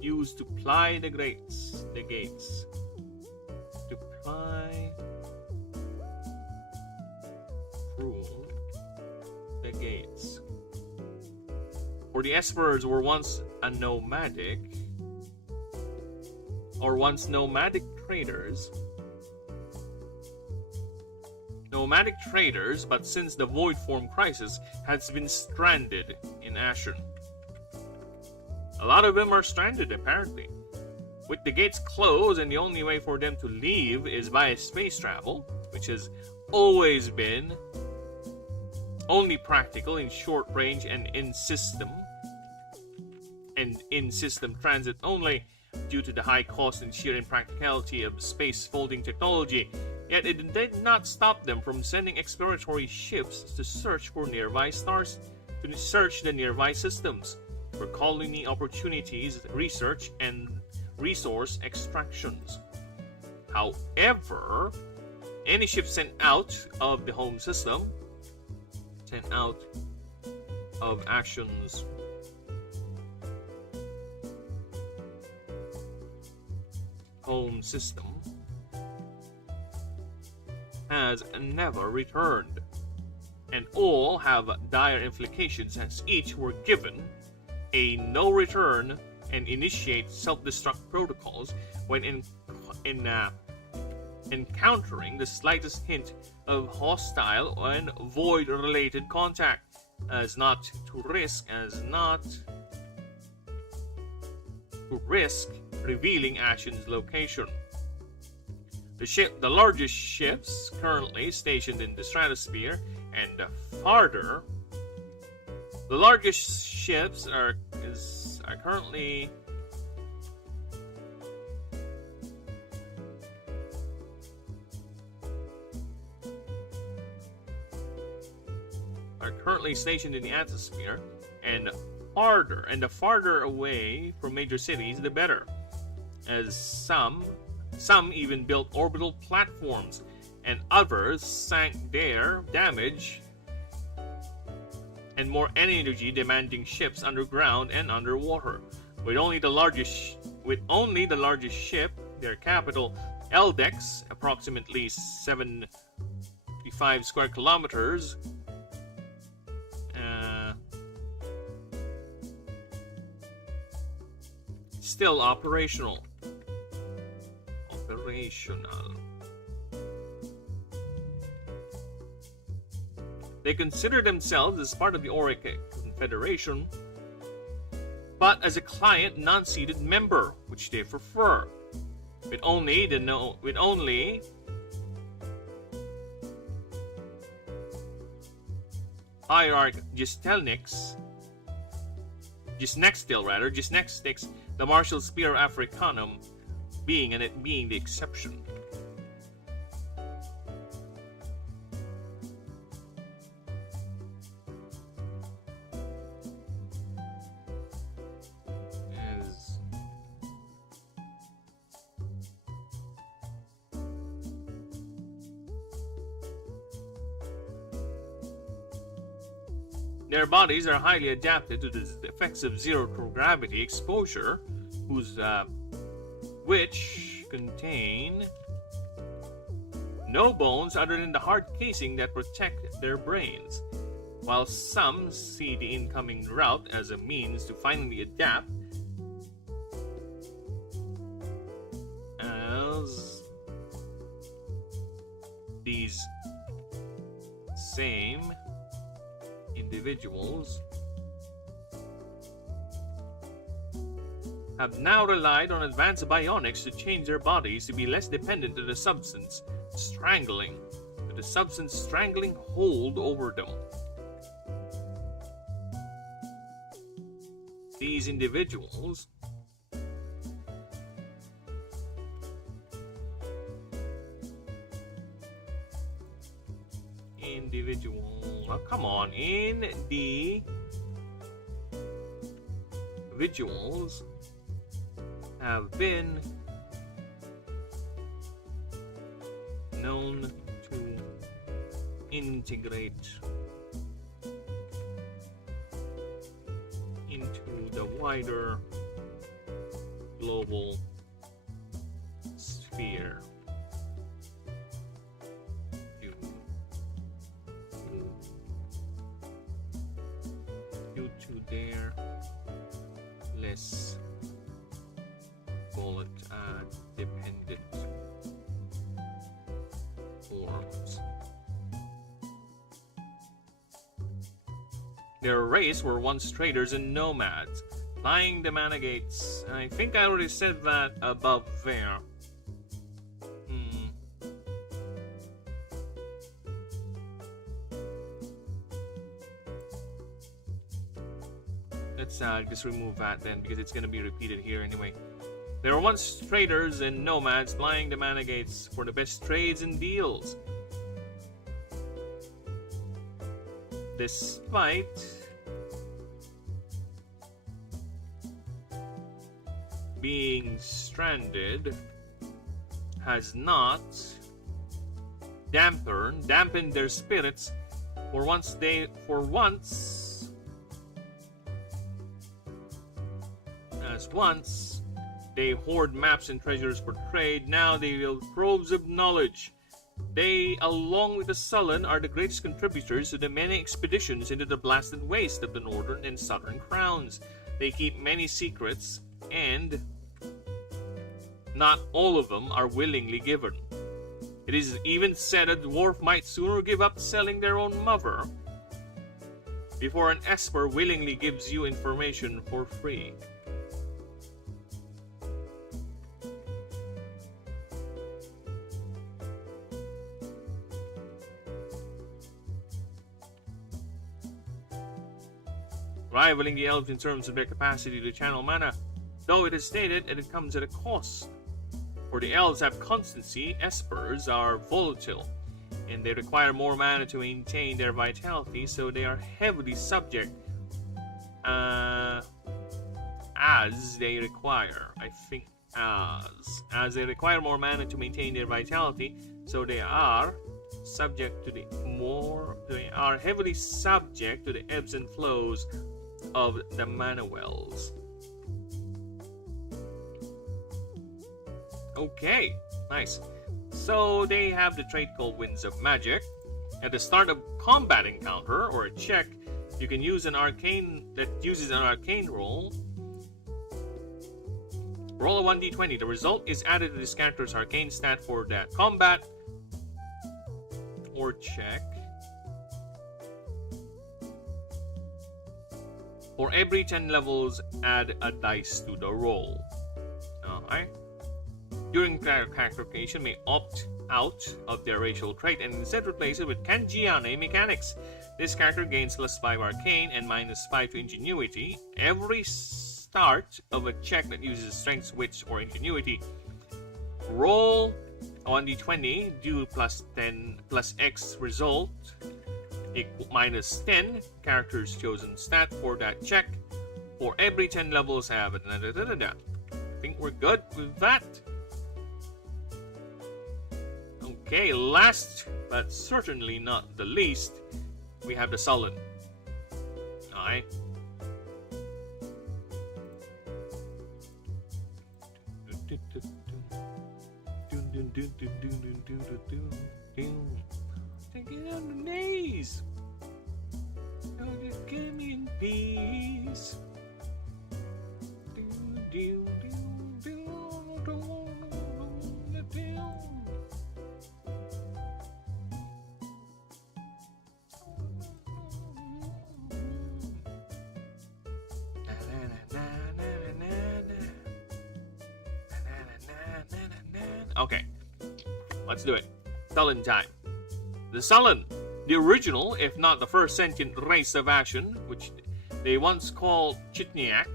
used to ply the gates. To ply through the gates. For the Esperers were once nomadic traders. Nomadic traders, but since the Void Form crisis has been stranded in Ashen. A lot of them are stranded, apparently. With the gates closed and the only way for them to leave is via space travel, which has always been only practical in short range and in system transit only due to the high cost and sheer impracticality of space folding technology. Yet it did not stop them from sending exploratory ships to search for nearby stars, to search the nearby systems for colony opportunities, research, and resource extractions. However, any ship sent out of the home system, sent out of Ashen's home system, has never returned, and all have dire implications as each were given a no return and initiate self-destruct protocols when encountering the slightest hint of hostile and void related contact, as not to risk revealing Ashen's location. The largest ships currently stationed in the stratosphere and farther. The largest ships are currently stationed in the atmosphere and the farther away from major cities the better, as some even built orbital platforms and others sank their damage and more energy demanding ships underground and underwater. With only the largest ship, their capital Eldex, approximately 75 square kilometers, still operational. They consider themselves as part of the Auric Confederation, but as a client non-seated member, which they prefer. With only Hierarch Gisnextix, the Martial Spear Africanum being the exception. Their bodies are highly adapted to the effects of zero-gravity exposure, which contain no bones other than the hard casing that protect their brains. While some see the incoming route as a means to finally adapt, as these same individuals have now relied on advanced bionics to change their bodies to be less dependent to the substance strangling hold over them. These individuals oh, come on, individuals have been known to integrate into the wider global sphere due to their less dependent forms. Their race were once traders and nomads, flying the managates. I think I already said that above there. Let's just remove that then, because it's going to be repeated here anyway. There were once traders and nomads flying the managates for the best trades and deals. Despite being stranded, has not dampened their spirits. For once they hoard maps and treasures for trade, now they wield troves of knowledge. They, along with the Sullen, are the greatest contributors to the many expeditions into the blasted waste of the northern and southern crowns. They keep many secrets, and not all of them are willingly given. It is even said a dwarf might sooner give up selling their own mother before an Esper willingly gives you information for free. Rivaling the elves in terms of their capacity to channel mana, though it is stated that it comes at a cost. For the elves have constancy, espers are volatile, and they require more mana to maintain their vitality, so they are heavily subject as they require. As they require more mana to maintain their vitality, so they are heavily subject to the ebbs and flows of the mana wells. Okay, nice. So they have the trait called Winds of Magic. At the start of combat encounter or a check, you can use an arcane that uses an arcane roll. Roll a 1d20. The result is added to this character's arcane stat for that combat or check. For every 10 levels, add a dice to the roll. Alright. During character creation, may opt out of their racial trait and instead replace it with Kanjiane mechanics. This character gains +5 arcane and -5 to ingenuity every start of a check that uses strength, wits, or ingenuity. Roll on d20, do +10 +X result -10 character's chosen stat for that check. For every 10 levels have it. I think we're good with that. Okay, last but certainly not the least, we have the Sullen. Alright. Take it on the knees. Don't just give me in peace. Okay, let's do it. Sullen time. The Sullen, the original, if not the first sentient race of Ashen, which they once called Chitniak,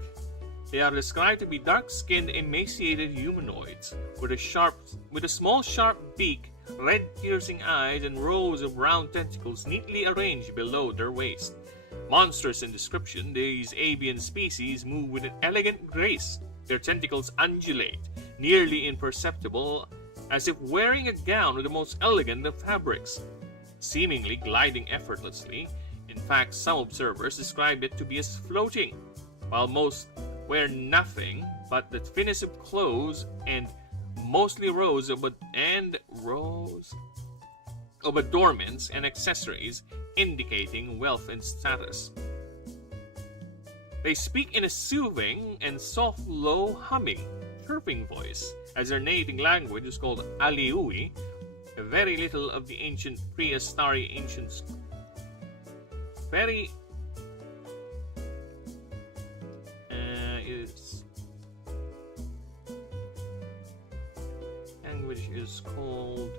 they are described to be dark-skinned, emaciated humanoids with a small, sharp beak, red, piercing eyes, and rows of round tentacles neatly arranged below their waist. Monstrous in description, these avian species move with an elegant grace. Their tentacles undulate, nearly imperceptible, as if wearing a gown with the most elegant of fabrics, seemingly gliding effortlessly. In fact, some observers described it to be as floating, while most wear nothing but the thinnest of clothes and mostly rows of adornments and accessories indicating wealth and status. They speak in a soothing and soft, low humming, chirping voice, as their native language is called Aliui. Very little of the ancient prehistory ancients. Language is called.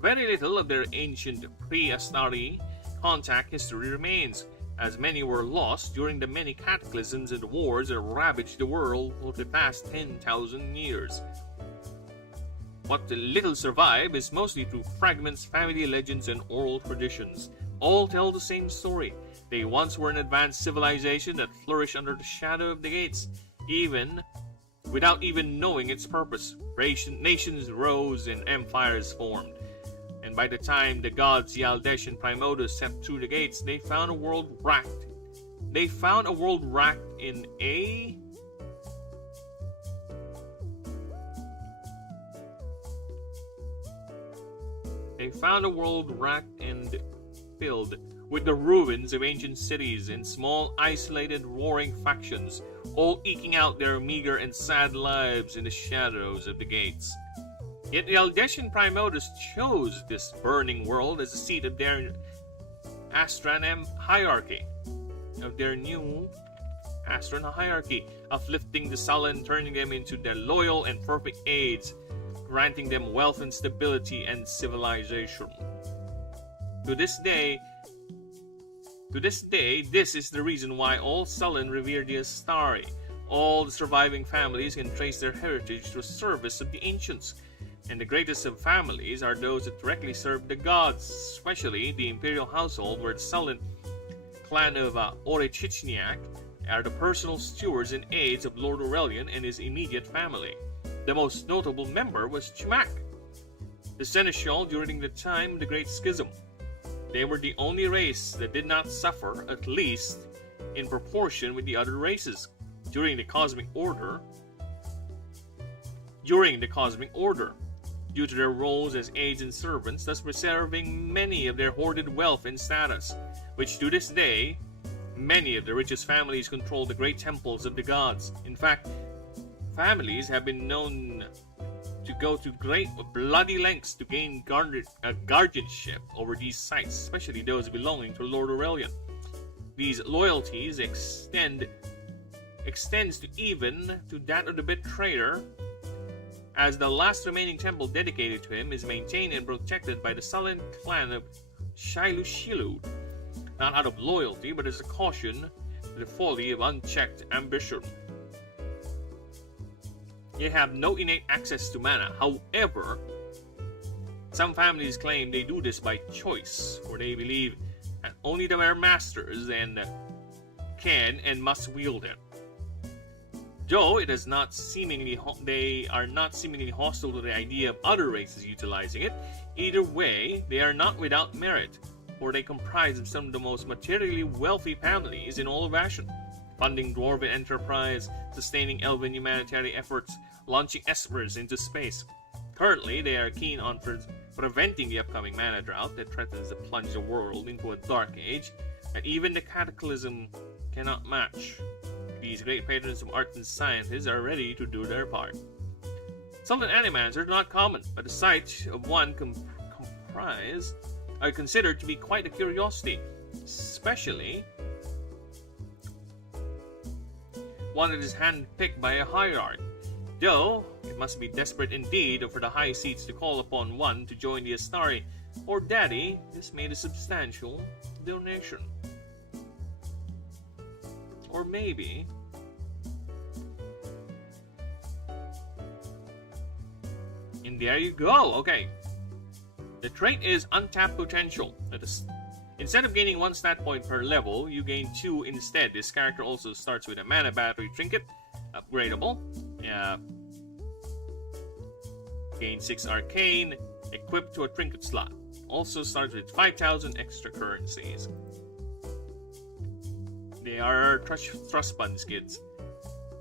Very little of their ancient prehistory contact history remains, as many were lost during the many cataclysms and wars that ravaged the world for the past 10,000 years. What little survive is mostly through fragments, family legends, and oral traditions. All tell the same story. They once were an advanced civilization that flourished under the shadow of the gates, without even knowing its purpose. Nations rose and empires formed. And by the time the gods Yaldesh and Primodus stepped through the gates, they found a world racked in a They found a world racked and filled with the ruins of ancient cities and small, isolated, warring factions, all eking out their meager and sad lives in the shadows of the gates. Yet the Aldeshan Primodus chose this burning world as the seat of their Astran hierarchy, uplifting the Sullen, turning them into their loyal and perfect aides, granting them wealth and stability and civilization. To this day, this is the reason why all Sullen revere the Astari. All the surviving families can trace their heritage to the service of the ancients, and the greatest of families are those that directly serve the gods, especially the imperial household, where the Sullen clan of Orechichniak are the personal stewards and aides of Lord Aurelian and his immediate family. The most notable member was Chimak, the seneschal during the time of the Great Schism. They were the only race that did not suffer, at least in proportion with the other races, during the Cosmic Order, due to their roles as aides and servants, thus preserving many of their hoarded wealth and status, which to this day, many of the richest families control the great temples of the gods. In fact, families have been known to go to great bloody lengths to gain guardianship over these sites, especially those belonging to Lord Aurelian. These loyalties extends to even to that of the betrayer, as the last remaining temple dedicated to him is maintained and protected by the Sullen clan of Shilushilu, not out of loyalty, but as a caution to the folly of unchecked ambition. They have no innate access to mana. However, some families claim they do this by choice, for they believe that only the mere masters can and must wield it. Though they are not seemingly hostile to the idea of other races utilizing it, either way, they are not without merit, for they comprise of some of the most materially wealthy families in all of Ashen, funding dwarven enterprise, sustaining elven humanitarian efforts, launching espers into space. Currently, they are keen on preventing the upcoming mana drought that threatens to plunge the world into a dark age that even the cataclysm cannot match. These great patrons of art and sciences are ready to do their part. Sullen animans are not common, but the sight of one comprise are considered to be quite a curiosity, especially one that is hand-picked by a hierarch. Though, it must be desperate indeed for the high seats to call upon one to join the Astari, or Daddy has made a substantial donation. Or maybe... And there you go, okay. The trait is untapped potential. That is, instead of gaining 1 stat point per level, you gain 2 instead. This character also starts with a mana battery trinket, upgradable. Gain 6 arcane, equipped to a trinket slot. Also starts with 5,000 extra currencies. They are trust funds, kids.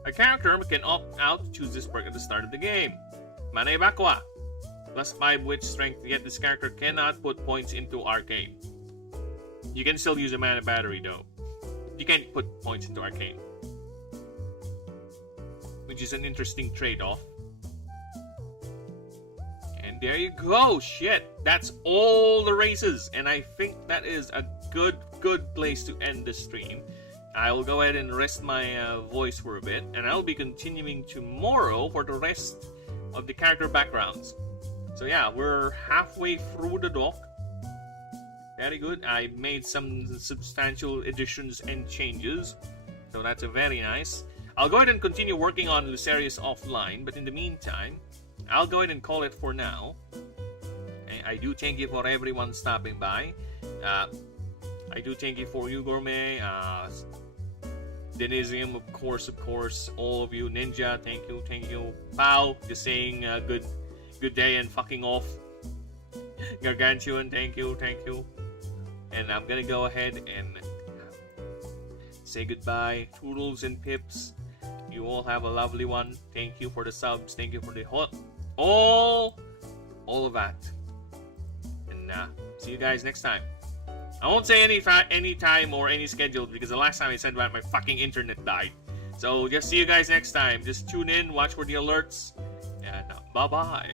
A character can opt out to choose this perk at the start of the game. Mana Evacua. Plus 5 wit strength, yet this character cannot put points into arcane. You can still use a mana battery though. You can't put points into arcane. Which is an interesting trade-off. And there you go, shit! That's all the races, and I think that is a good place to end the stream. I will go ahead and rest my voice for a bit, and I'll be continuing tomorrow for the rest of the character backgrounds. So yeah, we're halfway through the doc. Very good. I made some substantial additions and changes, so that's very nice. I'll go ahead and continue working on Lucerius offline, but in the meantime, I'll go ahead and call it for now. I do thank you for everyone stopping by. I do thank you for you, Gourmet, Denisium, of course, all of you, Ninja, thank you, Pao, just saying good day and fucking off. Gargantuan, thank you. And I'm gonna go ahead and say goodbye. Toodles and Pips, you all have a lovely one. Thank you for the subs, thank you for the all of that. And see you guys next time. I won't say any time or any schedule because the last time I said that my fucking internet died. So just see you guys next time. Just tune in, watch for the alerts, and bye-bye.